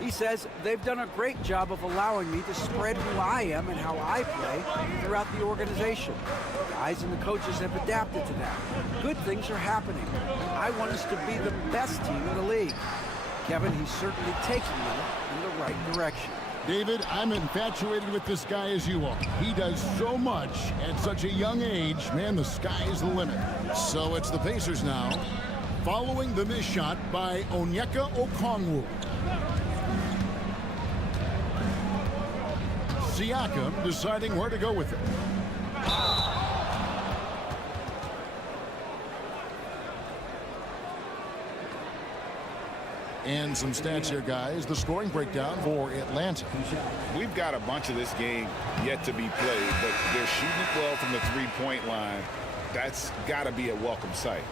He says they've done a great job of allowing me to spread who I am and how I play throughout the organization. The guys and the coaches have adapted to that. Good things are happening. I want us to be the best team in the league. Kevin, he's certainly taking them in the right direction. David, I'm infatuated with this guy as you are. He does so much at such a young age. Man, the sky is the limit. So it's the Pacers now, following the missed shot by Onyeka Okongwu. Siakam deciding where to go with it. And some stats here, guys. The scoring breakdown for Atlanta. We've got a bunch of this game yet to be played, but they're shooting it well from the three-point line. That's got to be a welcome sight.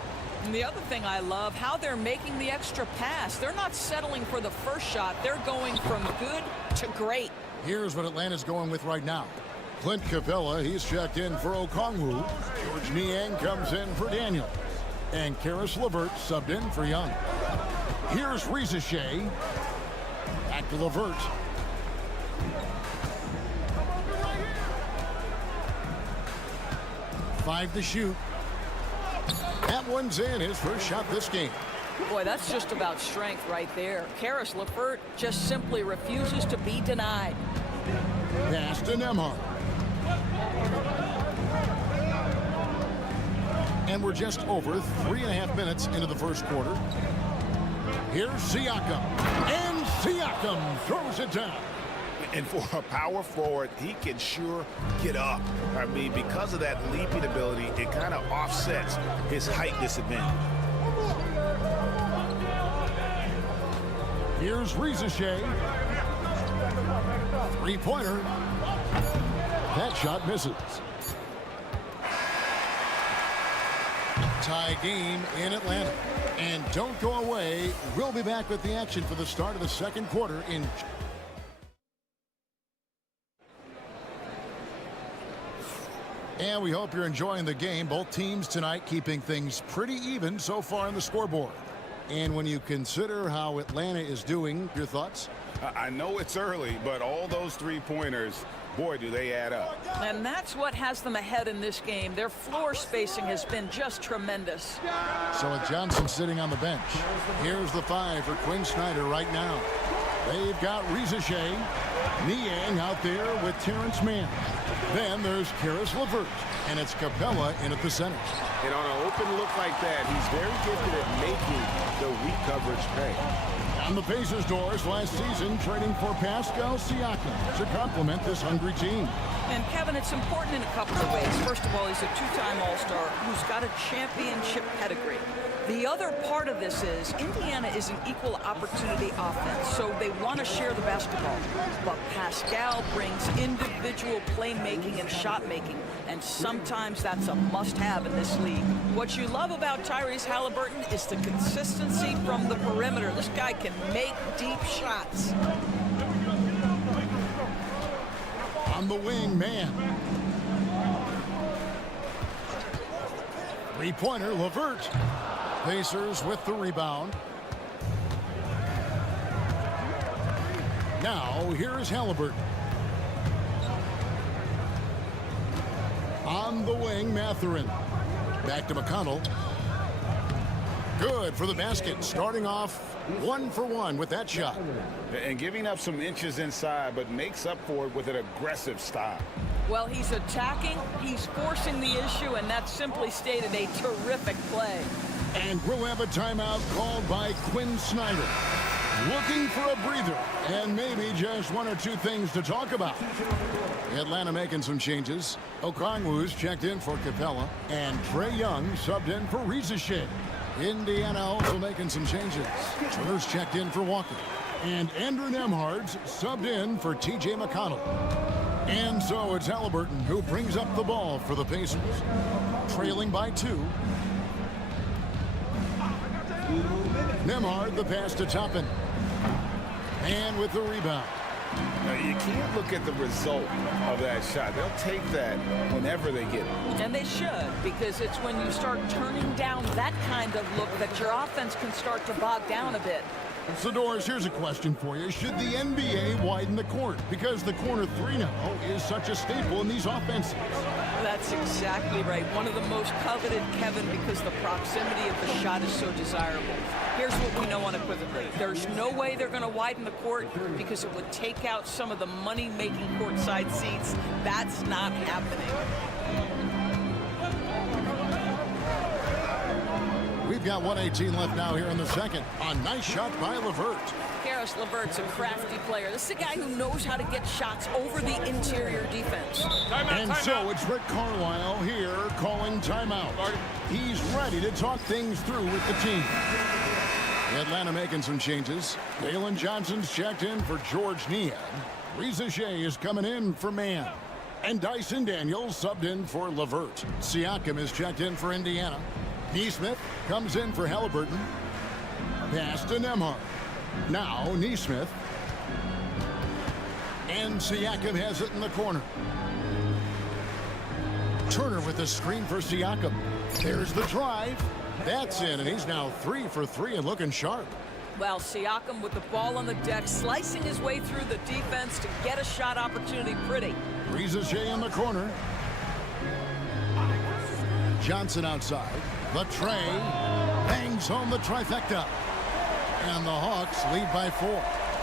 And the other thing I love, how they're making the extra pass. They're not settling for the first shot. They're going from good to great. Here's what Atlanta's going with right now. Clint Capella, he's checked in for Okongwu. George Niang comes in for Daniel. And Karis LeVert subbed in for Young. Here's Rizachet. Back to LeVert. Five to shoot. That one's in, his first shot this game. Boy, that's just about strength right there. Karis LeVert just simply refuses to be denied. Pass to Nembhard. And we're just over 3.5 minutes into the first quarter. Here's Siakam. And Siakam throws it down. And for a power forward, he can sure get up. I mean, because of that leaping ability, it kind of offsets his height disadvantage. Here's Rizachet. Three-pointer. That shot misses. Tie game in Atlanta. And don't go away. We'll be back with the action for the start of the second quarter in... And we hope you're enjoying the game. Both teams tonight keeping things pretty even so far on the scoreboard. And when you consider how Atlanta is doing, your thoughts? I know it's early, but all those three-pointers, boy, do they add up. And that's what has them ahead in this game. Their floor spacing has been just tremendous. So with Johnson sitting on the bench, here's the five for Quinn Snyder right now. They've got Rizachet, Niang out there with Terrence Mann. Then there's Karis LeVert, and it's Capella in at the center. And on an open look like that, he's very gifted at making the weak coverage pay. On the Pacers' doors last season, trading for Pascal Siakam to complement this hungry team. And Kevin, it's important in a couple of ways. First of all, he's a two-time All-Star who's got a championship pedigree. The other part of this is Indiana is an equal opportunity offense, so they want to share the basketball. But Pascal brings individual playmaking and shot making, and sometimes that's a must-have in this league. What you love about Tyrese Halliburton is the consistency from the perimeter. This guy can make deep shots. On the wing, man. Three-pointer, LeVert. Pacers with the rebound. Now, here's Halliburton. On the wing, Mathurin. Back to McConnell. Good for the basket. Starting off 1 for 1 with that shot. And giving up some inches inside, but makes up for it with an aggressive style. Well, he's attacking, he's forcing the issue, and that's simply stated a terrific play. And we'll have a timeout called by Quinn Snyder. Looking for a breather and maybe just one or two things to talk about. Atlanta making some changes. Okongwu's checked in for Capella, and Trae Young subbed in for Rizachet. Indiana also making some changes. Turner's checked in for Walker. And Andrew Nembhard's subbed in for T.J. McConnell. And so it's Halliburton who brings up the ball for the Pacers. Trailing by 2. Nembhard, the pass to Toppin. And with the rebound. Now, you can't look at the result of that shot. They'll take that whenever they get it. And they should, because it's when you start turning down that kind of look that your offense can start to bog down a bit. So, Doris, here's a question for you. Should the NBA widen the court? Because the corner three now is such a staple in these offenses. That's exactly right. One of the most coveted, Kevin, because the proximity of the shot is so desirable. Here's what we know unequivocally. There's no way they're going to widen the court because it would take out some of the money-making courtside seats. That's not happening. We've got 1:18 left now here in the second. A nice shot by LeVert. Karis LeVert's a crafty player. This is a guy who knows how to get shots over the interior defense. And so it's Rick Carlisle here calling timeout. He's ready to talk things through with the team. Atlanta making some changes. Dalen Johnson's checked in for George Niang. Reza Shea is coming in for Mann. And Dyson Daniels subbed in for LeVert. Siakam is checked in for Indiana. Nesmith comes in for Halliburton. Pass to Nembhard. Now Nesmith. And Siakam has it in the corner. Turner with the screen for Siakam. There's the drive. That's in, and he's now 3 for 3 and looking sharp. Well, Siakam with the ball on the deck, slicing his way through the defense to get a shot opportunity pretty. Reza Shea in the corner. Johnson outside. The tray bangs home the trifecta. And the Hawks lead by 4.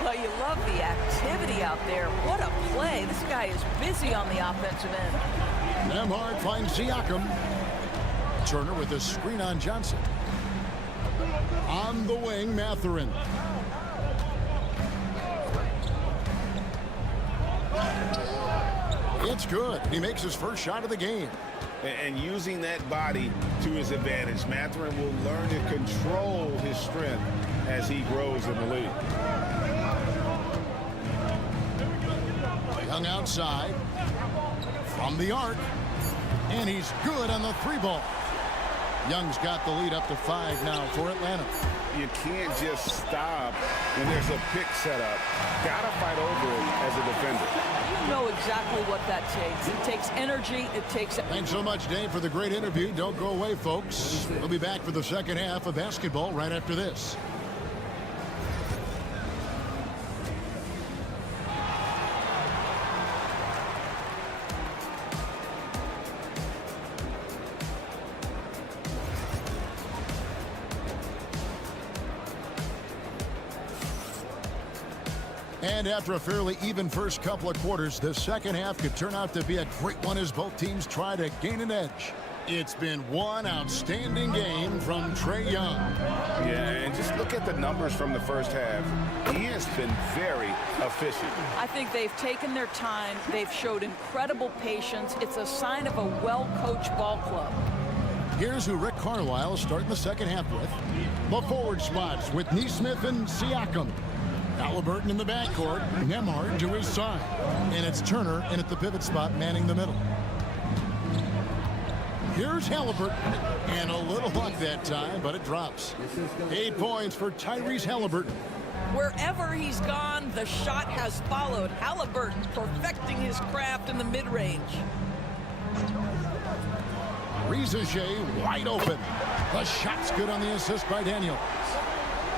Well, you love the activity out there. What a play. This guy is busy on the offensive end. Nembhard finds Siakam. Turner with a screen on Johnson. On the wing, Mathurin. It's good. He makes his first shot of the game. And using that body to his advantage, Mathurin will learn to control his strength as he grows in the league. Young outside. From the arc. And he's good on the 3-ball. Young's got the lead up to 5 now for Atlanta. You can't just stop when there's a pick set up. Gotta fight over it as a defender. You know exactly what that takes. It takes energy. It takes... Thanks so much, Dave, for the great interview. Don't go away, folks. We'll be back for the second half of basketball right after this. And after a fairly even first couple of quarters, the second half could turn out to be a great one as both teams try to gain an edge. It's been one outstanding game from Trae Young. Yeah, and just look at the numbers from the first half. He has been very efficient. I think they've taken their time. They've showed incredible patience. It's a sign of a well-coached ball club. Here's who Rick Carlisle is starting the second half with. The forward spots with Nesmith and Siakam. Halliburton in the backcourt, Nembhard to his side. And it's Turner in at the pivot spot, manning the middle. Here's Halliburton. And a little luck that time, but it drops. 8 points for Tyrese Halliburton. Wherever he's gone, the shot has followed. Halliburton perfecting his craft in the mid-range. Reza Shea wide open. The shot's good on the assist by Daniels.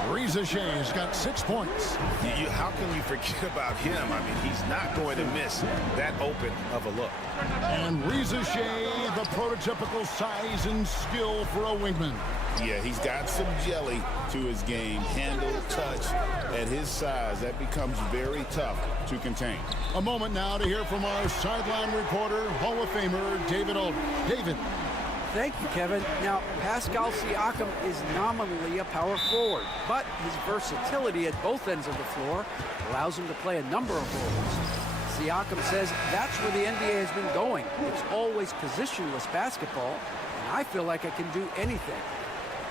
Reza Shea's got 6 points. How can you forget about him? I mean, he's not going to miss that open of a look. And Reza Shea, the prototypical size and skill for a wingman. Yeah, he's got some jelly to his game. Handle, touch. At his size, that becomes very tough to contain. A moment now to hear from our sideline reporter, Hall of Famer David Aldridge. David. Thank you, Kevin. Now, Pascal Siakam is nominally a power forward, but his versatility at both ends of the floor allows him to play a number of roles. Siakam says that's where the NBA has been going. It's always positionless basketball, and I feel like I can do anything.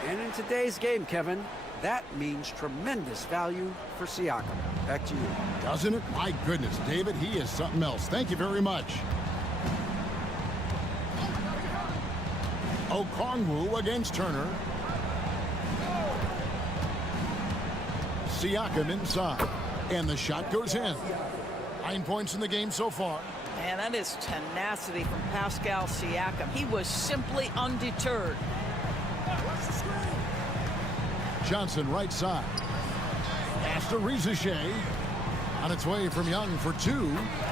And in today's game, Kevin, that means tremendous value for Siakam. Back to you. Doesn't it? My goodness, David, he is something else. Thank you very much. Okongwu against Turner. Siakam inside. And the shot goes in. 9 points in the game so far. Man, that is tenacity from Pascal Siakam. He was simply undeterred. Johnson right side. Pass to Rizichet. On its way from Young for 2.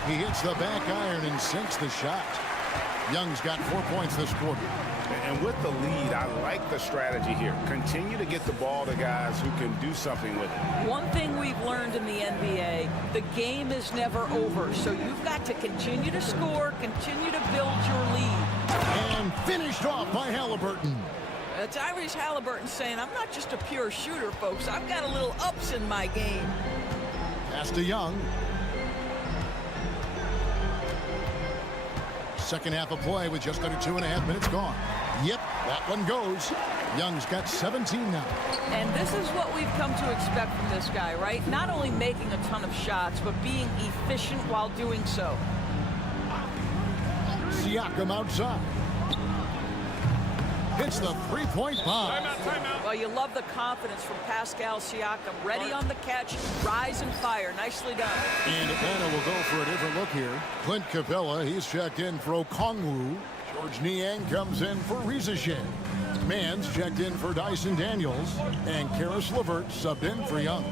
He hits the back iron and sinks the shot. Young's got 4 points this quarter. And with the lead, I like the strategy here. Continue to get the ball to guys who can do something with it. One thing we've learned in the NBA, the game is never over. So you've got to continue to score, continue to build your lead. And finished off by Halliburton. Tyrese Halliburton saying, I'm not just a pure shooter, folks. I've got a little ups in my game. Pass to Young. Second half of play with just under 2.5 minutes gone. Yep, that one goes. Young's got 17 now. And this is what we've come to expect from this guy, right? Not only making a ton of shots, but being efficient while doing so. Siakam outside. Hits the three-point bomb. Well, you love the confidence from Pascal Siakam. Ready on the catch, rise and fire. Nicely done. And Atlanta will go for a different look here. Clint Capella, he's checked in for Okongwu. George Niang comes in for Rizichet. Mann's checked in for Dyson Daniels. And Karis LeVert subbed in for Young.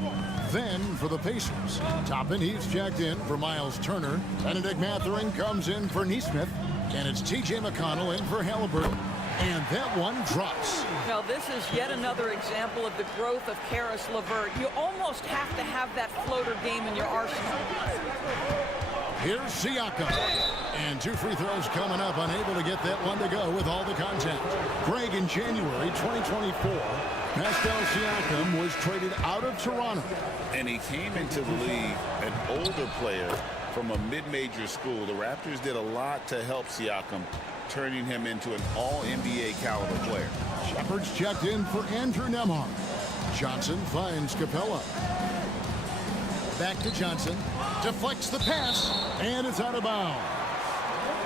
Then for the Pacers, Toppin, he's checked in for Miles Turner. Benedict Mathurin comes in for Nesmith. And it's T.J. McConnell in for Halliburton. And that one drops. Now, this is yet another example of the growth of Karis LeVert. You almost have to have that floater game in your arsenal. Here's Siakam. And 2 free throws coming up, unable to get that one to go with all the contact. Greg, in January 2024, Pascal Siakam was traded out of Toronto. And he came into the league an older player from a mid-major school. The Raptors did a lot to help Siakam, turning him into an all-NBA caliber player. Shepard's checked in for Andrew Nembhard. Johnson finds Capella. Back to Johnson. Deflects the pass. And it's out of bounds.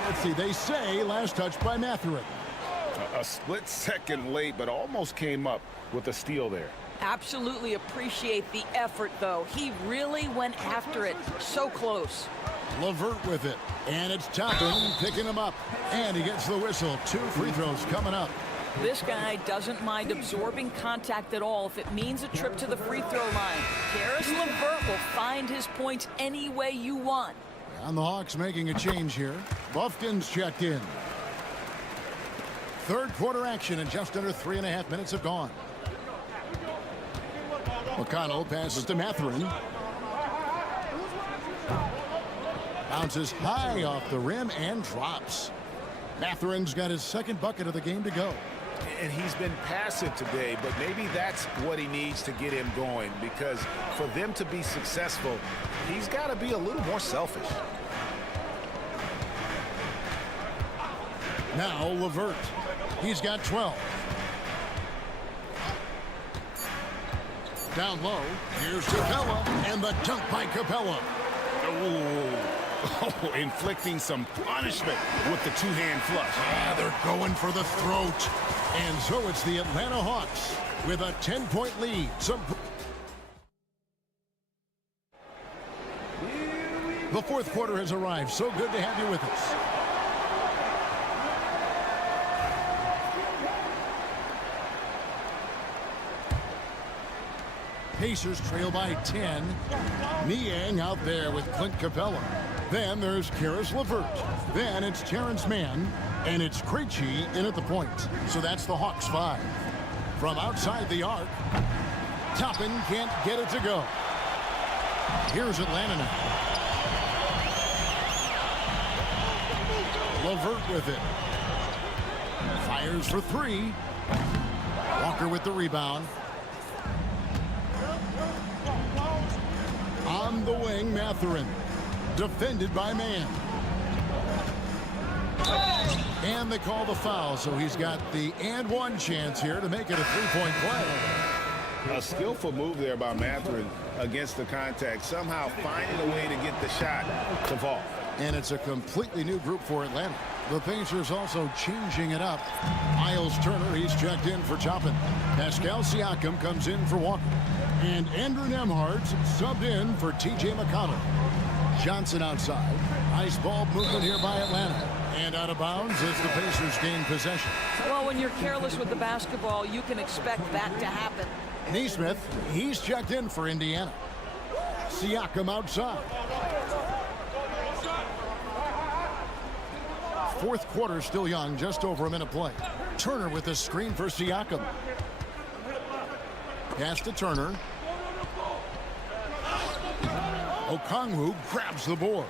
Let's see, they say last touch by Mathurin. A split second late, but almost came up with a steal there. Absolutely appreciate the effort, though. He really went after it. So close. LeVert with it. And it's Toppin picking him up. And he gets the whistle. 2 free throws coming up. This guy doesn't mind absorbing contact at all if it means a trip to the free throw line. Karis LeVert will find his points any way you want. And the Hawks making a change here. Buffkin's checked in. Third quarter action and just under 3.5 minutes have gone. McConnell passes to Mathurin. Bounces high off the rim and drops. Mathurin's got his second bucket of the game to go. And he's been passive today, but maybe that's what he needs to get him going, because for them to be successful, he's got to be a little more selfish. Now LeVert. He's got 12. Down low. Here's Capella. And the dunk by Capella. Oh, inflicting some punishment with the two-hand flush. Yeah, they're going for the throat. And so it's the Atlanta Hawks with a 10-point lead. The fourth quarter has arrived. So good to have you with us. Pacers trail by 10. Niang out there with Clint Capella. Then there's Karis LeVert. Then it's Terrence Mann. And it's Krejci in at the point. So that's the Hawks 5. From outside the arc, Toppin can't get it to go. Here's Atlanta now. LeVert with it. Fires for 3. Walker with the rebound. On the wing, Mathurin. Defended by Mann. And they call the foul, so he's got the and one chance here to make it a 3-point play. A skillful move there by Mathurin against the contact, somehow finding a way to get the shot to fall. And it's a completely new group for Atlanta. The Pacers also changing it up. Miles Turner, he's checked in for Toppin. Pascal Siakam comes in for Walker. And Andrew Nembhard's subbed in for T.J. McConnell. Johnson outside. Nice ball movement here by Atlanta. And out of bounds as the Pacers gain possession. Well, when you're careless with the basketball, you can expect that to happen. Neesmith, he's checked in for Indiana. Siakam outside. Fourth quarter still young, just over a minute play. Turner with the screen for Siakam. Pass to Turner. Okongwu grabs the board.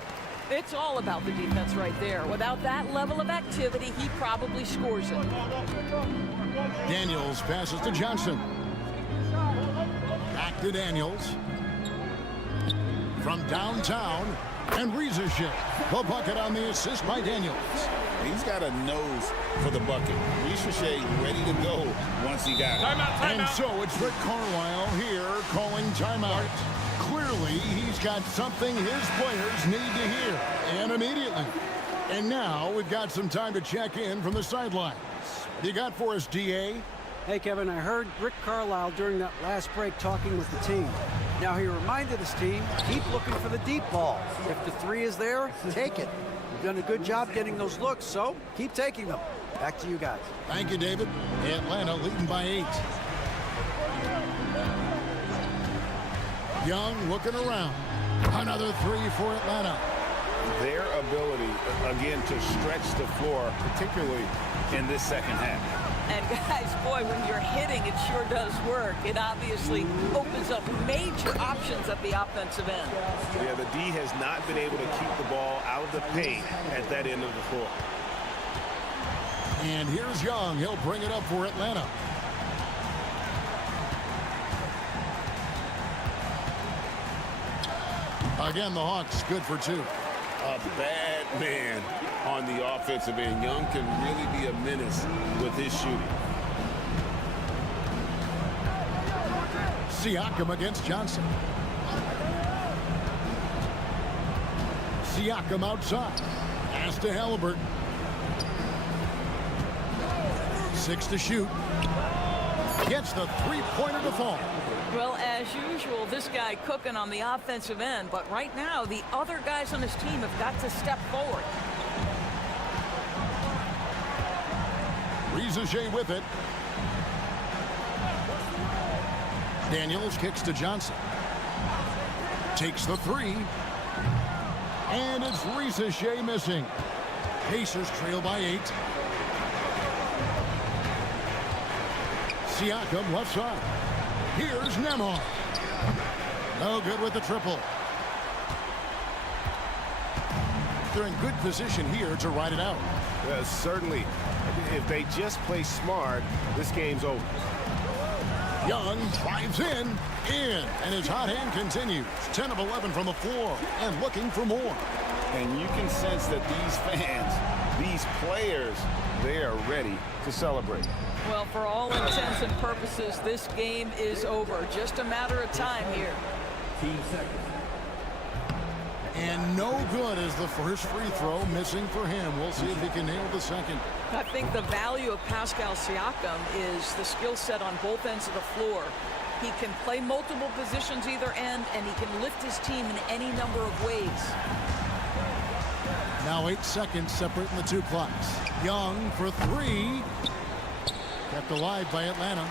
It's all about the defense right there. Without that level of activity, he probably scores it. Daniels passes to Johnson. Back to Daniels. From downtown, and Ricochet. The bucket on the assist by Daniels. He's got a nose for the bucket. Ricochet ready to go once he got it. And so it's Rick Carlisle here calling timeout. Clearly, he's got something his players need to hear, and immediately. And now we've got some time to check in from the sidelines. What you got for us, D.A.? Hey, Kevin, I heard Rick Carlisle during that last break talking with the team. Now, he reminded his team, keep looking for the deep ball. If the three is there, take it. You've done a good job getting those looks, so keep taking them. Back to you guys. Thank you, David. Atlanta leading by 8. Young looking around. Another 3 for Atlanta. Their ability, again, to stretch the floor, particularly in this second half. And guys, boy, when you're hitting, it sure does work. It obviously opens up major options at the offensive end. Yeah, the D has not been able to keep the ball out of the paint at that end of the floor. And here's Young. He'll bring it up for Atlanta. Again, the Hawks good for 2. A bad man on the offensive end. Young can really be a menace with his shooting. Siakam against Johnson. Siakam outside. Pass to Halliburton. 6 to shoot. Gets the three-pointer to fall. Well, as usual, this guy cooking on the offensive end, but right now the other guys on his team have got to step forward. Ricochet with it. Daniels kicks to Johnson. Takes the 3. And it's Ricochet missing. Pacers trail by 8. Siakam left side. Here's Nembhard. No good with the triple. They're in good position here to ride it out. Certainly. If they just play smart, this game's over. Young drives in, and his hot hand continues. 10 of 11 from the floor, and looking for more. And you can sense that these fans, these players, they are ready to celebrate. Well, for all intents and purposes, this game is over. Just a matter of time here. And no good as the first free throw missing for him. We'll see if he can nail the second. I think the value of Pascal Siakam is the skill set on both ends of the floor. He can play multiple positions either end, and he can lift his team in any number of ways. Now 8 seconds separating the 2 clocks. Young for 3. Kept alive by Atlanta.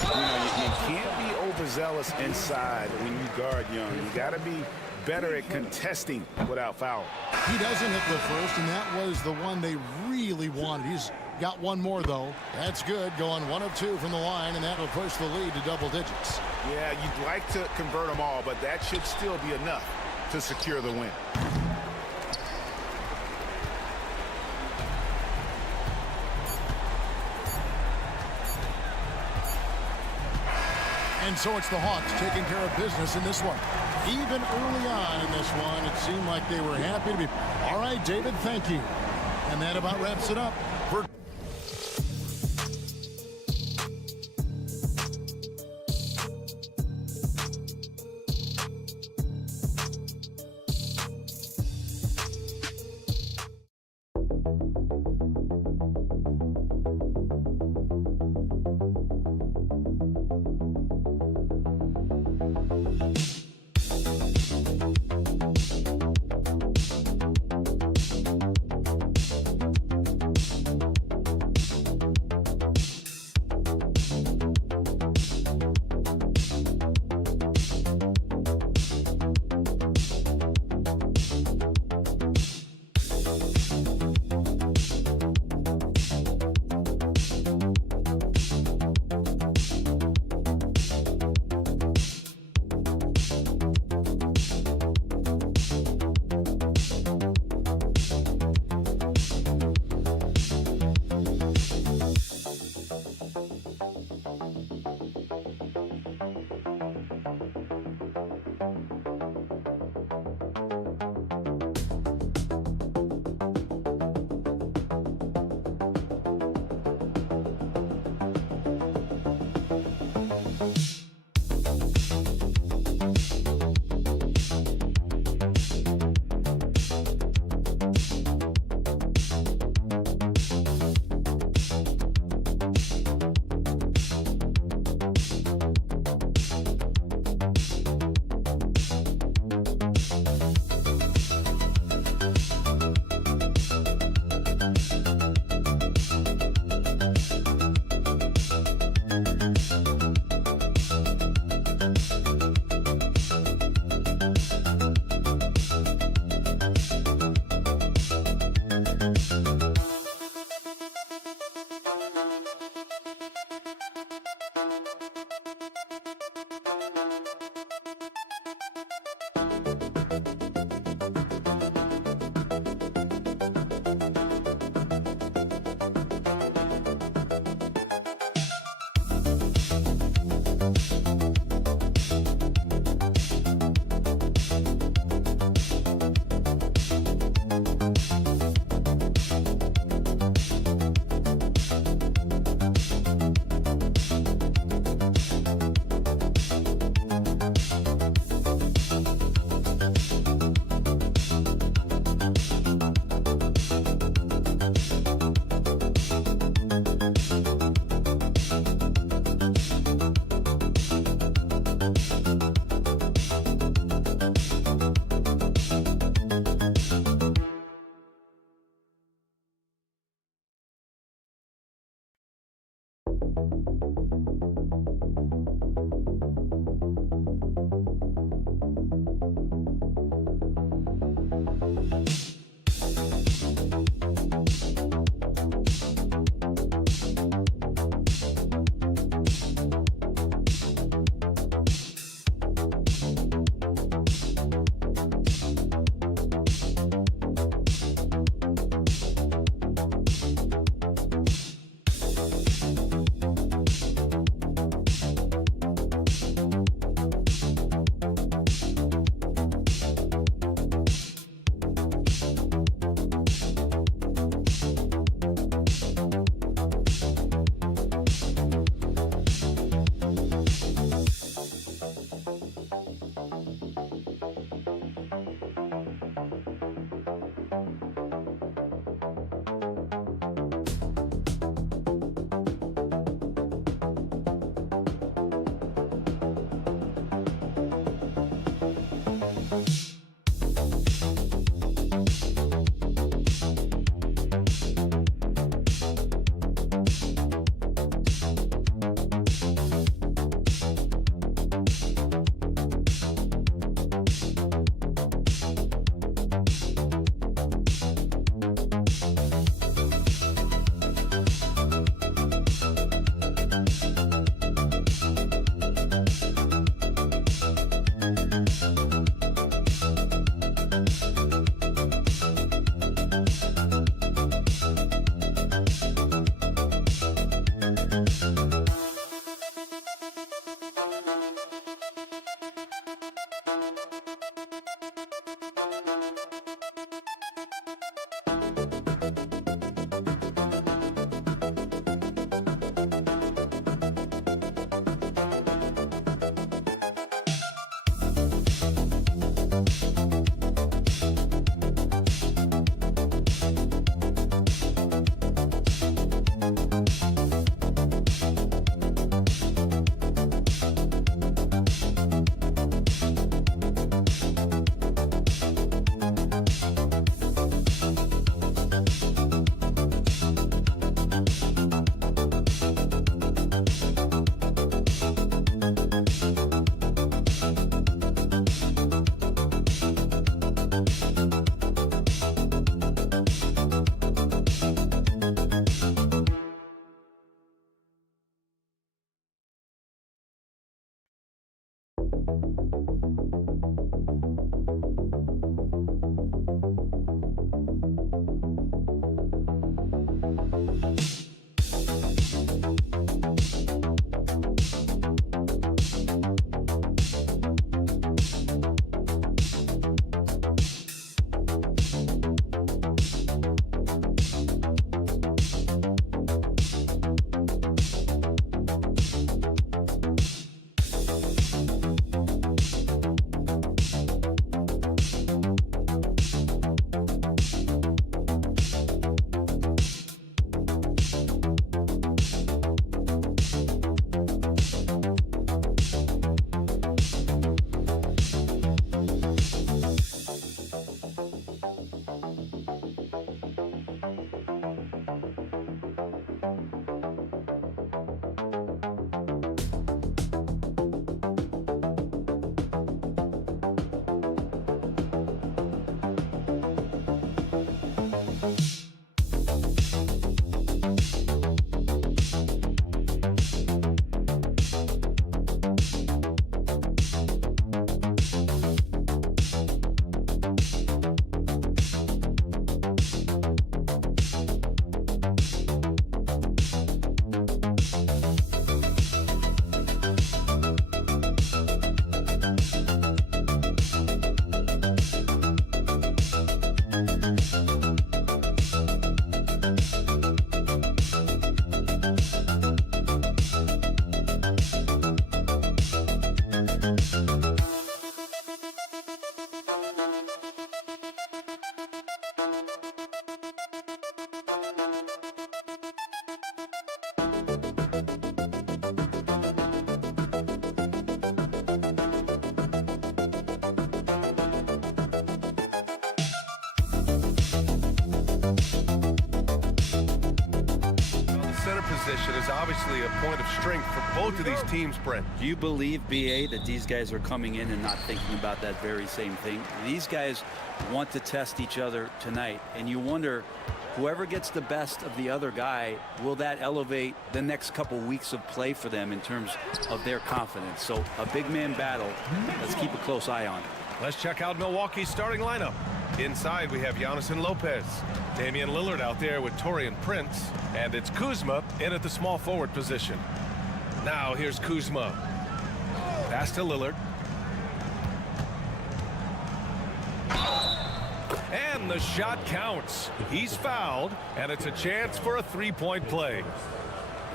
You can't be overzealous inside when you guard Young. You got to be better at contesting without foul. He doesn't hit the first, and that was the one they really wanted. He's got one more, though. That's good, going 1 of 2 from the line, and that'll push the lead to double digits. Yeah, you'd like to convert them all, but that should still be enough to secure the win. And so it's the Hawks taking care of business in this one. Even early on in this one, it seemed like they were happy to be. All right, David, thank you. And that about wraps it up for position is obviously a point of strength for both of these teams, Brent. Do you believe, BA, that these guys are coming in and not thinking about that very same thing? These guys want to test each other tonight, and you wonder, whoever gets the best of the other guy, will that elevate the next couple weeks of play for them in terms of their confidence? So a big man battle. Let's keep a close eye on it. Let's check out Milwaukee's starting lineup. Inside, we have Giannis and Lopez. Damian Lillard out there with Taurean Prince. And it's Kuzma in at the small forward position. Now here's Kuzma. Pass to Lillard. And the shot counts. He's fouled, and it's a chance for a three-point play.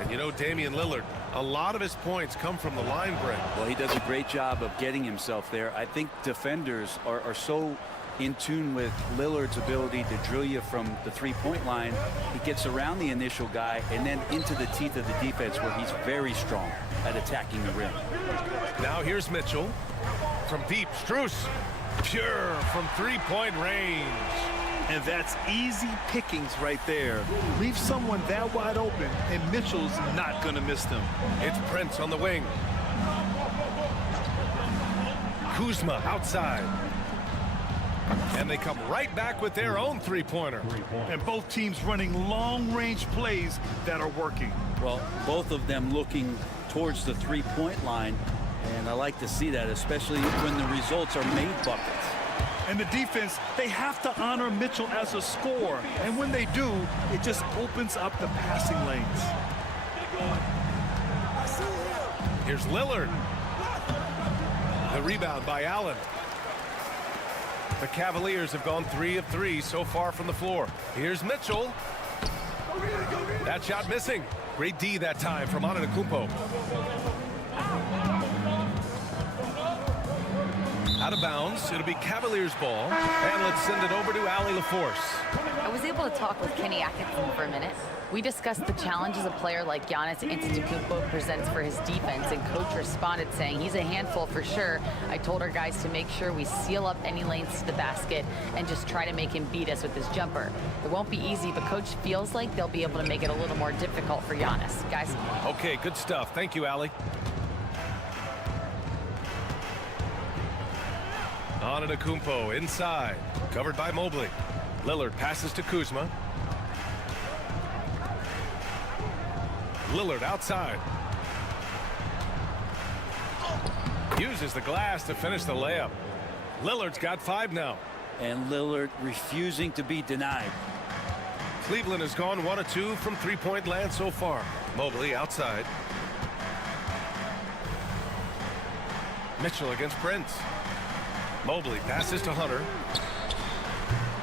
And you know, Damian Lillard, a lot of his points come from the line, Brent. Well, he does a great job of getting himself there. I think defenders are so in tune with Lillard's ability to drill you from the three-point line. He gets around the initial guy and then into the teeth of the defense, where he's very strong at attacking the rim. Now here's Mitchell from deep. Strus, pure from three-point range. And that's easy pickings right there. Leave someone that wide open, and Mitchell's not going to miss them. It's Prince on the wing. Kuzma outside. And they come right back with their own three-pointer. And both teams running long-range plays that are working. Well, both of them looking towards the three-point line, and I like to see that, especially when the results are made buckets. And the defense, they have to honor Mitchell as a scorer. And when they do, it just opens up the passing lanes. Here's Lillard. The rebound by Allen. The Cavaliers have gone 3 of 3 so far from the floor. Here's Mitchell. That shot missing. Great D that time from Antetokounmpo. Out of bounds. It'll be Cavaliers ball. And let's send it over to Allie LaForce. I was able to talk with Kenny Atkinson for a minute. We discussed the challenges a player like Giannis Antetokounmpo presents for his defense, and coach responded saying he's a handful for sure. I told our guys to make sure we seal up any lanes to the basket and just try to make him beat us with his jumper. It won't be easy, but coach feels like they'll be able to make it a little more difficult for Giannis. Guys? Okay, good stuff. Thank you, Allie. Antetokounmpo inside, covered by Mobley. Lillard passes to Kuzma. Lillard outside. Uses the glass to finish the layup. Lillard's got 5 now. And Lillard refusing to be denied. Cleveland has gone 1 of 2 from three-point land so far. Mobley outside. Mitchell against Prince. Mobley passes to Hunter.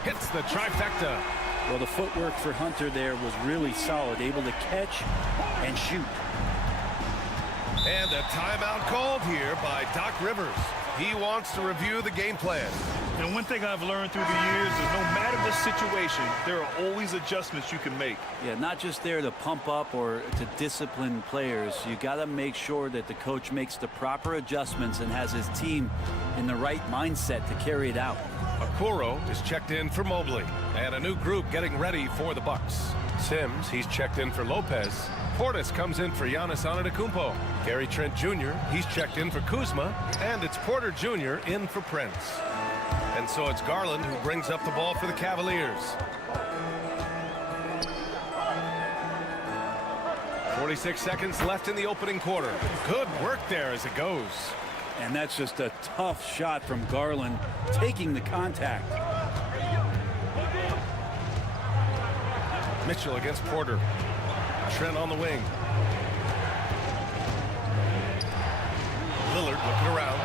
Hits the trifecta. Well, the footwork for Hunter there was really solid, able to catch and shoot. And a timeout called here by Doc Rivers. He wants to review the game plan. And one thing I've learned through the years is no matter the situation, there are always adjustments you can make. Yeah, not just there to pump up or to discipline players. You got to make sure that the coach makes the proper adjustments and has his team in the right mindset to carry it out. Okoro is checked in for Mobley, and a new group getting ready for the Bucks. Sims, he's checked in for Lopez. Portis comes in for Giannis Antetokounmpo. Gary Trent Jr., he's checked in for Kuzma, and it's Porter Jr. in for Prince. And so it's Garland who brings up the ball for the Cavaliers. 46 seconds left in the opening quarter. Good work there as it goes. And that's just a tough shot from Garland, taking the contact. Mitchell against Porter. Trent on the wing. Lillard looking around.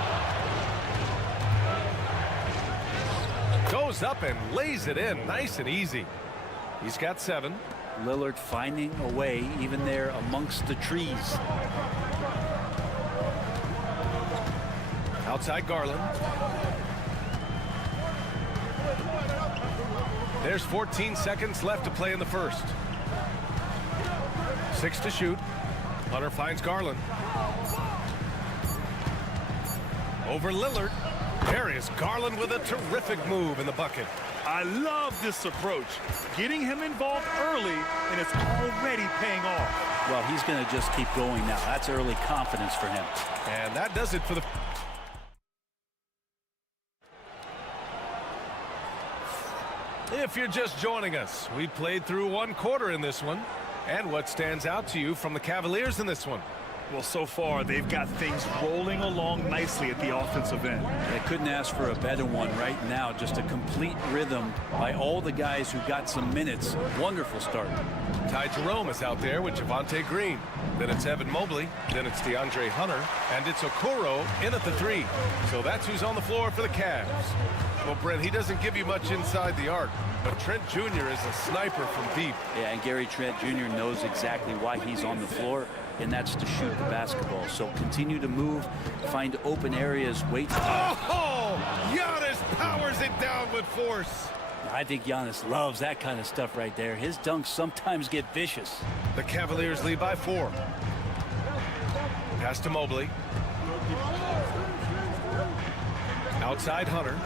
Goes up and lays it in nice and easy. He's got 7. Lillard finding a way even there amongst the trees. Outside Garland. There's 14 seconds left to play in the first. 6 to shoot. Hunter finds Garland. Over Lillard. There is Garland with a terrific move in the bucket. I love this approach. Getting him involved early, and it's already paying off. Well, he's going to just keep going now. That's early confidence for him. And that does it for the... If you're just joining us, we played through one quarter in this one. And what stands out to you from the Cavaliers in this one? Well, so far, they've got things rolling along nicely at the offensive end. They couldn't ask for a better one right now. Just a complete rhythm by all the guys who got some minutes. Wonderful start. Ty Jerome is out there with Javonte Green. Then it's Evan Mobley. Then it's DeAndre Hunter. And it's Okoro in at the 3. So that's who's on the floor for the Cavs. Well, Brent, he doesn't give you much inside the arc, but Trent Jr. is a sniper from deep. Yeah, and Gary Trent Jr. knows exactly why he's on the floor, and that's to shoot the basketball. So continue to move, find open areas, wait. Oh, Giannis powers it down with force. I think Giannis loves that kind of stuff right there. His dunks sometimes get vicious. The Cavaliers lead by 4. Pass to Mobley. Outside Hunter.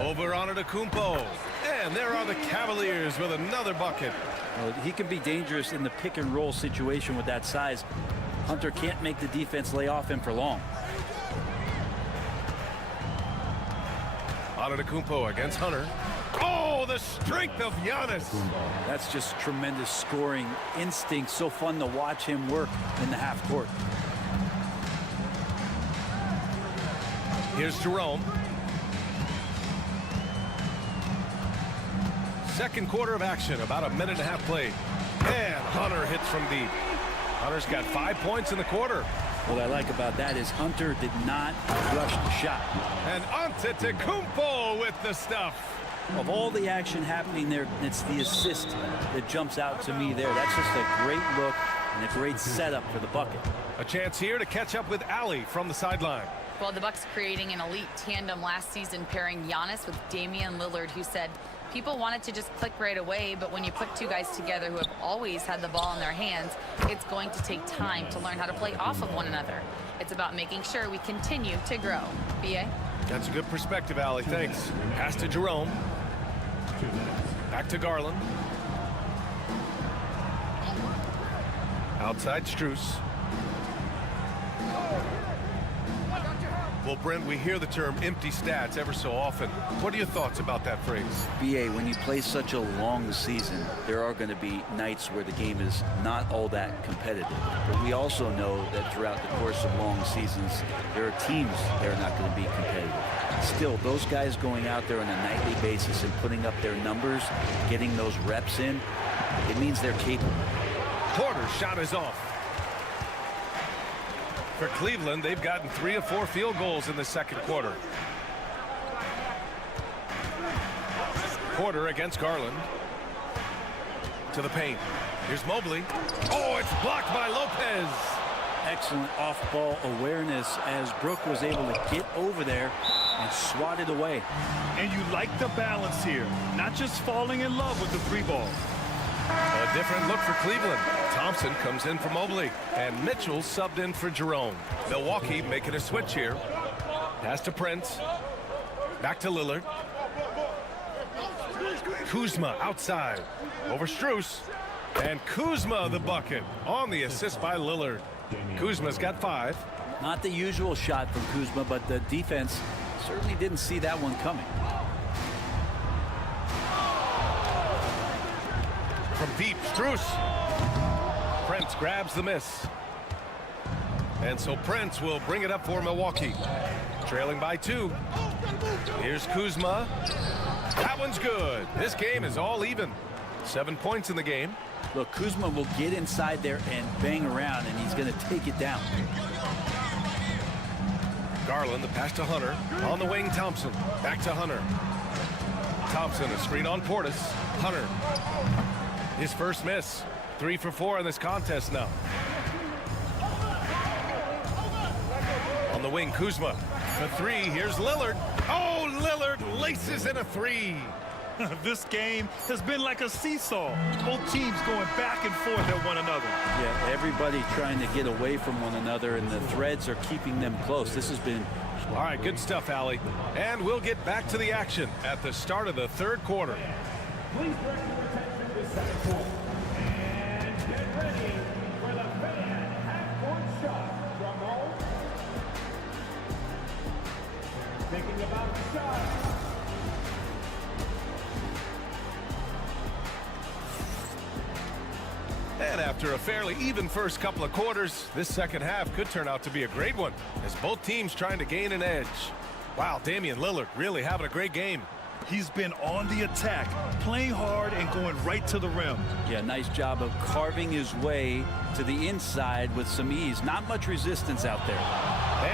Over on Antetokounmpo. And there are the Cavaliers with another bucket. Well, he can be dangerous in the pick and roll situation with that size. Hunter can't make the defense lay off him for long. Antetokounmpo against Hunter. Oh, the strength of Giannis. That's just tremendous scoring instinct. So fun to watch him work in the half court. Here's Jerome. Second quarter of action, about a minute and a half played. And Hunter hits from deep. Hunter's got 5 points in the quarter. What I like about that is Hunter did not rush the shot. And Antetokounmpo with the stuff. Of all the action happening there, it's the assist that jumps out to me there. That's just a great look and a great setup for the bucket. A chance here to catch up with Allie from the sideline. Well, the Bucks creating an elite tandem last season, pairing Giannis with Damian Lillard, who said people wanted to just click right away, but when you put two guys together who have always had the ball in their hands, it's going to take time to learn how to play off of one another. It's about making sure we continue to grow. B.A.? That's a good perspective, Allie. Thanks. Pass to Jerome. Back to Garland. Outside Strus. Well, Brent, we hear the term empty stats ever so often. What are your thoughts about that phrase? B.A., when you play such a long season, there are going to be nights where the game is not all that competitive. But we also know that throughout the course of long seasons, there are teams that are not going to be competitive. Still, those guys going out there on a nightly basis and putting up their numbers, getting those reps in, it means they're capable. Porter's shot is off. For Cleveland, they've gotten 3 of 4 field goals in the second quarter. Porter against Garland. To the paint. Here's Mobley. Oh, it's blocked by Lopez. Excellent off-ball awareness as Brook was able to get over there and swat it away. And you like the balance here, not just falling in love with the 3-ball. A different look for Cleveland. Thompson comes in for Mobley, and Mitchell subbed in for Jerome. Milwaukee making a switch here. Pass to Prince. Back to Lillard. Kuzma outside. Over Strus. And Kuzma the bucket on the assist by Lillard. Kuzma's got 5. Not the usual shot from Kuzma, but the defense certainly didn't see that one coming. From deep, Strus. Prince grabs the miss. And so Prince will bring it up for Milwaukee. Trailing by 2. Here's Kuzma. That one's good. This game is all even. 7 points in the game. Look, Kuzma will get inside there and bang around, and he's going to take it down. Garland, the pass to Hunter. On the wing, Thompson. Back to Hunter. Thompson, a screen on Portis. Hunter. His first miss. 3 for 4 in this contest now. On the wing, Kuzma. For 3, here's Lillard. Oh, Lillard laces in a 3. This game has been like a seesaw. Both teams going back and forth at one another. Yeah, everybody trying to get away from one another, and the threads are keeping them close. This has been All right, good stuff, Allie. And we'll get back to the action at the start of the third quarter. Please direct your attention to center court. And get ready for the fan half-court shot. Drum roll. Thinking about the shot. And after a fairly even first couple of quarters, this second half could turn out to be a great one as both teams trying to gain an edge. Wow, Damian Lillard really having a great game. He's been on the attack, playing hard and going right to the rim. Yeah, nice job of carving his way to the inside with some ease. Not much resistance out there.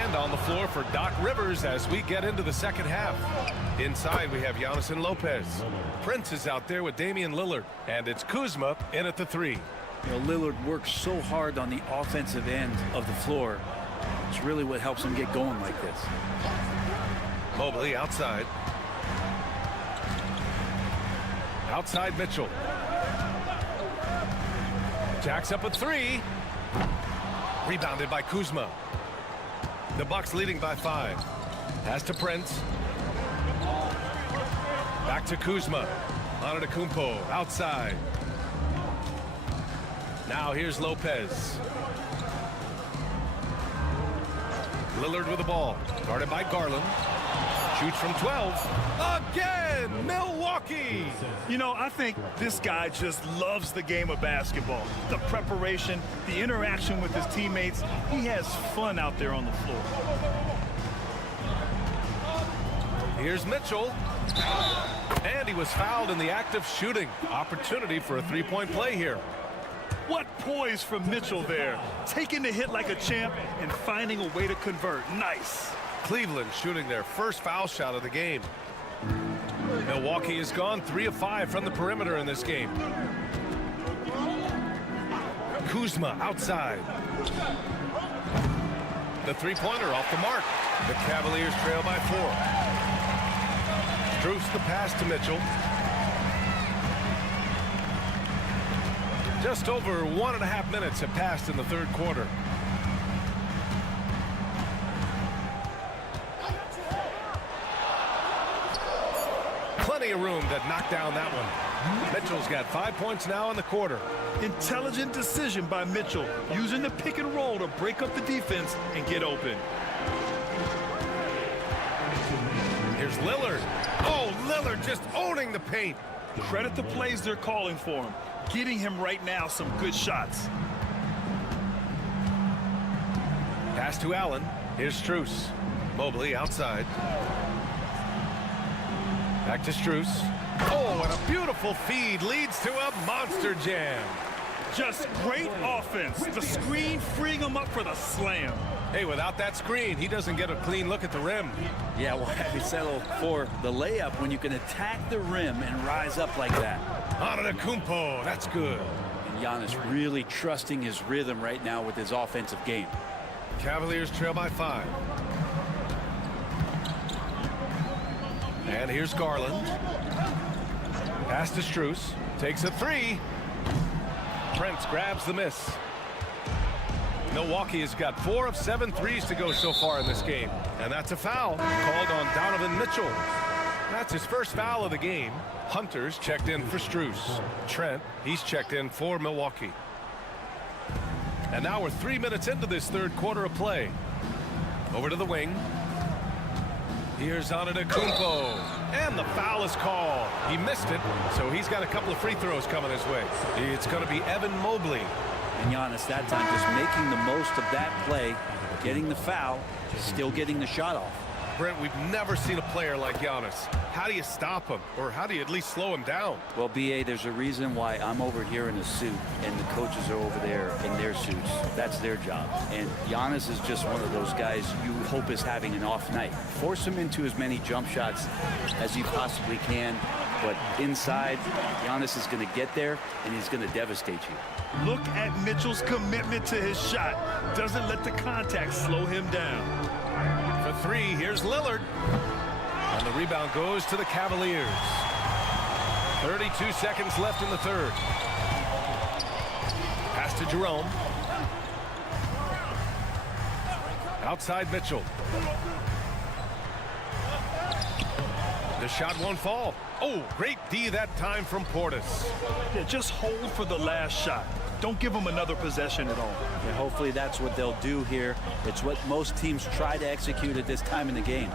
And on the floor for Doc Rivers as we get into the second half. Inside, we have Giannis and Lopez. Prince is out there with Damian Lillard, and it's Kuzma in at the 3. You know, Lillard works so hard on the offensive end of the floor. It's really what helps him get going like this. Mobley outside. Outside Mitchell. Jacks up a 3. Rebounded by Kuzma. The Bucks leading by 5. Pass to Prince. Back to Kuzma. Antetokounmpo outside. Now here's Lopez. Lillard with the ball. Guarded by Garland. Shoots from 12. Again, Milwaukee. You know, I think this guy just loves the game of basketball. The preparation, the interaction with his teammates. He has fun out there on the floor. Here's Mitchell. And he was fouled in the act of shooting. Opportunity for a three-point play here. What poise from Mitchell there. Taking the hit like a champ and finding a way to convert. Nice. Cleveland shooting their first foul shot of the game. Milwaukee has gone 3 of 5 from the perimeter in this game. Kuzma outside. The three-pointer off the mark. The Cavaliers trail by 4. Strus the pass to Mitchell. Just over 1.5 minutes have passed in the third quarter. Plenty of room to knock down that one. Mitchell's got 5 points now in the quarter. Intelligent decision by Mitchell, using the pick and roll to break up the defense and get open. Here's Lillard. Oh, Lillard just owning the paint. Credit the plays they're calling for him. Getting him right now some good shots. Pass to Allen. Here's Strus. Mobley outside. Back to Strus. Oh, and a beautiful feed leads to a monster jam. Just great offense. The screen freeing him up for the slam. Hey, without that screen, he doesn't get a clean look at the rim. Yeah, well, he settled for the layup when you can attack the rim and rise up like that. Antetokounmpo, that's good. And Giannis really trusting his rhythm right now with his offensive game. Cavaliers trail by 5. And here's Garland. Pass to Strus. Takes a 3. Prince grabs the miss. Milwaukee has got 4 of 7 threes to go so far in this game. And that's a foul called on Donovan Mitchell. That's his first foul of the game. Hunter's checked in for Strus. Trent, he's checked in for Milwaukee. And now we're 3 minutes into this third quarter of play. Over to the wing. Here's Antetokounmpo. And the foul is called. He missed it, so he's got a couple of free throws coming his way. It's going to be Evan Mobley. And Giannis that time just making the most of that play, getting the foul, still getting the shot off. Brent, we've never seen a player like Giannis. How do you stop him? Or how do you at least slow him down? Well, B.A., there's a reason why I'm over here in a suit and the coaches are over there in their suits. That's their job. And Giannis is just one of those guys you hope is having an off night. Force him into as many jump shots as you possibly can. But inside, Giannis is going to get there, and he's going to devastate you. Look at Mitchell's commitment to his shot. Doesn't let the contact slow him down. For 3, here's Lillard. And the rebound goes to the Cavaliers. 32 seconds left in the third. Pass to Jerome. Outside Mitchell. The shot won't fall. Oh, great D that time from Portis. Yeah, just hold for the last shot. Don't give them another possession at all. Yeah, hopefully that's what they'll do here. It's what most teams try to execute at this time in the game.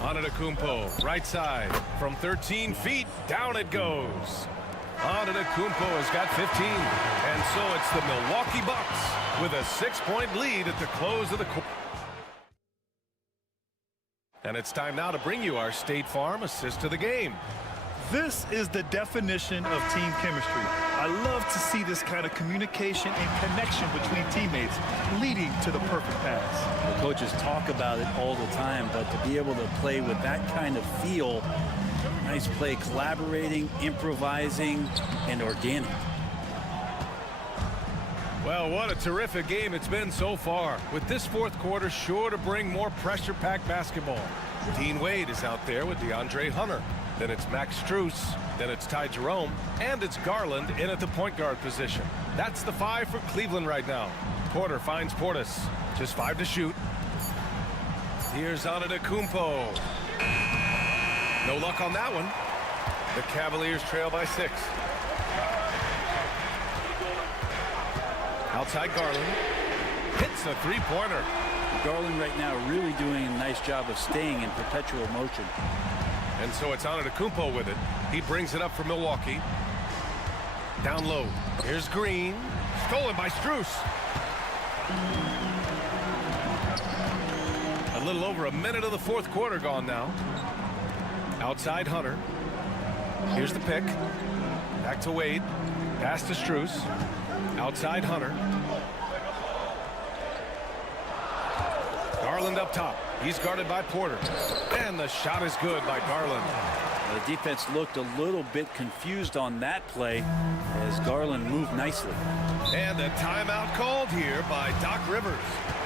Antetokounmpo, right side. From 13 feet, down it goes. Antetokounmpo has got 15. And so it's the Milwaukee Bucks with a 6-point lead at the close of the quarter. And it's time now to bring you our State Farm assist of the game. This is the definition of team chemistry. I love to see this kind of communication and connection between teammates leading to the perfect pass. The coaches talk about it all the time, but to be able to play with that kind of feel, nice play, collaborating, improvising, and organic. Well, what a terrific game it's been so far, with this fourth quarter sure to bring more pressure-packed basketball. Dean Wade is out there with DeAndre Hunter. Then it's Max Strus. Then it's Ty Jerome. And it's Garland in at the point guard position. That's the 5 for Cleveland right now. Porter finds Portis. Just 5 to shoot. Here's Antetokounmpo. No luck on that one. The Cavaliers trail by 6. Outside Garland. Hits a three-pointer. Garland right now really doing a nice job of staying in perpetual motion. And so it's Antetokounmpo with it. He brings it up for Milwaukee. Down low. Here's Green. Stolen by Strus. A little over a minute of the fourth quarter gone now. Outside Hunter. Here's the pick. Back to Wade. Pass to Strus. Outside Hunter. Garland up top. He's guarded by Porter. And the shot is good by Garland. The defense looked a little bit confused on that play as Garland moved nicely. And a timeout called here by Doc Rivers.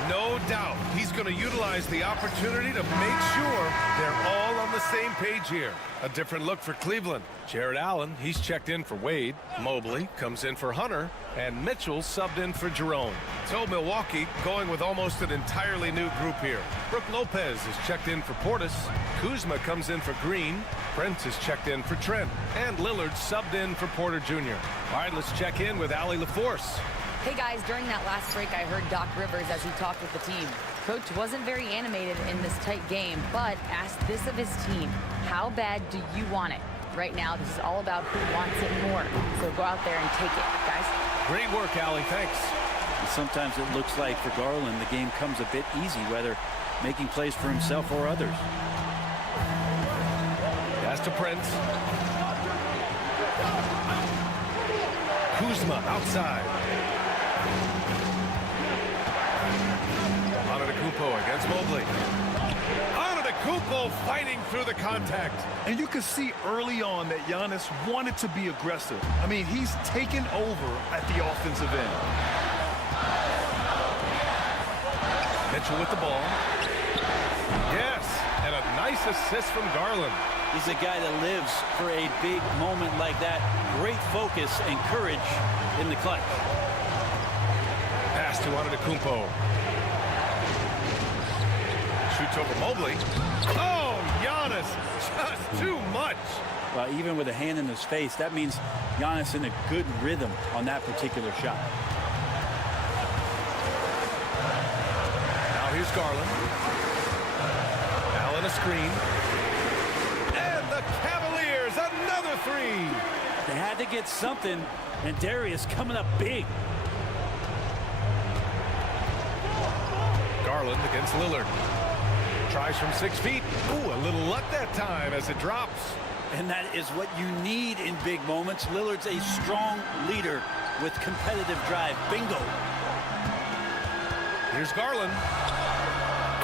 No doubt he's going to utilize the opportunity to make sure they're all on the same page here. A different look for Cleveland. Jared Allen, he's checked in for Wade. Mobley comes in for Hunter. And Mitchell subbed in for Jerome. So Milwaukee going with almost an entirely new group here. Brook Lopez is checked in for Portis. Kuzma comes in for Green. Prince is checked in for Trent. And Lillard subbed in for Porter Jr. All right, let's check in with Allie LaForce. Hey guys, during that last break I heard Doc Rivers as he talked with the team. Coach wasn't very animated in this tight game, but asked this of his team: how bad do you want it? Right now this is all about who wants it more. So go out there and take it, guys. Great work, Allie. Thanks. And sometimes it looks like for Garland the game comes a bit easy, whether making plays for himself or others. Pass to Prince. Kuzma outside. Antetokounmpo against Mobley. Antetokounmpo fighting through the contact. And you can see early on that Giannis wanted to be aggressive. I mean, he's taken over at the offensive end. Mitchell with the ball. Yes, and a nice assist from Garland. He's a guy that lives for a big moment like that. Great focus and courage in the clutch. Pass to Antetokounmpo. Shoots over Mobley. Oh, Giannis, just too much. Well, even with a hand in his face, that means Giannis in a good rhythm on that particular shot. Now here's Garland. Allen a screen. And the Cavaliers, another three. They had to get something, and Darius coming up big. Garland against Lillard. Tries from 6 feet. Ooh, a little luck that time as it drops. And that is what you need in big moments. Lillard's a strong leader with competitive drive. Bingo. Here's Garland.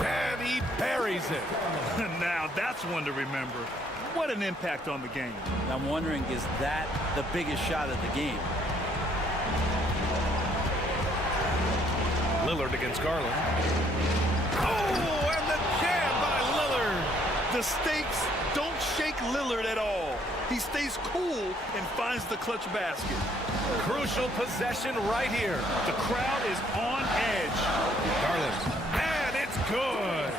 And he buries it. Now that's one to remember. What an impact on the game. I'm wondering, is that the biggest shot of the game? Lillard against Garland. Oh, and the jam by Lillard. The stakes don't shake Lillard at all. He stays cool and finds the clutch basket. Crucial possession right here. The crowd is on edge. Garland. And it's good.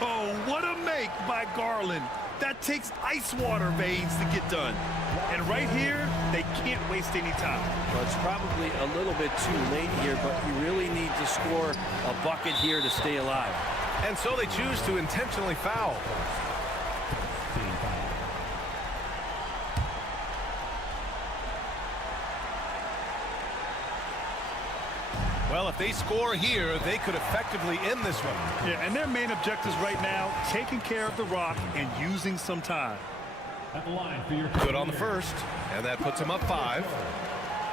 Oh, what a make by Garland. That takes ice water veins to get done. And right here, they can't waste any time. Well, it's probably a little bit too late here, but you really need to score a bucket here to stay alive. And so they choose to intentionally foul. Well, if they score here, they could effectively end this one. Yeah, and their main objectives right now, taking care of the rock and using some time. At the line for your Good on the first, and that puts them up 5.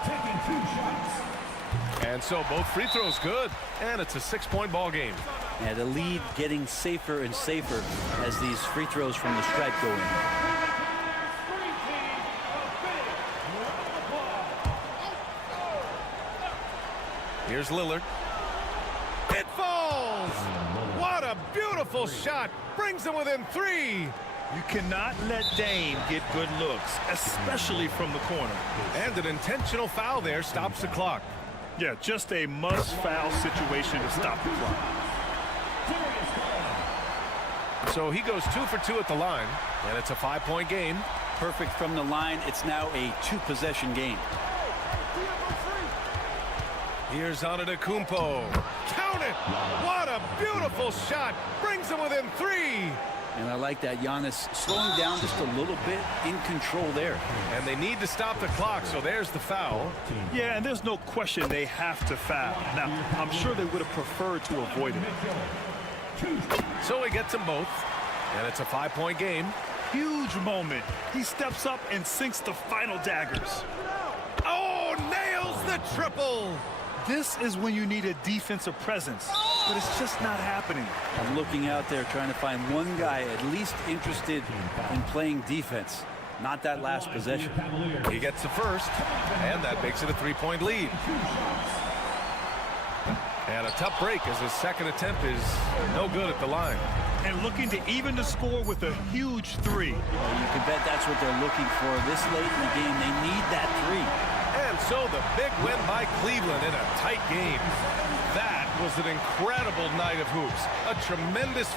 taking 2 shots. And so both free throws good, and it's a 6-point ball game. Yeah, the lead getting safer and safer as these free throws from the stripe go in. Here's Lillard. It falls! What a beautiful shot! Brings them within 3. You cannot let Dame get good looks, especially from the corner. And an intentional foul there stops the clock. Yeah, just a must-foul situation to stop the clock. So he goes 2 for 2 at the line, and it's a 5-point game. Perfect from the line. It's now a 2-possession game. Here's Antetokounmpo. Count it! What a beautiful shot! Brings them within 3. And I like that. Giannis slowing down just a little bit, in control there. And they need to stop the clock, so there's the foul. Yeah, and there's no question they have to foul. Now, I'm sure they would have preferred to avoid it. So he gets them both, and it's a 5-point game. Huge moment. He steps up and sinks the final daggers. Oh, nails the triple! This is when you need a defensive presence, but it's just not happening. I'm looking out there trying to find one guy at least interested in playing defense. Not that last possession. He gets the first, and that makes it a 3-point lead. And a tough break as his second attempt is no good at the line. And looking to even the score with a huge 3. Well, you can bet that's what they're looking for this late in the game. They need that 3. And so the big win by Cleveland in a tight game. That was an incredible night of hoops. A tremendous...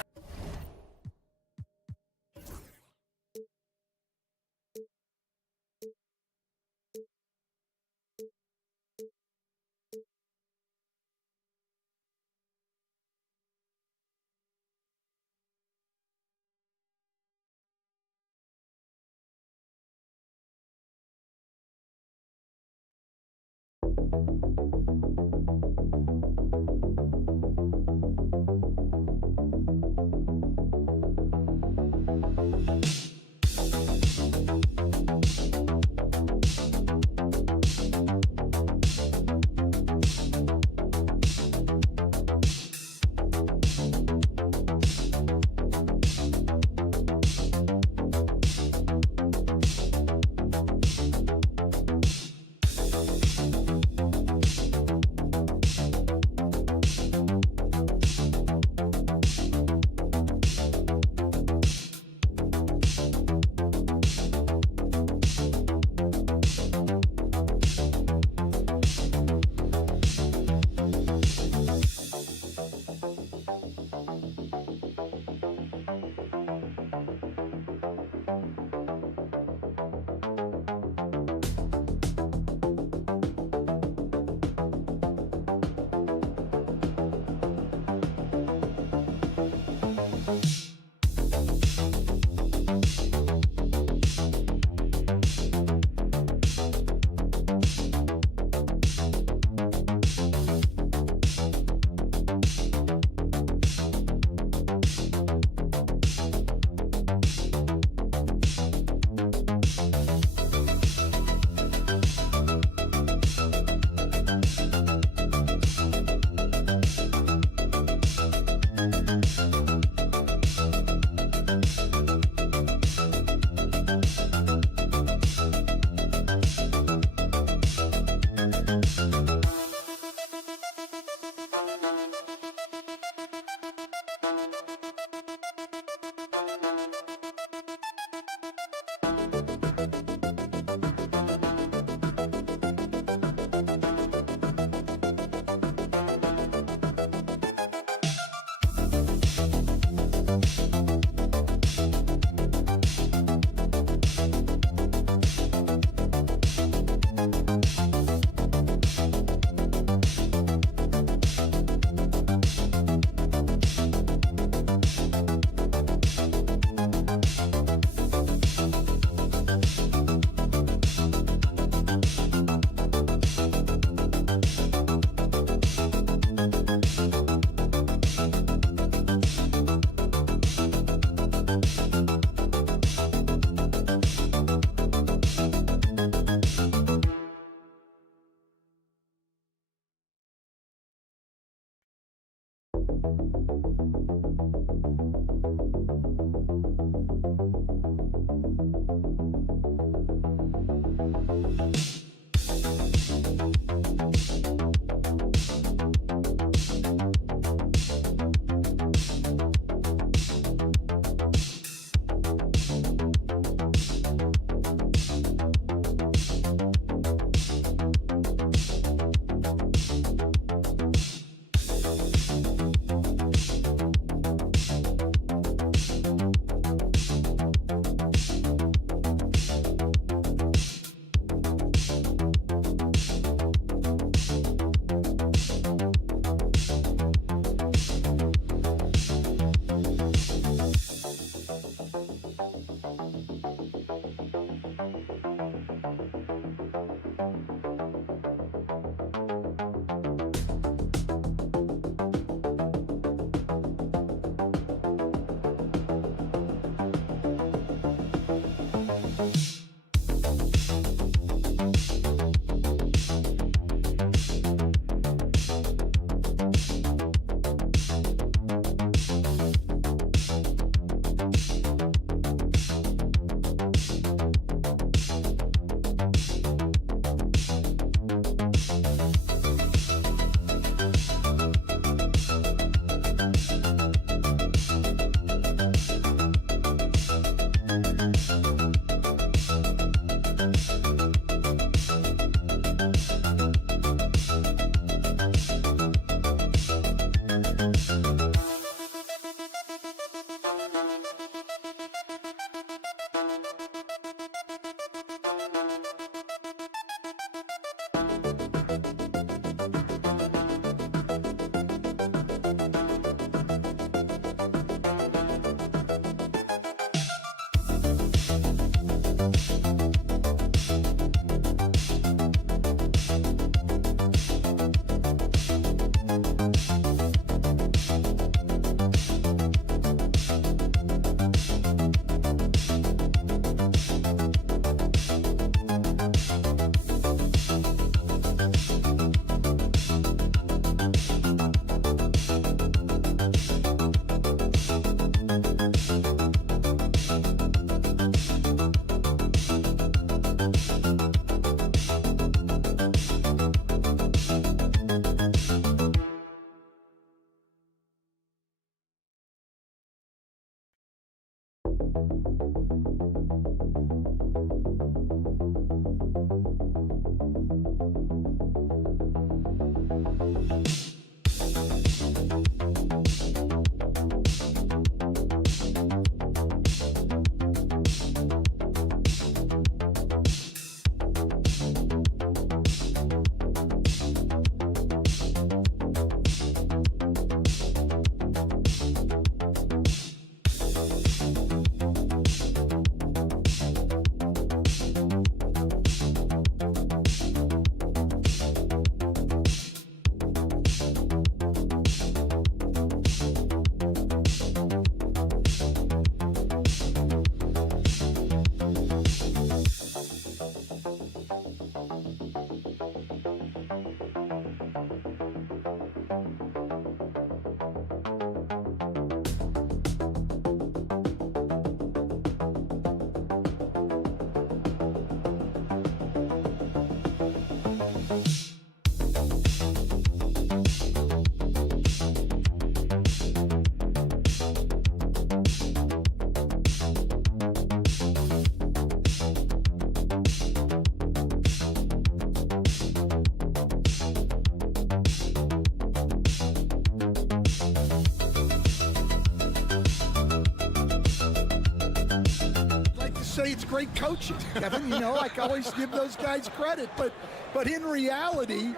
say it's great coaching, Kevin. You know, I always give those guys credit. But in reality,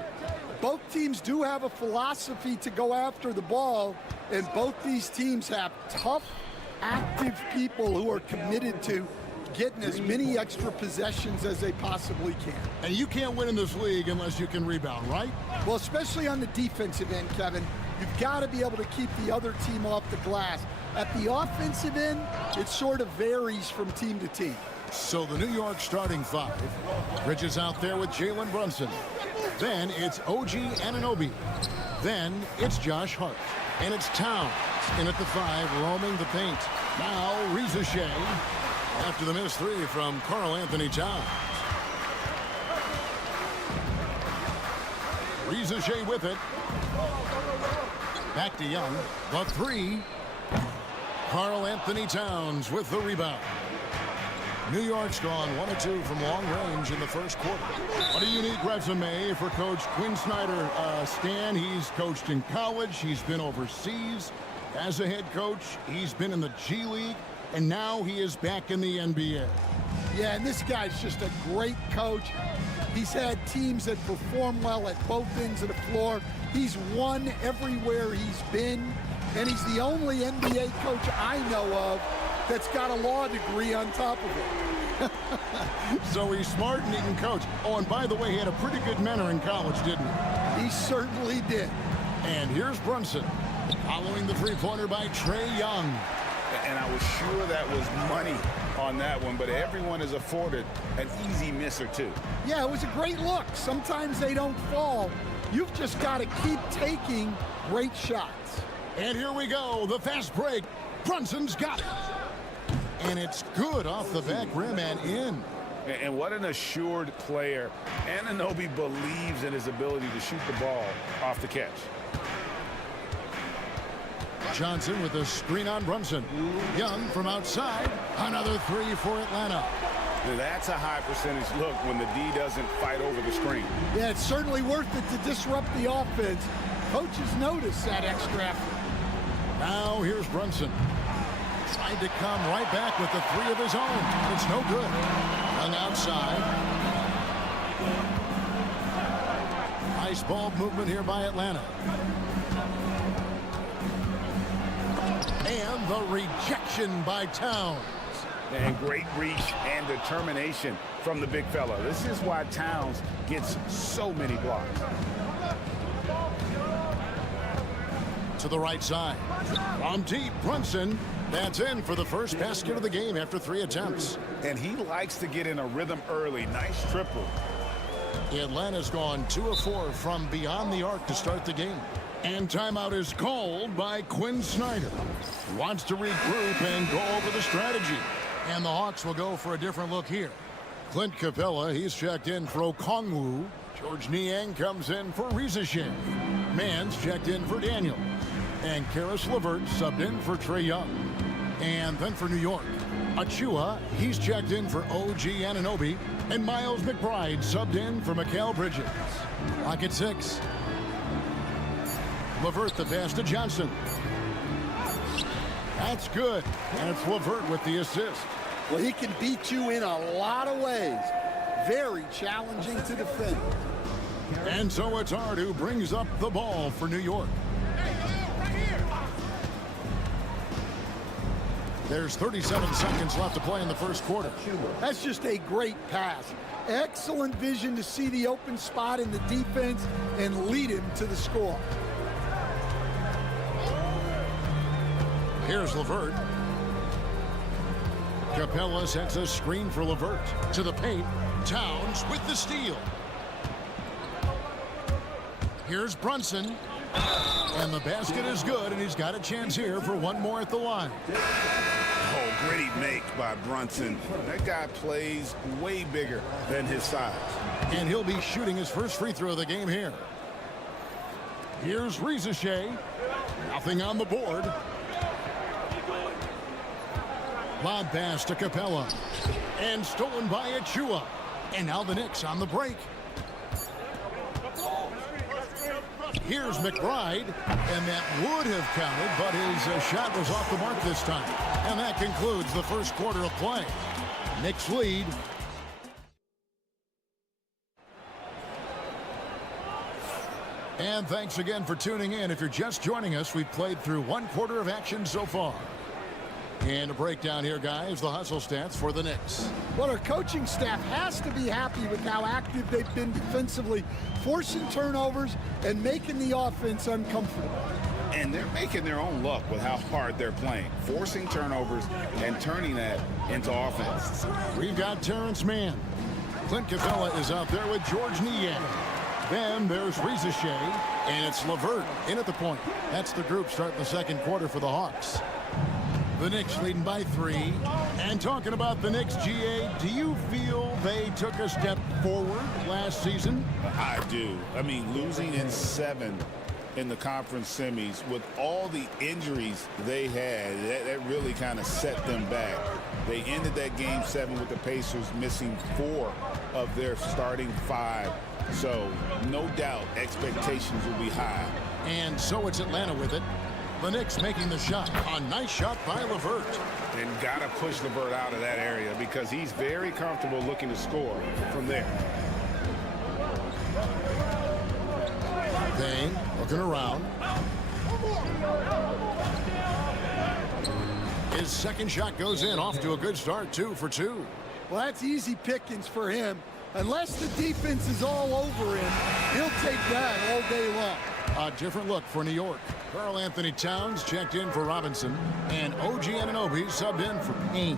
both teams do have a philosophy to go after the ball, and both these teams have tough, active people who are committed to getting as many extra possessions as they possibly can. And you can't win in this league unless you can rebound, right? Well, especially on the defensive end, Kevin, you've got to be able to keep the other team off the glass. At the offensive end, it sort of varies from team to team. So the New York starting five. Bridges out there with Jalen Brunson. Then it's OG Anunoby. Then it's Josh Hart. And it's Towns in at the five, roaming the paint. Now Reza Shea after the missed three from Karl Anthony Towns. Reza Shea with it. Back to Young. The three. Karl Anthony Towns with the rebound. New York's gone 1 of 2 from long range in the first quarter. What a unique resume for Coach Quinn Snyder. Stan, he's coached in college. He's been overseas as a head coach. He's been in the G League, and now he is back in the NBA. Yeah, and this guy's just a great coach. He's had teams that perform well at both ends of the floor. He's won everywhere he's been, and he's the only NBA coach I know of that's got a law degree on top of it. So he's smart and he can coach. Oh, and by the way, he had a pretty good mentor in college, didn't he? He certainly did. And here's Brunson, following the three-pointer by Trae Young. And I was sure that was money on that one, but everyone is afforded an easy miss or two. Yeah, it was a great look. Sometimes they don't fall. You've just got to keep taking great shots. And here we go, the fast break. Brunson's got it. And it's good off the back rim and in. And what an assured player. Anunoby believes in his ability to shoot the ball off the catch. Johnson with a screen on Brunson. Young from outside. Another three for Atlanta. That's a high percentage look when the D doesn't fight over the screen. Yeah, it's certainly worth it to disrupt the offense. Coaches notice that extra effort. Now here's Brunson. Tried to come right back with the three of his own. It's no good. Young outside. Nice ball movement here by Atlanta. And the rejection by Towns. And great reach and determination from the big fella. This is why Towns gets so many blocks. To the right side. From deep, Brunson. That's in for the first basket of the game after 3 attempts. And he likes to get in a rhythm early. Nice triple. Atlanta's gone 2 of 4 from beyond the arc to start the game. And timeout is called by Quinn Snyder. Wants to regroup and go over the strategy. And the Hawks will go for a different look here. Clint Capella, he's checked in for Okongwu. George Niang comes in for Rizashev. Mans checked in for Daniel. And Karis LeVert subbed in for Trae Young. And then for New York, Achua, he's checked in for OG Anunoby. And Miles McBride subbed in for Mikal Bridges. Lock at 6. LeVert the pass to Johnson. That's good. And it's LeVert with the assist. Well, he can beat you in a lot of ways. Very challenging to defend. And so it's Hart who brings up the ball for New York. There's 37 seconds left to play in the first quarter. That's just a great pass. Excellent vision to see the open spot in the defense and lead him to the score. Here's LeVert. Capella sets a screen for LeVert. To the paint. Towns with the steal. Here's Brunson. And the basket is good, and he's got a chance here for one more at the line. Oh, great make by Brunson. That guy plays way bigger than his size. And he'll be shooting his first free throw of the game here. Here's Rizashev. Nothing on the board. Lob pass to Capella. And stolen by Achua. And now the Knicks on the break. Here's McBride, and that would have counted, but his shot was off the mark this time. And that concludes the first quarter of play. Knicks lead. And thanks again for tuning in. If you're just joining us, we've played through one quarter of action so far. And a breakdown here, guys, the hustle stats for the Knicks. Well, our coaching staff has to be happy with how active they've been defensively, forcing turnovers and making the offense uncomfortable. And they're making their own luck with how hard they're playing, forcing turnovers and turning that into offense. We've got Terrence Mann. Clint Capella is out there with George Niang. Then there's Rizashev, and it's LeVert in at the point. That's the group starting the second quarter for the Hawks. The Knicks leading by 3. And talking about the Knicks, GA, do you feel they took a step forward last season? I do. I mean, losing in 7 in the conference semis with all the injuries they had, that really kind of set them back. They ended that game 7 with the Pacers missing 4 of their starting 5. So, no doubt, expectations will be high. And so it's Atlanta with it. The Knicks making the shot. A nice shot by LeVert. And got to push LeVert out of that area because he's very comfortable looking to score from there. Payne looking around. His second shot goes in, off to a good start, 2 for 2. Well, that's easy pickings for him. Unless the defense is all over him, he'll take that all day long. A different look for New York. Karl Anthony Towns checked in for Robinson, and OG Anunoby subbed in for Payne.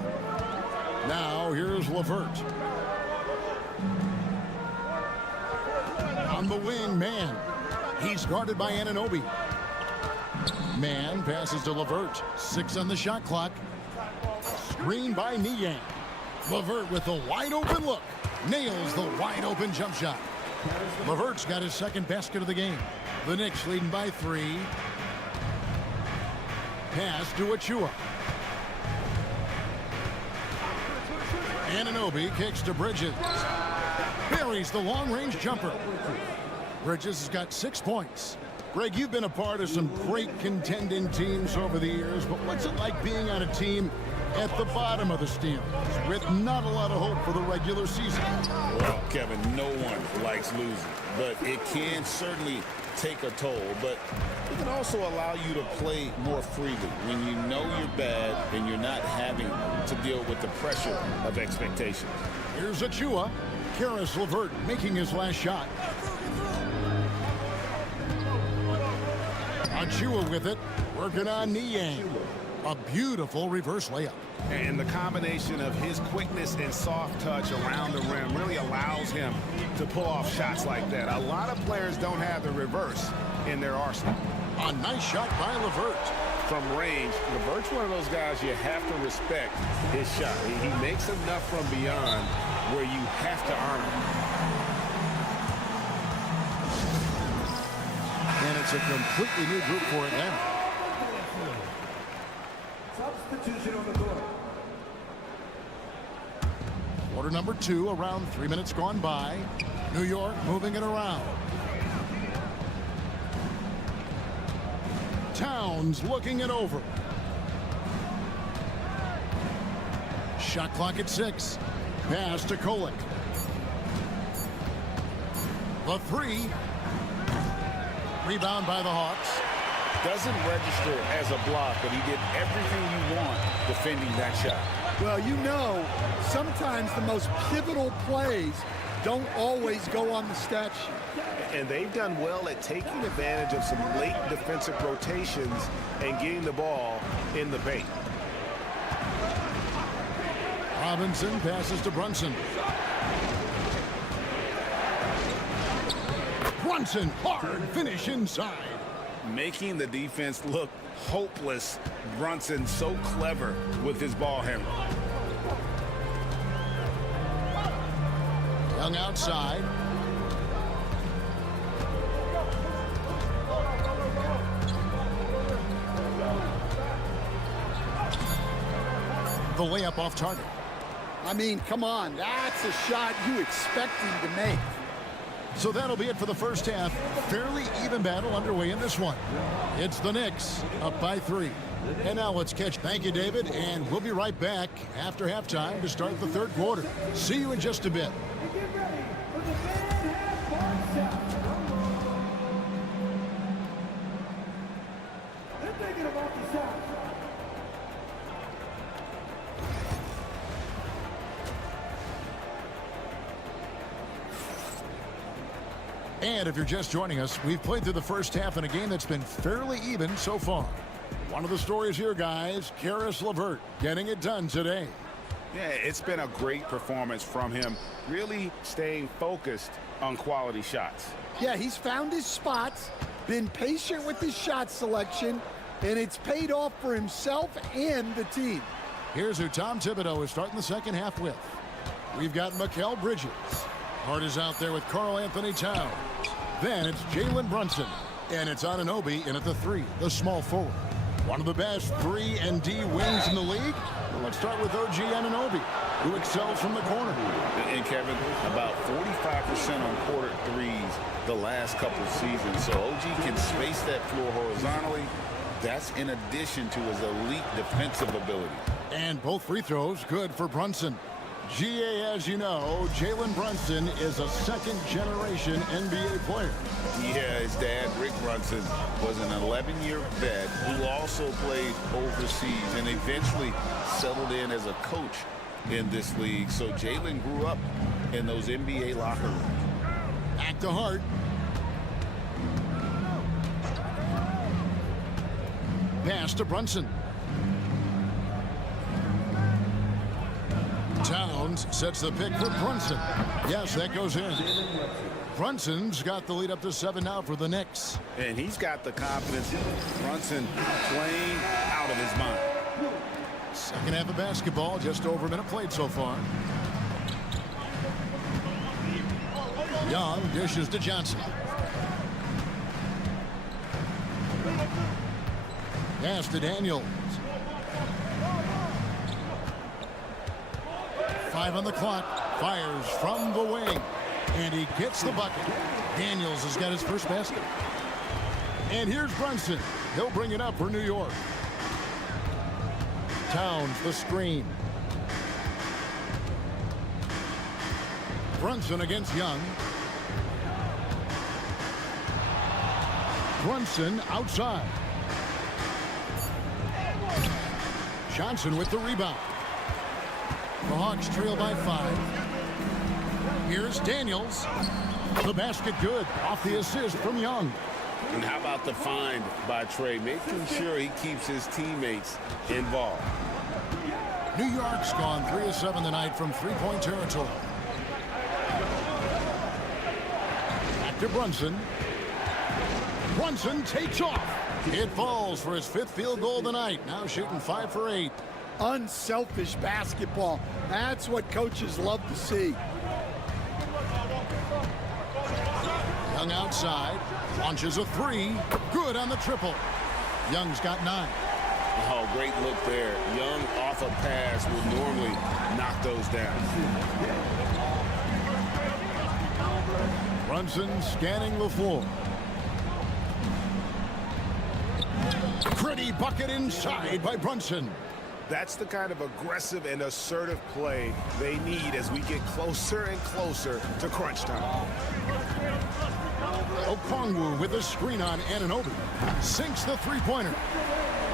Now here's LeVert. On the wing, Mann. He's guarded by Anunoby. Mann passes to LeVert. 6 on the shot clock. Screen by Niang. LeVert with a wide open look. Nails the wide open jump shot. LeVert's got his second basket of the game. The Knicks leading by 3. Pass to Achua. Anunoby kicks to Bridges. Buries the long-range jumper. Bridges has got 6 points. Greg, you've been a part of some great contending teams over the years, but what's it like being on a team at the bottom of the standings with not a lot of hope for the regular season? Well, Kevin, no one likes losing, but it can certainly take a toll. But it can also allow you to play more freely when you know you're bad and you're not having to deal with the pressure of expectations. Here's Achua. Caris LeVert making his last shot. Achua with it, working on Niang. A beautiful reverse layup. And the combination of his quickness and soft touch around the rim really allows him to pull off shots like that. A lot of players don't have the reverse in their arsenal. A nice shot by LeVert. From range, LeVert's one of those guys you have to respect his shot. He makes enough from beyond where you have to earn it. And it's a completely new group for Atlanta. Substitution on the court. Quarter number 2, around 3 minutes gone by. New York moving it around. Towns looking it over. Shot clock at 6. Pass to Kolek. The 3. Rebound by the Hawks. Doesn't register as a block, but he did everything you want defending that shot. Well, you know, sometimes the most pivotal plays don't always go on the stat sheet. And they've done well at taking advantage of some late defensive rotations and getting the ball in the paint. Robinson passes to Brunson. Brunson, hard finish inside. Making the defense look hopeless. Brunson so clever with his ball handling. Young outside. The layup off target. I mean, come on, that's a shot you expect him to make. So that'll be it for the first half. Fairly even battle underway in this one. It's the Knicks up by 3. And now let's catch. Thank you, David. And we'll be right back after halftime to start the third quarter. See you in just a bit. And if you're just joining us, we've played through the first half in a game that's been fairly even so far. One of the stories here, guys, Caris LeVert getting it done today. Yeah, it's been a great performance from him, really staying focused on quality shots. Yeah, he's found his spots, been patient with his shot selection, and it's paid off for himself and the team. Here's who Tom Thibodeau is starting the second half with. We've got Mikal Bridges. Hart is out there with Karl Anthony Towns. Then it's Jalen Brunson. And it's Anunoby in at the 3, the small forward. One of the best 3-and-D wings in the league. Well, let's start with OG Anunoby, who excels from the corner. And Kevin, about 45% on quarter threes the last couple of seasons. So OG can space that floor horizontally. That's in addition to his elite defensive ability. And both free throws good for Brunson. GA, as you know, Jalen Brunson is a second-generation NBA player. Yeah, his dad, Rick Brunson, was an 11-year vet who also played overseas and eventually settled in as a coach in this league. So Jalen grew up in those NBA locker rooms. Back to Hart. Pass to Brunson. Towns sets the pick for Brunson. Yes, that goes in. Brunson's got the lead up to 7 now for the Knicks. And he's got the confidence. Brunson playing out of his mind. Second half of basketball, just over a minute played so far. Young dishes to Johnson. Pass to Daniels. 5 on the clock. Fires from the wing. And he gets the bucket. Daniels has got his first basket. And here's Brunson. He'll bring it up for New York. Towns the screen. Brunson against Young. Brunson outside. Johnson with the rebound. The Hawks trail by 5. Here's Daniels. The basket good off the assist from Young. And how about the find by Trey, making sure he keeps his teammates involved. New York's gone 3 of 7 tonight from three-point territory. Back to Brunson. Brunson takes off. It falls for his 5th field goal tonight. Now shooting 5 for 8. Unselfish basketball. That's what coaches love to see. Young outside. Launches a 3. Good on the triple. Young's got 9. Oh, great look there. Young off a pass would normally knock those down. Brunson scanning the floor. Pretty bucket inside by Brunson. That's the kind of aggressive and assertive play they need as we get closer and closer to crunch time. Okongwu with a screen on Anunoby. Sinks the three-pointer.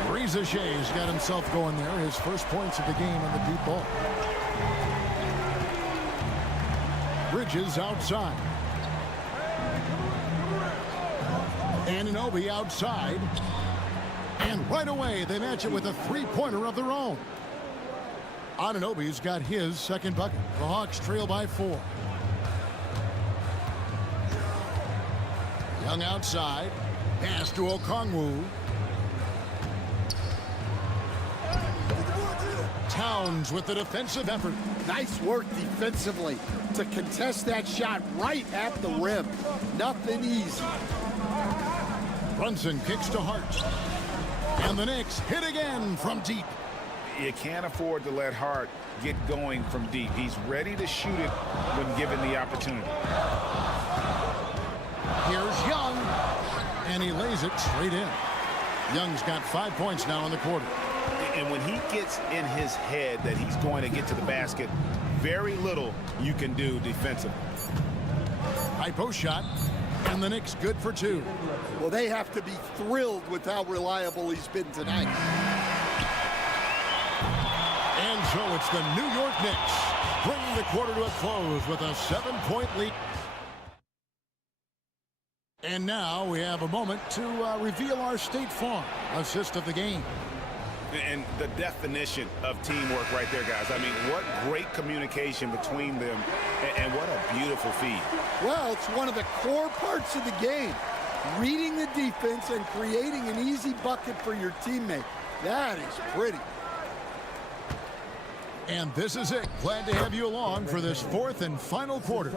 Reza Shea's got himself going there. His first points of the game on the deep ball. Bridges outside. Anunoby outside. And right away, they match it with a three-pointer of their own. Anunoby's got his second bucket. The Hawks trail by 4. Young outside. Pass to Okongwu. Towns with the defensive effort. Nice work defensively to contest that shot right at the rim. Nothing easy. Brunson kicks to Hart. And the Knicks hit again from deep. You can't afford to let Hart get going from deep. He's ready to shoot it when given the opportunity. Here's Young. And he lays it straight in. Young's got 5 points now in the quarter. And when he gets in his head that he's going to get to the basket, very little you can do defensively. High post shot. And the Knicks good for 2. Well, they have to be thrilled with how reliable he's been tonight. And so it's the New York Knicks bringing the quarter to a close with a 7-point lead. And now we have a moment to reveal our State Farm assist of the game. And the definition of teamwork right there, guys. I mean, what great communication between them, and what a beautiful feed. Well, it's one of the core parts of the game. Reading the defense and creating an easy bucket for your teammate. That is pretty. And this is it. Glad to have you along for this 4th and final quarter.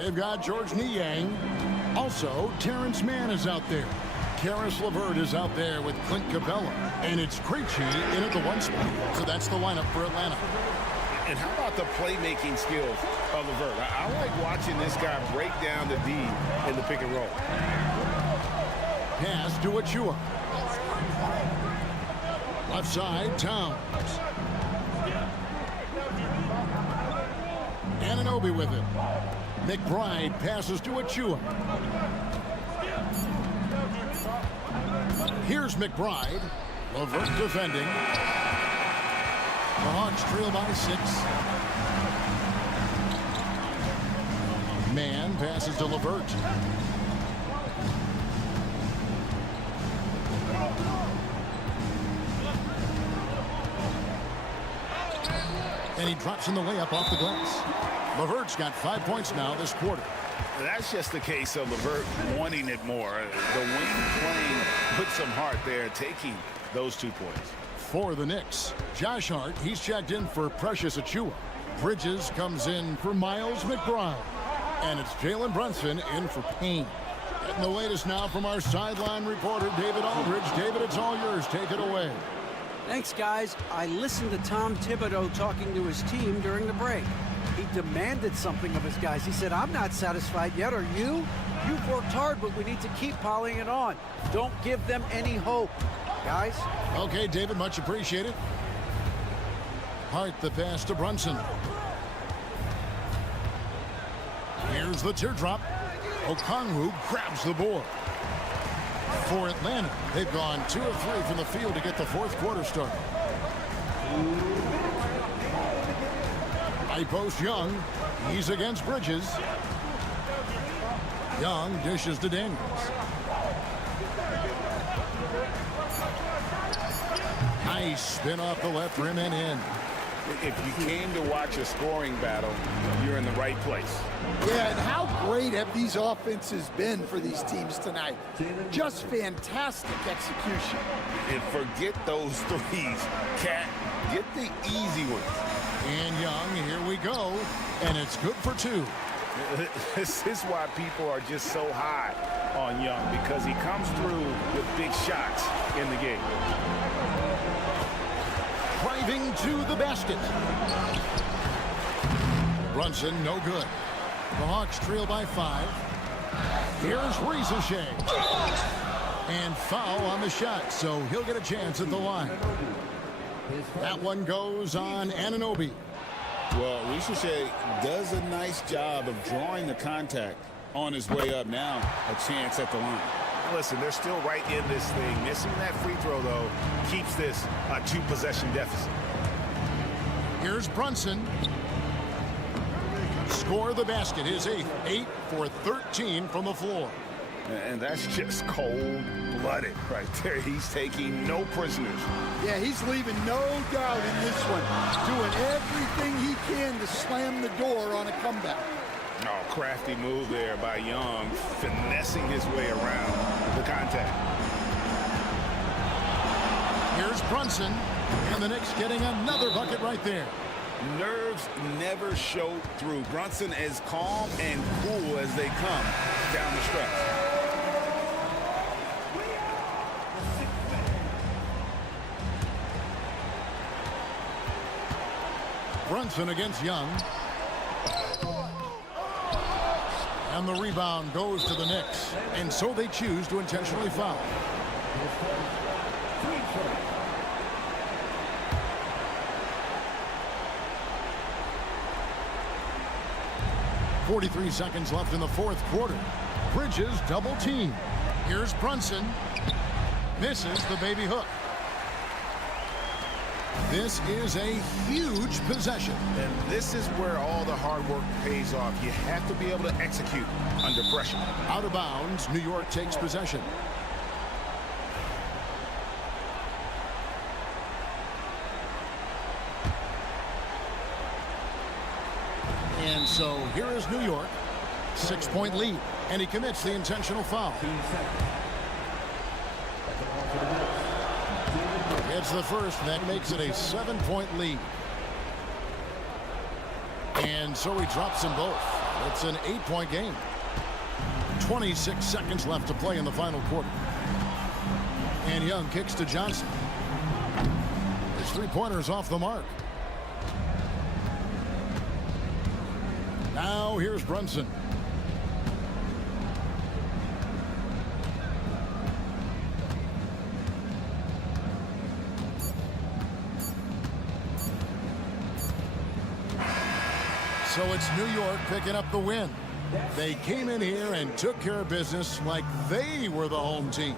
They've got George Niang. Also, Terrence Mann is out there. Karis LeVert is out there with Clint Capella. And it's Krejci in at the 1 spot. So that's the lineup for Atlanta. And how about the playmaking skills of LeVert? I like watching this guy break down the D in the pick and roll. Pass to Achua. Left side, Towns. Anunoby with it. McBride passes to Achua. Here's McBride. LeVert defending. The Hawks trail by 6. Mann passes to LeVert. And he drops in the layup off the glass. LeVert's got 5 points now this quarter. That's just the case of LeVert wanting it more. The wing playing with some heart there, taking those 2 points. For the Knicks, Josh Hart, he's checked in for Precious Achiuwa. Bridges comes in for Miles McBride. And it's Jalen Brunson in for Payne. Getting the latest now from our sideline reporter, David Aldridge. David, it's all yours. Take it away. Thanks, guys. I listened to Tom Thibodeau talking to his team during the break. He demanded something of his guys. He said, I'm not satisfied yet. Are you? You've worked hard, but we need to keep piling it on. Don't give them any hope, guys. Okay, David, much appreciated. Hart the pass to Brunson. Here's the teardrop. Okongwu grabs the board. For Atlanta, they've gone 2 of 3 from the field to get the fourth quarter started. High post Young. He's against Bridges. Young dishes to Daniels. Nice spin off the left rim and in. If you came to watch a scoring battle, you're in the right place. Yeah, and how great have these offenses been for these teams tonight? Just fantastic execution. And forget those threes, Cat. Get the easy ones. And Young, here we go. And it's good for 2. This is why people are just so high on Young, because he comes through with big shots in the game. Driving to the basket. Brunson, no good. The Hawks trail by 5. Here's Rieseshay. And foul on the shot, so he'll get a chance at the line. That one goes on Anunoby. Well, Rieseshay does a nice job of drawing the contact on his way up. Now a chance at the line. Listen, they're still right in this thing. Missing that free throw, though, keeps this a 2-possession deficit. Here's Brunson. Score the basket, his 8th. 8 for 13 from the floor. And that's just cold-blooded right there. He's taking no prisoners. Yeah, he's leaving no doubt in this one. Doing everything he can to slam the door on a comeback. Oh, crafty move there by Young, finessing his way around the contact. Here's Brunson, and the Knicks getting another bucket right there. Nerves never show through. Brunson as calm and cool as they come down the stretch. Brunson against Young. And the rebound goes to the Knicks. And so they choose to intentionally foul. .43 seconds left in the fourth quarter. Bridges double team. Here's Brunson. Misses the baby hook. This is a huge possession. And this is where all the hard work pays off. You have to be able to execute under pressure. Out of bounds, New York takes possession. And so here is New York. 6-point lead. And he commits the intentional foul. It's the first, and that makes it a 7-point lead. And so he drops them both. It's an 8-point game. 26 seconds left to play in the final quarter. And Young kicks to Johnson. His three-pointer's off the mark. Now here's Brunson. So it's New York picking up the win. They came in here and took care of business like they were the home team.